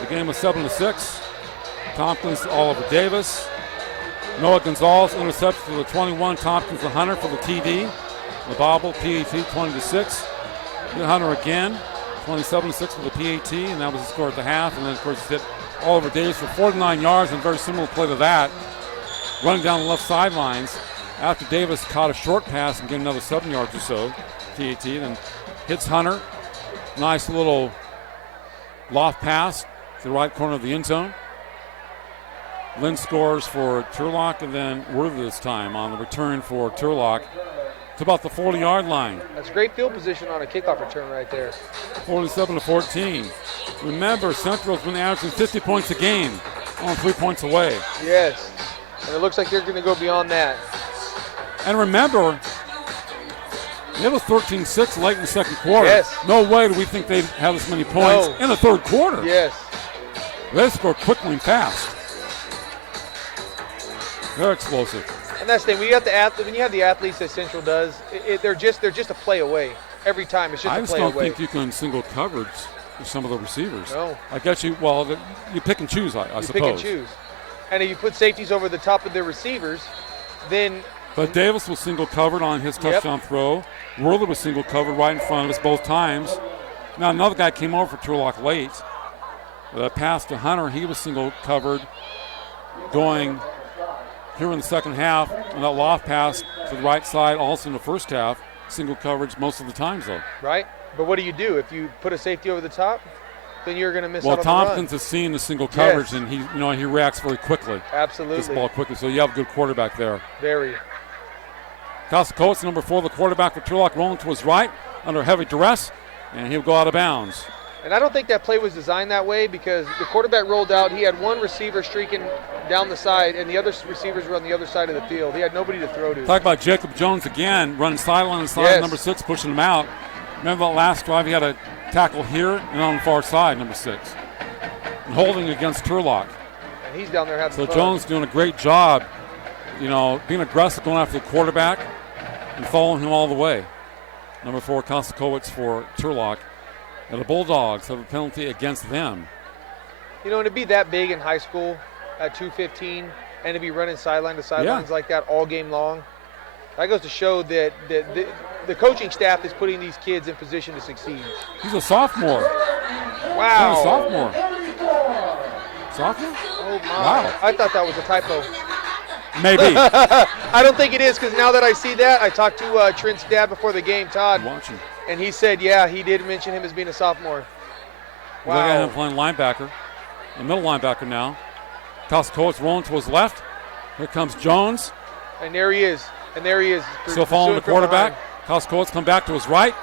The game was 7-6. Tompkins to Oliver Davis. Noah Gonzalez intercepts for the 21. Tompkins to Hunter for the TD. The bobble, PAT 20-6. Hit Hunter again, 27-6 for the PAT, and that was the score at the half. And then, of course, hit Oliver Davis for 49 yards, and a very similar play to that. Running down the left sidelines after Davis caught a short pass and gained another 7 yards or so, PAT, then hits Hunter. Nice little loft pass to the right corner of the end zone. Lynn scores for Turlock, and then Worthy this time on the return for Turlock to about the 40-yard line. That's great field position on a kickoff return right there. 47-14. Remember, Central's been averaging 50 points a game, only 3 points away. Yes, and it looks like they're going to go beyond that. And remember, it was 13-6 late in the second quarter. Yes. No way do we think they'd have as many points in the third quarter. Yes. They score quickly and fast. They're explosive. And that's the thing. When you have the athletes that Central does, they're just a play away every time. It's just a play away. I just don't think you can single coverage with some of the receivers. No. I guess you pick and choose, I suppose. You pick and choose. And if you put safeties over the top of their receivers, then. But Davis was single covered on his touchdown throw. Worley was single covered right in front of us both times. Now another guy came over for Turlock late. Pass to Hunter, he was single covered going here in the second half, and that loft pass to the right side also in the first half. Single coverage most of the times, though. Right, but what do? If you put a safety over the top, then you're going to miss out on the run. Tompkins has seen the single coverage, and he reacts very quickly. Absolutely. Gets the ball quickly, so you have a good quarterback there. Very. Kosakowicz, number 4, the quarterback for Turlock, rolling to his right under heavy duress, and he'll go out of bounds. And I don't think that play was designed that way because the quarterback rolled out. He had one receiver streaking down the side, and the other receivers were on the other side of the field. He had nobody to throw to. Talk about Jacob Jones again, running sideline to sideline, number 6, pushing him out. Remember that last drive, he had a tackle here and on the far side, number 6. And holding against Turlock. And he's down there having fun. So Jones doing a great job, being aggressive, going after the quarterback and following him all the way. Number 4, Kosakowicz for Turlock. And the Bulldogs have a penalty against them. And to be that big in high school at 215 and to be running sideline to sidelines like that all game long, that goes to show that the coaching staff is putting these kids in position to succeed. He's a sophomore. Wow. He's a sophomore. Sophomore? Oh, my. Wow. I thought that was a typo. Maybe. I don't think it is because now that I see that, I talked to Trent's dad before the game, Todd. I'm watching. And he said, he did mention him as being a sophomore. Wow. Look at him playing linebacker. The middle linebacker now. Kosakowicz rolling to his left. Here comes Jones. And there he is. Still following the quarterback. Kosakowicz come back to his right.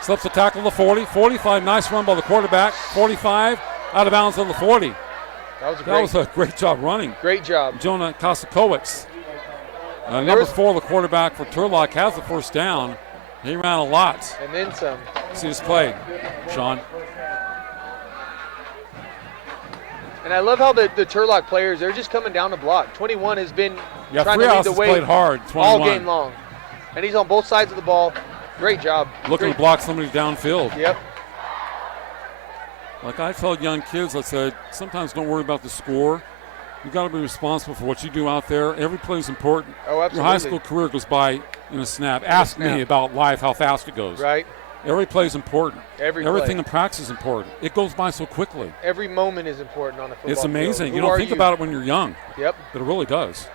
Slips a tackle to the 40. 45, nice run by the quarterback. 45, out of bounds on the 40. That was a great job running. Great job. Jonah Kosakowicz. Number 4, the quarterback for Turlock, has the first down. He ran a lot. And then some. See this play, Sean. And I love how the Turlock players, they're just coming down the block. 21 has been trying to lead the way played hard, 21. all game long. And he's on both sides of the ball. Great job. Looking to block somebody downfield. Yep. Like I told young kids, I said, sometimes don't worry about the score. You've got to be responsible for what you do out there. Every play is important. Oh, absolutely. Your high school career goes by in a snap. Ask me about life, how fast it goes. Right. Every play is important. Everything in practice is important. It goes by so quickly. Every moment is important on a football It's amazing. field. You don't think about it when you're young. Yep. But it really does.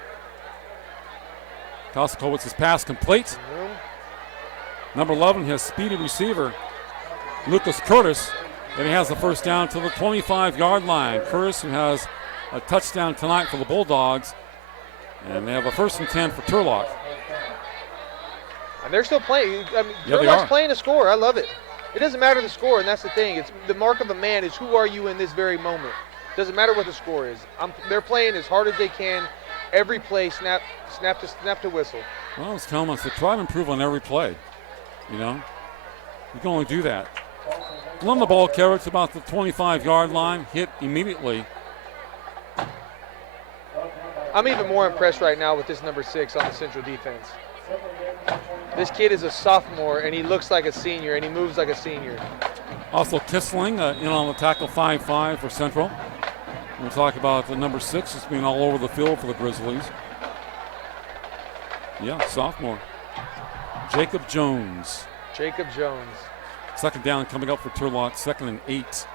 Kosakowicz's pass complete. Mm-hmm. Number 11, his speedy receiver, Lucas Curtis, and he has the first down to the 25-yard line. Curtis, who has a touchdown tonight for the Bulldogs, and they have a 1st and 10 for Turlock. And they're still playing. I mean, Yeah, Turlock's playing to score. I love it. It doesn't matter the score, and that's the thing. It's the mark of a man is who are you in this very moment. Doesn't matter what the score is. They're playing as hard as they can. Every play, snap to whistle. Well, I was telling us to try to improve on every play. You know, you can only do that. Run the ball carry to about the 25-yard line, hit immediately. I'm even more impressed right now with this number 6 on the Central defense. This kid is a sophomore, and he looks like a senior, and he moves like a senior. Also, Kissling in on the tackle, 5'5" for Central. We'll talk about the number 6 that's being all over the field for the Grizzlies. Yeah, sophomore. Jacob Jones. Second down coming up for Turlock, 2nd and 8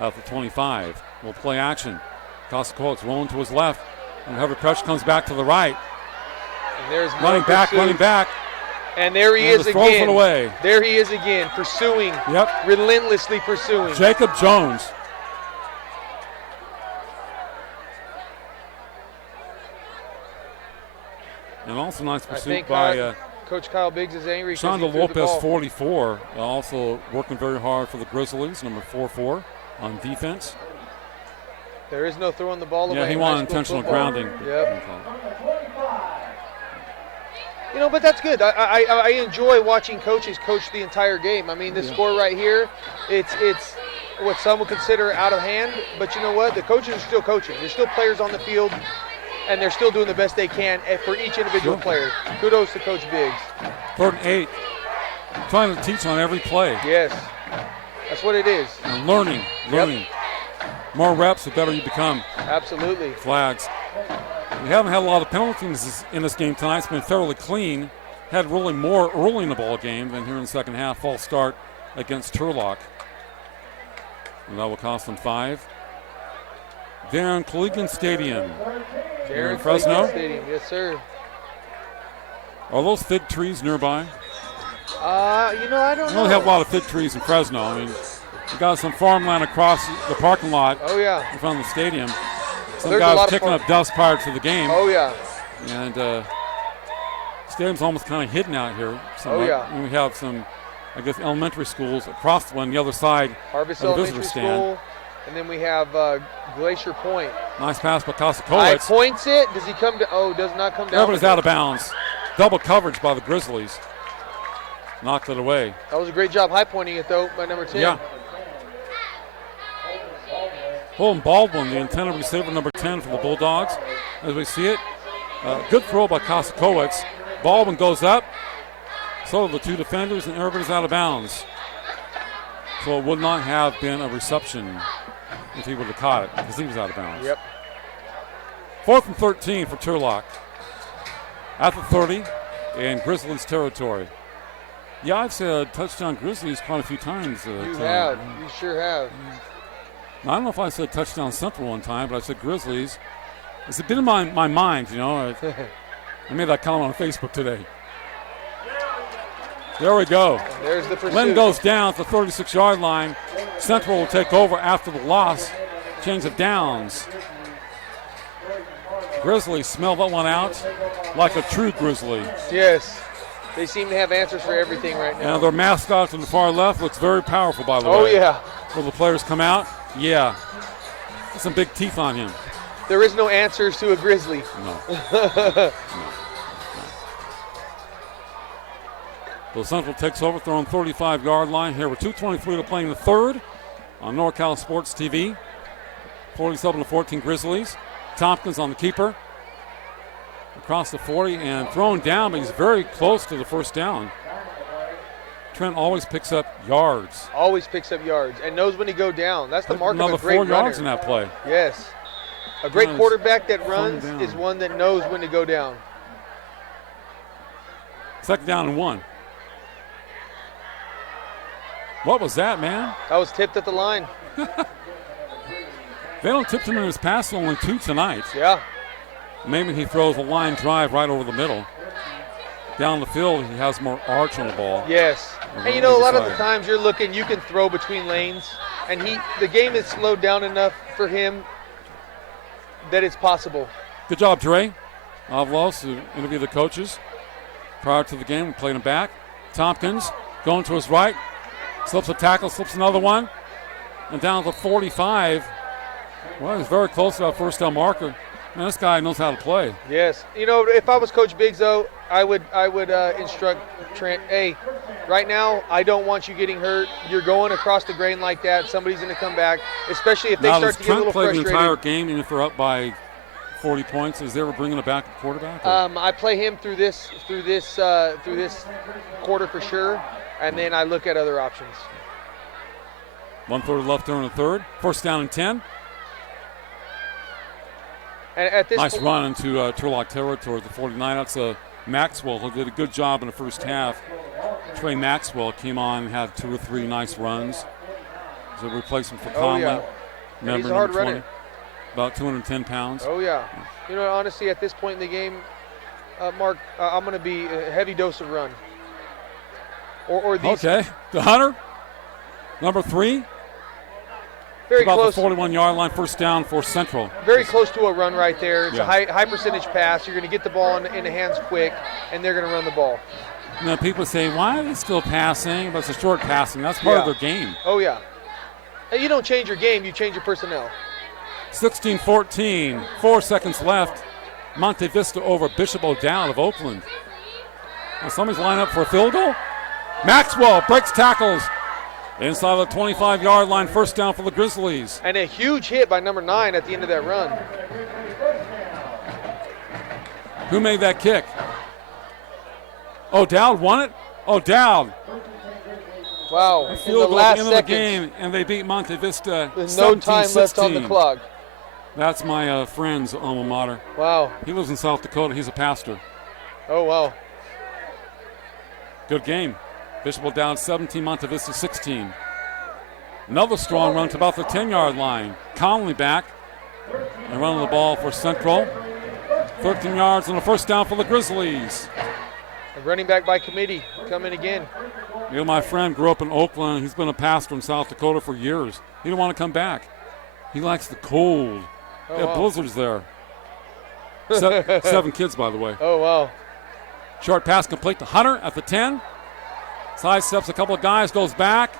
at the 25. We'll play action. Kosakowicz's rolling to his left, and Heavy pressure comes back to the right. And there's running back. And there he is again. Throws it away. There he is again, pursuing. Yep. Relentlessly pursuing. Jacob Jones. And Also nice I pursuit think by Coach Kyle Biggs is angry. 'cause he Shonda threw the Lopez, ball. 44, also working very hard for the Grizzlies, number 44 on defense. There is no throwing the ball away. Yeah, he in wanted high school intentional football. grounding. Yep. But that's good. I enjoy watching coaches coach the entire game. I mean, this score right here, it's what some would consider out of hand, but you know what? The coaches are still coaching. There's still players on the field, and they're still doing the best they can for each individual player. Kudos to Coach Biggs. 3rd and 8. Trying to teach on every play. Yes, that's what it is. And learning. More reps, the better you become. Absolutely. Flags. We haven't had a lot of penalties in this game tonight. It's been fairly clean. Had really more early in the ball game than here in the second half. False start against Turlock. And that will cost them 5. Darren Collegian Stadium. Here in Fresno. Stadium. Yes, sir. Are those fig trees nearby? I don't know. We don't have a lot of fig trees in Fresno. I mean, we got some farmland across the parking lot Oh, yeah. in front of the stadium. Some There's a guys lot of kicking farm- up dust prior to the game. Oh, yeah. And stadium's almost kind of hidden out here. Oh, yeah. And we have some, I guess, elementary schools across the other side Harvest of the Elementary visitor stand. School. And then we have Glacier Point. Nice pass by I Kosakowicz. points it. Does he come to? Oh, does not come down. Everybody's out of bounds. Double coverage by the Grizzlies. Knocked it away. That was a great job high pointing it, though, by number 10. Yeah. Holden Baldwin, the intended receiver, number 10 for the Bulldogs. As we see it, good throw by Kosakowicz. Baldwin goes up. So do the two defenders, and everybody's out of bounds. So it would not have been a reception if he would have caught it, because he was out of bounds. Yep. 4th and 13 for Turlock. At the 30 in Grizzlies territory. Yeah, I've said touchdown Grizzlies quite a few times. You have. You sure have. I don't know if I said touchdown Central one time, but I said Grizzlies. It's been in my mind, I made that comment on Facebook today. There we go. There's the pursuit. Lynn goes down at the 36-yard line. Central will take over after the loss. Change of downs. Grizzlies smell that one out like a true Grizzly. Yes. They seem to have answers for everything right now. And their mascot to the far left looks very powerful, by the way. Oh, yeah. Will the players come out? Yeah. Some big teeth on him. There is no answers to a Grizzly. No. So Central takes over, throwing 35-yard line here with 2:23 to play in the third on NorCal Sports TV. 47-14 Grizzlies. Tompkins on the keeper. Across the 40 and thrown down, but he's very close to the first down. Trent always picks up yards. Always picks up yards and knows when to go down. That's the mark of a Another great 4 runner. yards in that play. Yes. A great Nice. quarterback that runs down. is one that knows when to go down. 2nd down and 1. What was that, man? That was tipped at the line. They don't tip him in his pass, only 2 tonight. Yeah. Maybe he throws a line drive right over the middle. Down the field, he has more arch on the ball. Yes. And a lot of the times you're looking, you can throw between lanes, and the game is slowed down enough for him that it's possible. Good job, Dre. Avalos, who interviewed the coaches prior to the game. We played him back. Tompkins going to his right. Slips a tackle, slips another one. And down to 45. Well, he's very close to that first down marker. Man, this guy knows how to play. Yes. If I was Coach Biggs, though, I would instruct Trent, hey, right now, I don't want you getting hurt. You're going across the grain like that. Somebody's going to come back, especially if they Now, start does to get a Trent little play frustrated. the entire game, even if they're up by 40 points? Is they ever bringing a backup quarterback? I play him through this quarter for sure, and then I look at other options. 1:30 left there in the third. First down and 10. And at this Nice run into Turlock territory at the 49. That's Maxwell, who did a good job in the first half. Trey Maxwell came on and had 2 or 3 nice runs. As a replacement for Conley. Oh, yeah. He's a hard runner. About 210 pounds. Oh, yeah. Honestly, at this point in the game, Mark, I'm going to be a heavy dose of run. Or these. Okay. The Hunter, number 3. Very about close. the 41-yard line, first down for Central. Very close to a run right there. It's Yeah. a high percentage pass. You're going to get the ball in the hands quick, and they're going to run the ball. You know, people say, why are they still passing? But it's a short passing. That's part of their game. Oh, yeah. And you don't change your game, you change your personnel. 16-14, 4 seconds left. Monte Vista over Bishop O'Dowd of Oakland. Will somebody's line up for a field goal? Maxwell breaks tackles inside the 25-yard line, first down for the Grizzlies. And a huge hit by number 9 at the end of that run. Who made that kick? O'Dowd won it? O'Dowd. Wow, in the Field goal at last the end of the seconds. game, and they beat Monte Vista 17-16. There's no time left on the clock. That's my friend's alma mater. Wow. He lives in South Dakota. He's a pastor. Oh, wow. Good game. Bishop O'Dowd 17, Monte Vista 16. Another strong run to about the 10-yard line. Conley back and running the ball for Central. 13 yards and a first down for the Grizzlies. A running back by committee coming again. You know, my friend grew up in Oakland. He's been a pastor in South Dakota for years. He didn't want to come back. He likes the cold. Oh, They have wow. blizzards there. 7 kids, by the way. Oh, wow. Short pass complete to Hunter at the 10. Sidesteps a couple of guys, goes back,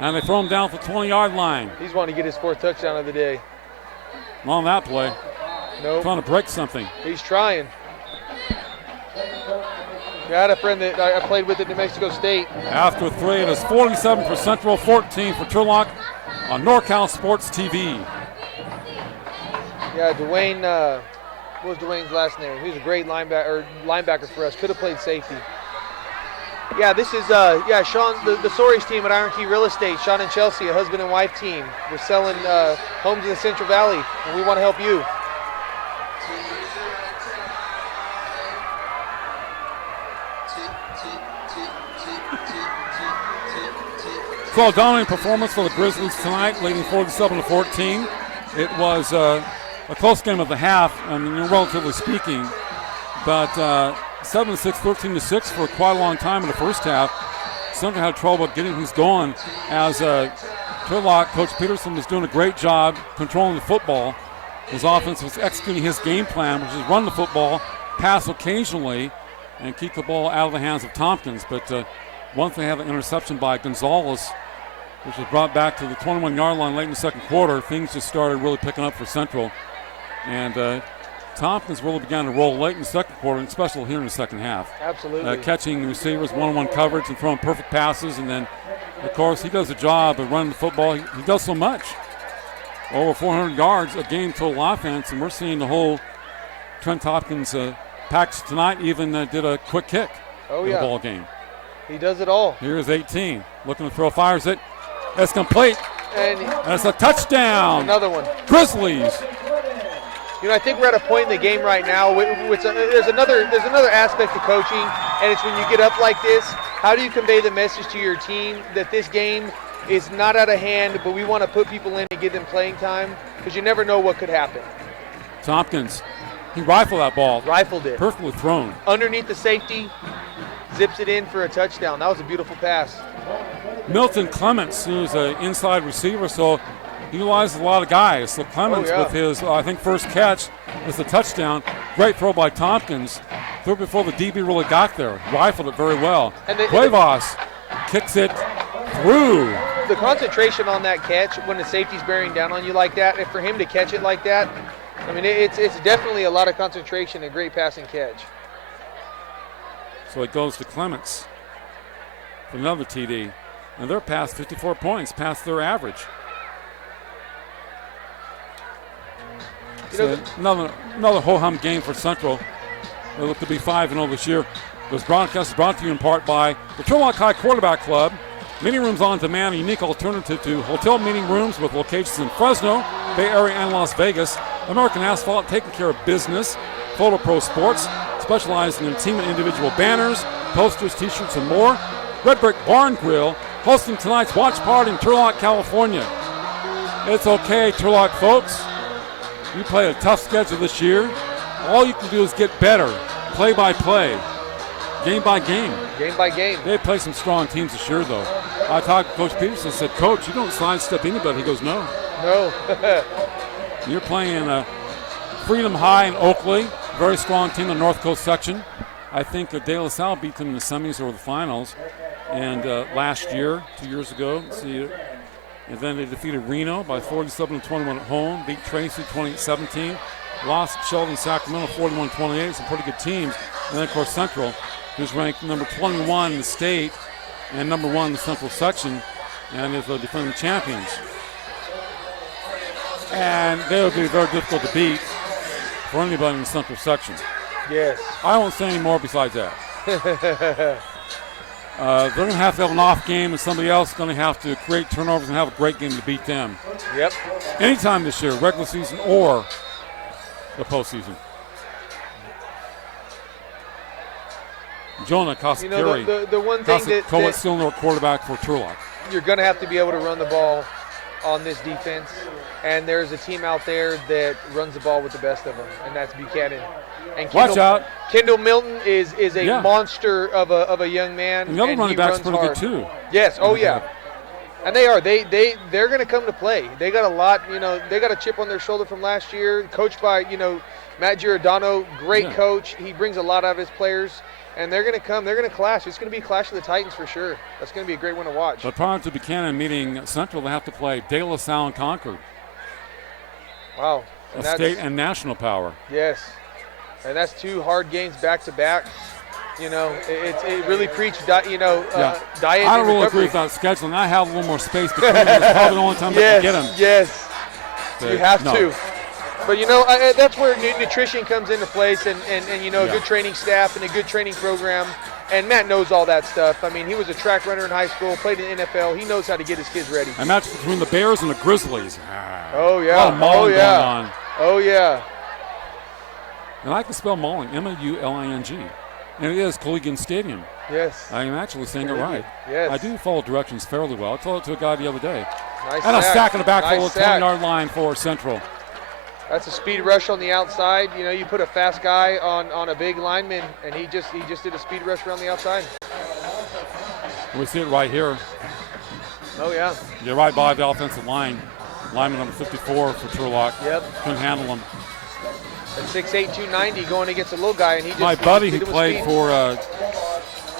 and they throw him down for the 20-yard line. He's wanting to get his 4th touchdown of the day. On that play, Nope. trying to break something. He's trying. I had a friend that I played with at New Mexico State. After 3, it is 47 for Central, 14 for Turlock on NorCal Sports TV. Yeah, Dwayne, what was Dwayne's last name? He was a great linebacker for us. Could have played safety. Yeah, this is, Sean, the Soaries team at Iron Key Real Estate. Sean and Chelsea, a husband and wife team. We're selling homes in the Central Valley, and we want to help you. So a dominant performance for the Grizzlies tonight, leading 47-14. It was a close game of the half, I mean, relatively speaking, but 7-6, 13-6 for quite a long time in the first half. Central had trouble getting things going as Turlock, Coach Peterson, was doing a great job controlling the football. His offense was executing his game plan, which is run the football, pass occasionally, and keep the ball out of the hands of Tompkins. But once they had an interception by Gonzalez, which was brought back to the 21-yard line late in the second quarter, things just started really picking up for Central. And Tompkins really began to roll late in the second quarter, and especially here in the second half. Absolutely. Catching receivers, one-on-one coverage, and throwing perfect passes. And then, of course, he does a job of running the football. He does so much. Over 400 yards a game total offense, and we're seeing the whole Trent Tompkins package tonight. Even did a quick kick in the ball game. He does it all. Here's 18, looking to throw, fires it. It's complete, And and it's a touchdown. another one. Grizzlies. You know, I think we're at a point in the game right now. There's another aspect to coaching, and it's when you get up like this, how do you convey the message to your team that this game is not out of hand, but we want to put people in and give them playing time, because you never know what could happen. Tompkins, he rifled that ball. Rifled it. Perfectly thrown. Underneath the safety, zips it in for a touchdown. That was a beautiful pass. Milton Clements, who's an inside receiver, so he utilizes a lot of guys. So Clements with his, I think, first catch is the touchdown. Great throw by Tompkins. Threw it before the DB really got there. Rifled it very well. Cuevas kicks it through. The concentration on that catch when the safety's bearing down on you like that, and for him to catch it like that, I mean, it's definitely a lot of concentration and great passing catch. So it goes to Clements for another TD. And they're past 54 points, past their average. So another ho-hum game for Central. They look to be 5-0 this year. This broadcast is brought to you in part by the Turlock High Quarterback Club. Meeting rooms on demand, a unique alternative to hotel meeting rooms with locations in Fresno, Bay Area, and Las Vegas. American Asphalt, taking care of business. Photo Pro Sports, specializing in team and individual banners, posters, t-shirts, and more. Red Brick Barn Grill, hosting tonight's watch party in Turlock, California. It's okay, Turlock folks. You played a tough schedule this year. All you can do is get better, play by play, game by game. Game by game. They play some strong teams this year, though. I talked to Coach Peterson and said, Coach, you don't sidestep anybody. He goes, no. No. You're playing Freedom High in Oakley, very strong team in the North Coast section. I think De La Salle beat them in the semis or the finals, and last year, 2 years ago. And then they defeated Reno by 47-21 at home, beat Tracy 28-17, lost Sheldon Sacramento 41-28. Some pretty good teams. And then, of course, Central, who's ranked number 21 in the state and number 1 in the Central section, and is the defending champions. And they would be very difficult to beat for anybody in the Central section. Yes. I won't say any more besides that. They're going to have an off game, and somebody else is going to have to create turnovers and have a great game to beat them. Yep. Anytime this year, regular season or the postseason. Jonah Kasakiri. The one thing that still no quarterback for Turlock. You're going to have to be able to run the ball on this defense, and there's a team out there that runs the ball with the best of them, and that's Buchanan. And Watch out. Kendall Milton is a monster of a young man. And the other running back's pretty good too. Yes. Oh yeah. And they are. They're going to come to play. They got a lot. They got a chip on their shoulder from last year, coached by Matt Giordano, great coach. He brings a lot out of his players, and they're going to come. They're going to clash. It's going to be a clash of the Titans for sure. That's going to be a great one to watch. But prior to Buchanan meeting Central, they have to play De La Salle and Concord. Wow. A state and national power. Yes. And that's 2 hard games back to back. It really preached, diet. I don't really agree with that scheduling. I have a little more space between them. It's probably the only time they can get them. Yes, you have to. But that's where nutrition comes into place, and a good training staff and a good training program. And Matt knows all that stuff. I mean, he was a track runner in high school, played in the NFL. He knows how to get his kids ready. A match between the Bears and the Grizzlies. Oh yeah. A lot of mauling going on. Oh yeah. And I can spell mauling, M-A-U-L-I-N-G. And it is Collegian Stadium. Yes. I am actually saying it right. Yes. I do follow directions fairly well. I told it to a guy the other day. Nice and sack. A sack in the back for nice the 20-yard line for Central. That's a speed rush on the outside. You put a fast guy on a big lineman, and he just did a speed rush around the outside. We see it right here. Oh, yeah. You're right by the offensive line. Lineman number 54 for Turlock. Yep. Couldn't handle him. At 6'8", 290 going against a little guy, and he just my buddy who played speed. for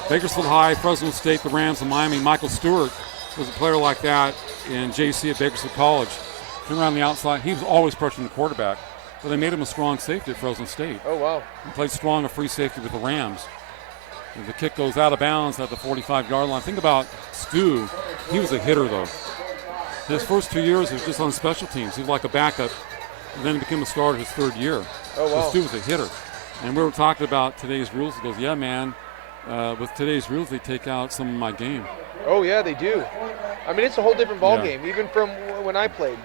Bakersfield High, Fresno State, the Rams, and Miami, Michael Stewart, was a player like that in JC at Bakersfield College. Came around the outside. He was always pressuring the quarterback, but they made him a strong safety at Fresno State. Oh, wow. He played strong at free safety with the Rams. And the kick goes out of bounds at the 45-yard line. Think about Stu. He was a hitter, though. His first 2 years, he was just on special teams. He was like a backup, and then he became a starter his 3rd year. Oh, wow. So Stu was a hitter. And we were talking about today's rules. He goes, yeah, man, with today's rules, they take out some of my game. Oh, yeah, they do. I mean, it's a whole different ball game, even from when I played.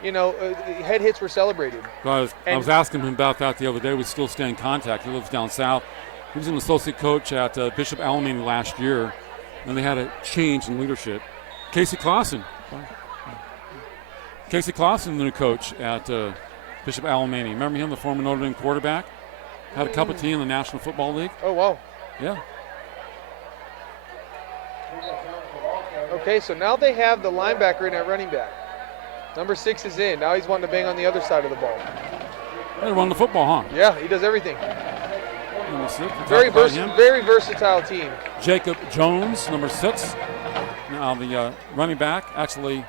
Head hits were celebrated. I was asking him about that the other day. We still stay in contact. He lives down south. He was an associate coach at Bishop Alamany last year, and they had a change in leadership. Casey Clausen, the new coach at Bishop Alamany. Remember him, the former Notre Dame quarterback? Had a cup of tea in the National Football League. Oh, wow. Yeah. Okay, so now they have the linebacker in at running back. Number 6 is in. Now he's wanting to bang on the other side of the ball. They run the football, huh? Yeah, he does everything. Very versatile team. Jacob Jones, number 6. Now the running back, actually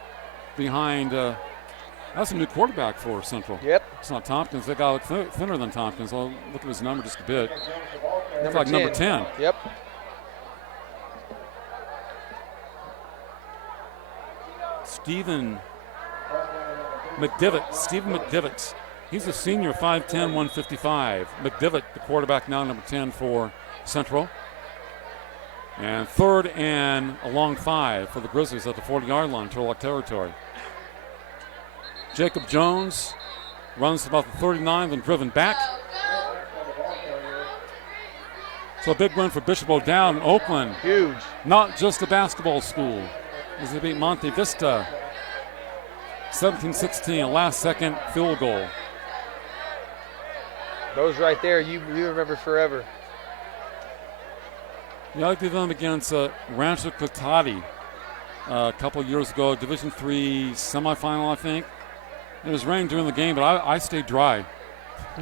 behind. That's a new quarterback for Central. Yep. It's not Tompkins. They got thinner than Tompkins. I'll look at his number just a bit. It's like 10. number 10. Yep. Stephen McDivitt. He's a senior, 5'10", 155. McDivitt, the quarterback now, number 10 for Central. And 3rd and a long 5 for the Grizzlies at the 40-yard line, Turlock territory. Jacob Jones runs to about the 39, then driven back. So a big win for Bishop O'Dowd in Oakland. Huge. Not just a basketball school. As they beat Monte Vista 17-16, a last-second field goal. Those right there, you remember forever. Yeah, I did them against Rancho Cotati a couple years ago, Division III semifinal, I think. It was raining during the game, but I stayed dry.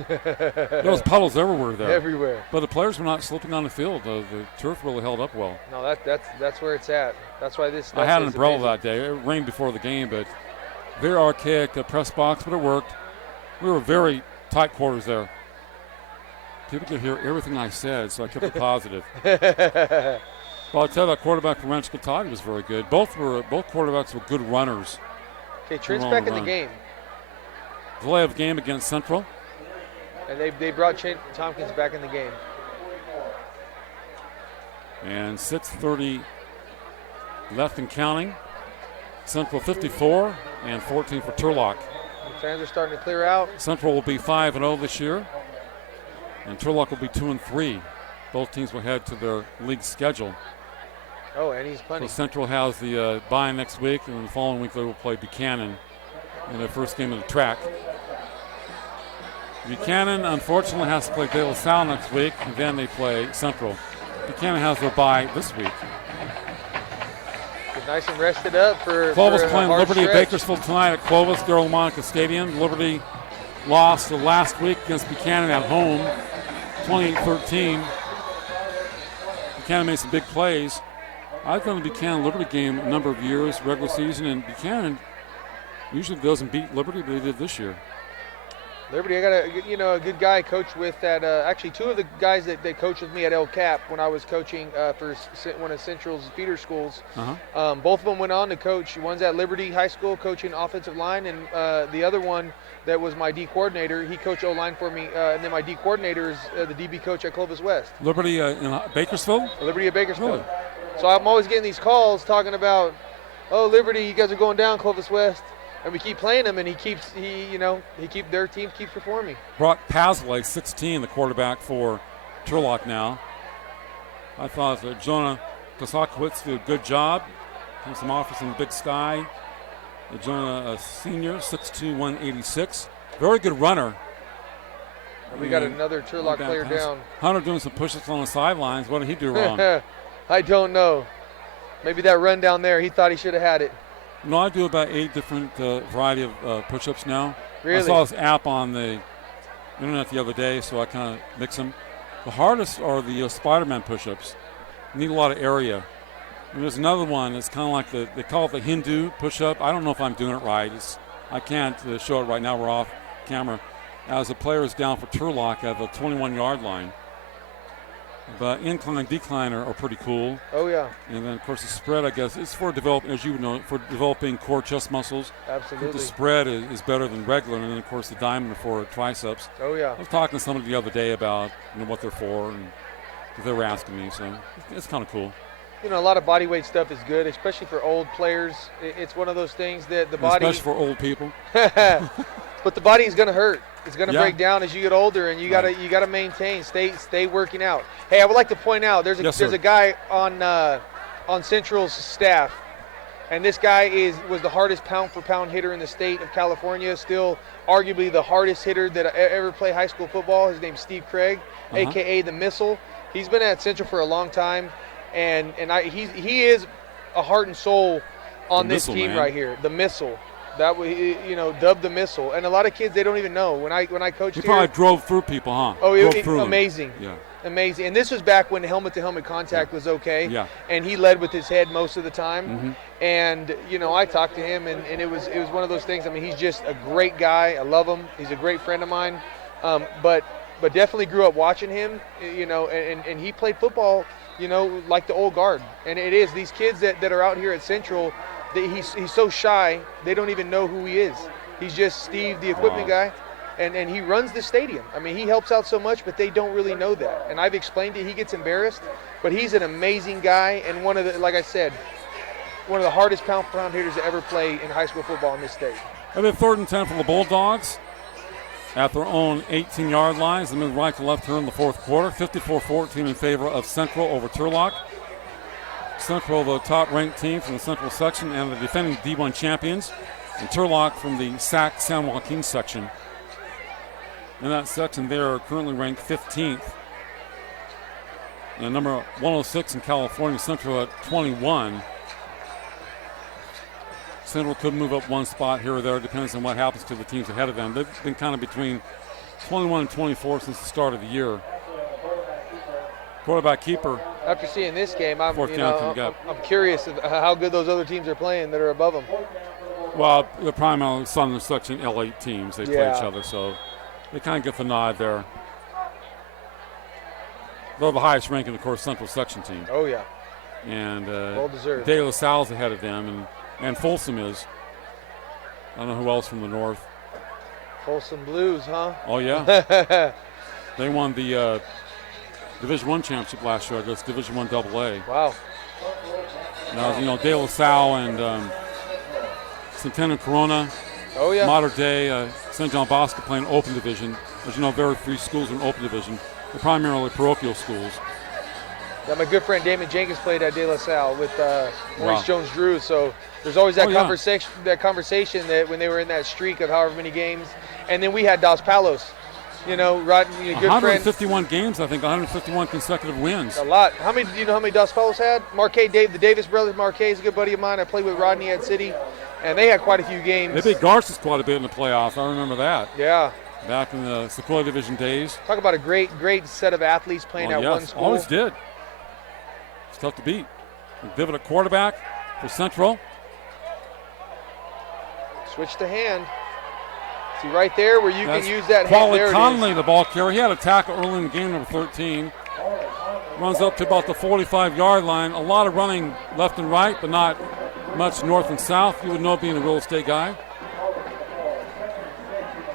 There was puddles everywhere there. Everywhere. But the players were not slipping on the field. The turf really held up well. No, that's where it's at. That's why this. I had an umbrella that day. It rained before the game, but very archaic press box, but it worked. We were very tight quarters there. People could hear everything I said, so I kept it positive. Well, I'll tell you, that quarterback from Rancho Cotati was very good. Both quarterbacks were good runners. Okay, Trent's back in the game. Delay of game against Central. And they brought Trent Tompkins back in the game. And 6:30 left and counting. Central 54 and 14 for Turlock. The fans are starting to clear out. Central will be 5-0 this year, and Turlock will be 2-3. Both teams will head to their league schedule. Oh, and he's punting. So Central has the bye next week, and the following week they will play Buchanan in their first game of the track. Buchanan, unfortunately, has to play De La Salle next week, and then they play Central. Buchanan has their bye this week. Get nice and rested up for Clovis for playing Liberty at Bakersfield tonight at Clovis, Darrell Monica Stadium. Liberty lost last week against Buchanan at home, 28-13. Buchanan made some big plays. I've done the Buchanan-Liberty game a number of years, regular season, and Buchanan usually doesn't beat Liberty, but they did this year. Liberty, I got a good guy coach with that. Actually, two of the guys that coached with me at El Cap when I was coaching for one of Central's feeder schools. Both of them went on to coach. One's at Liberty High School coaching offensive line, and the other one that was my D coordinator, he coached O-line for me. And then my D coordinator is the DB coach at Clovis West. Liberty in Bakersfield? Liberty at Bakersfield. Really? So I'm always getting these calls talking about, oh, Liberty, you guys are going down, Clovis West. And we keep playing him, and their team keeps performing. Brock Pasley, 16, the quarterback for Turlock now. I thought that Jonah Kosakowicz did a good job. Comes from off from the Big Sky. Jonah, a senior, 6'2", 186. Very good runner. And we got another Turlock player down. Hunter doing some push-ups on the sidelines. What did he do wrong? I don't know. Maybe that run down there, he thought he should have had it. No, I do about 8 different variety of push-ups now. Really? I saw this app on the internet the other day, so I kind of mix them. The hardest are the Spider-Man push-ups. You need a lot of area. And there's another one that's kind of like they call it the Hindu push-up. I don't know if I'm doing it right. I can't show it right now. We're off camera. As the player is down for Turlock at the 21-yard line. But incline and decline are pretty cool. Oh, yeah. And then, of course, the spread, I guess, is for developing, as you would know, for developing core chest muscles. Absolutely. The spread is better than regular, and then, of course, the diamond for triceps. Oh, yeah. I was talking to somebody the other day about what they're for, and they were asking me, so it's kind of cool. A lot of body weight stuff is good, especially for old players. It's one of those things that the body. Especially for old people. But the body is going to hurt. It's going to break down as you get older, and you gotta maintain, stay working out. Hey, I would like to point out there's a guy on Central's staff, and this guy was the hardest pound-for-pound hitter in the state of California. Still, arguably the hardest hitter that ever played high school football. His name's Steve Craig, aka the Missile. He's been at Central for a long time, and he is a heart and soul on this team right here. The Missile. That was, dubbed the Missile, and a lot of kids they don't even know. When I coached, he probably drove through people, huh? Oh, amazing, amazing. And this was back when helmet-to-helmet contact was okay. Yeah. And he led with his head most of the time. Mm-hmm. And I talked to him, and it was one of those things. I mean, he's just a great guy. I love him. He's a great friend of mine. But definitely grew up watching him. And he played football. Like the old guard. And it is these kids that are out here at Central. He's so shy, they don't even know who he is. He's just Steve, the equipment guy, and he runs the stadium. I mean, he helps out so much, but they don't really know that. And I've explained it. He gets embarrassed, but he's an amazing guy and one of the hardest pound-for-pound hitters to ever play in high school football in this state. And then 3rd and 10 for the Bulldogs at their own 18-yard lines. They move right to left here in the fourth quarter. 54-14 in favor of Central over Turlock. Central, the top-ranked team from the Central section, and the defending D1 champions, and Turlock from the SAC San Joaquin section. In that section, they are currently ranked 15th. And number 106 in California, Central at 21. Central could move up one spot here or there, depends on what happens to the teams ahead of them. They've been kind of between 21 and 24 since the start of the year. Quarterback keeper. After seeing this game, I'm Fourth down coming up. curious of how good those other teams are playing that are above them. Well, the primarily Southern Section L8 teams, they play Yeah. each other, so they kind of get the nod there. They're the highest ranking, of course, Central Section team. Oh, yeah. And Well deserved. De La Salle's ahead of them, and Folsom is. I don't know who else from the north. Folsom Blues, huh? Oh, yeah. They won the Division I championship last year, I guess, Division I AA. Wow. Now, you know, De La Salle and Centeno Corona, Oh, yeah. Mater Dei, St. John Bosco playing open division. As you know, very few schools in open division. They're primarily parochial schools. Yeah, my good friend Damon Jenkins played at De La Salle with Maurice Wow. Jones-Drew. So there's always that Oh, yeah. conversation that when they were in that streak of however many games. And then we had Dos Palos, you know, Rodney, good friend. 151 games, I think, 151 consecutive wins. A lot. Do you know how many Dos Palos had? Marquez, the Davis brothers. Marquez is a good buddy of mine. I played with Rodney at City, and they had quite a few games. They beat Garces quite a bit in the playoffs. I remember that. Yeah. Back in the Sequoia Division days. Talk about a great set of athletes playing at one school. Always did. It's tough to beat. McDivitt at quarterback for Central. Switch the hand. See right there where you That's can use that hand. Quali There it Conley, is. the ball carrier. He had a tackle early in the game, number 13. Runs up to about the 45-yard line. A lot of running left and right, but not much north and south. You would know being a real estate guy.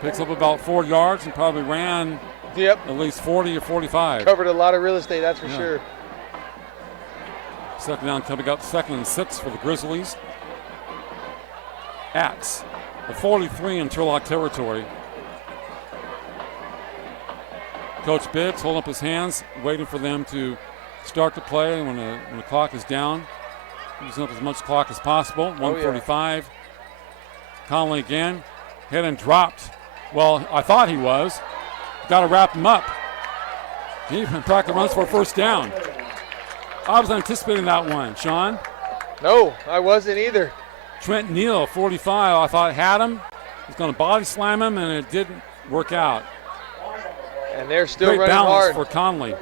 Picks up about 4 yards and probably ran at least 40 or 45. Covered a lot of real estate, that's for Yeah. sure. Second down coming up, 2nd and 6 for the Grizzlies. At the 43 in Turlock territory. Coach Bibbs holding up his hands, waiting for them to start the play when the clock is down. Using up as much clock as possible. 1:45. Conley again. Hit and dropped. Well, I thought he was. Got to wrap him up. He practically runs for a first down. I was anticipating that one, Sean. No, I wasn't either. Trent Neal, 45, I thought had him. He's going to body slam him, and it didn't work out. And they're still Great running balance hard. for Conley.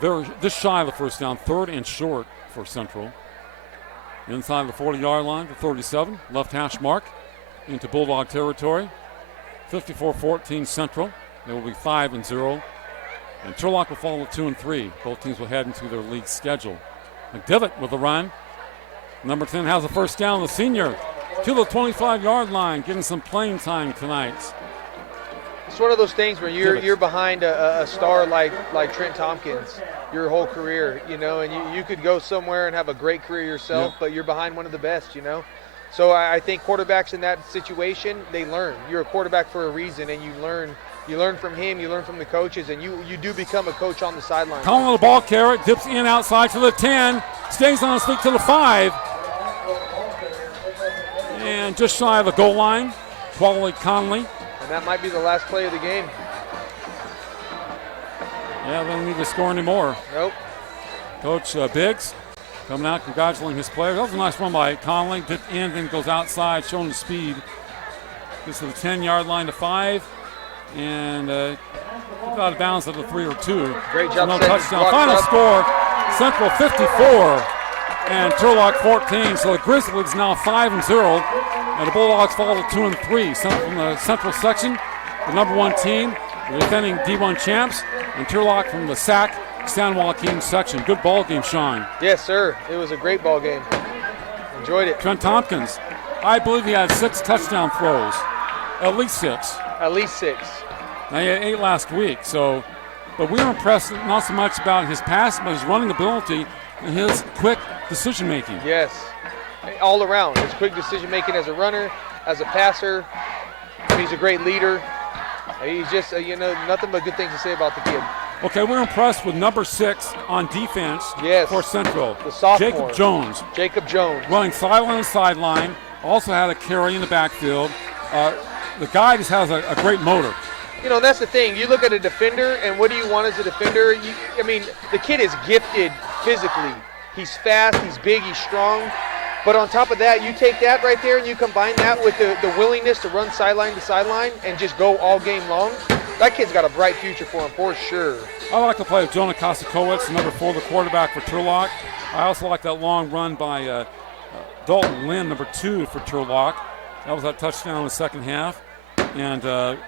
They're just shy of the first down, 3rd and short for Central. Inside the 40-yard line, the 37, left hash mark into Bulldog territory. 54-14 Central. They will be 5-0. And Turlock will follow 2-3. Both teams will head into their league schedule. McDivitt with the run. Number 10 has a first down, the senior, to the 25-yard line, getting some playing time tonight. It's one of those things where you're behind a star like Trent Tompkins your whole career, you know, and you could go somewhere and have a great career yourself, but you're behind one of the best, you know. So I think quarterbacks in that situation, they learn. You're a quarterback for a reason, and you learn from him, you learn from the coaches, and you do become a coach on the sideline. Conley the ball carrot, dips in outside to the 10, stays on his feet to the 5. And just shy of the goal line, Quali Conley. And that might be the last play of the game. Yeah, they don't need to score anymore. Nope. Coach Biggs coming out, congratulating his players. That was a nice run by Conley. Dipped in, then goes outside, showing the speed. Gets to the 10-yard line to 5. And out of bounds at the 3 or 2. Great job. No touchdown. Final score, Central 54 and Turlock 14. So the Grizzlies now 5-0. And the Bulldogs fall to 2-3. Central from the Central section, the number 1 team, the defending D1 champs, and Turlock from the SAC San Joaquin section. Good ball game, Sean. Yes, sir. It was a great ball game. Enjoyed it. Trent Tompkins, I believe he had 6 touchdown throws. At least 6. At least 6. Now, he had 8 last week, so, but we were impressed not so much about his passing, but his running ability and his quick decision-making. Yes. All around. His quick decision-making as a runner, as a passer. He's a great leader. He's just, nothing but good things to say about the kid. Okay, we're impressed with number 6 on defense for Central. The sophomore. Jacob Jones. Running sideline to sideline. Also had a carry in the backfield. The guy just has a great motor. You know, that's the thing. You look at a defender, and what do you want as a defender? The kid is gifted physically. He's fast, he's big, he's strong. But on top of that, you take that right there and you combine that with the willingness to run sideline to sideline and just go all game long. That kid's got a bright future for him, for sure. I like to play with Jonah Kosikowicz, number 4, the quarterback for Turlock. I also like that long run by Dalton Lynn, number 2 for Turlock. That was that touchdown in the second half. And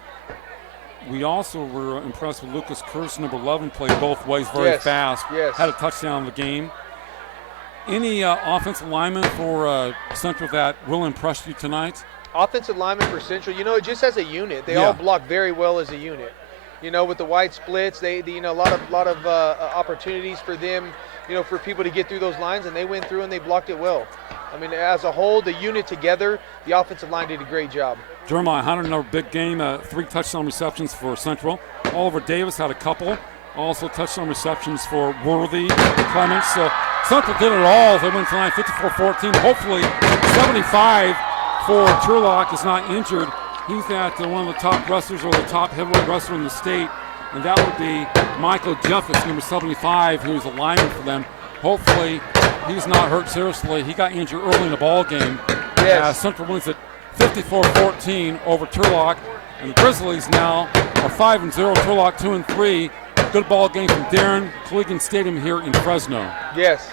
we also were impressed with Lucas Kurz, number 11, played both ways very fast. Yes. Had a touchdown in the game. Any offensive linemen for Central that will impress you tonight? Offensive linemen for Central, just as a unit, they all block very well as a unit. With the wide splits, they a lot of opportunities for them, for people to get through those lines, and they went through and they blocked it well. I mean, as a whole, the unit together, the offensive line did a great job. Jeremiah Hunter, another big game, 3 touchdown receptions for Central. Oliver Davis had a couple. Also touchdown receptions for Worthy, Clements. So Central did it all. They win tonight 54-14. Hopefully 75 for Turlock is not injured. He's at one of the top wrestlers or the top heavyweight wrestler in the state, and that would be Michael Jeffers, number 75, who's a lineman for them. Hopefully he's not hurt seriously. He got injured early in the ball game. Yes. Central wins it 54-14 over Turlock, and the Grizzlies now are 5-0. Turlock 2-3. Good ball game from Darren Collegian Stadium here in Fresno. Yes.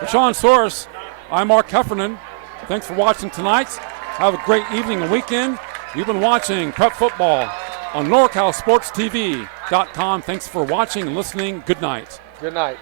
For Sean Soros, I'm Mark Heffernan. Thanks for watching tonight. Have a great evening and weekend. You've been watching Prep Football on NorCal SportsTV.com. Thanks for watching and listening. Good night. Good night.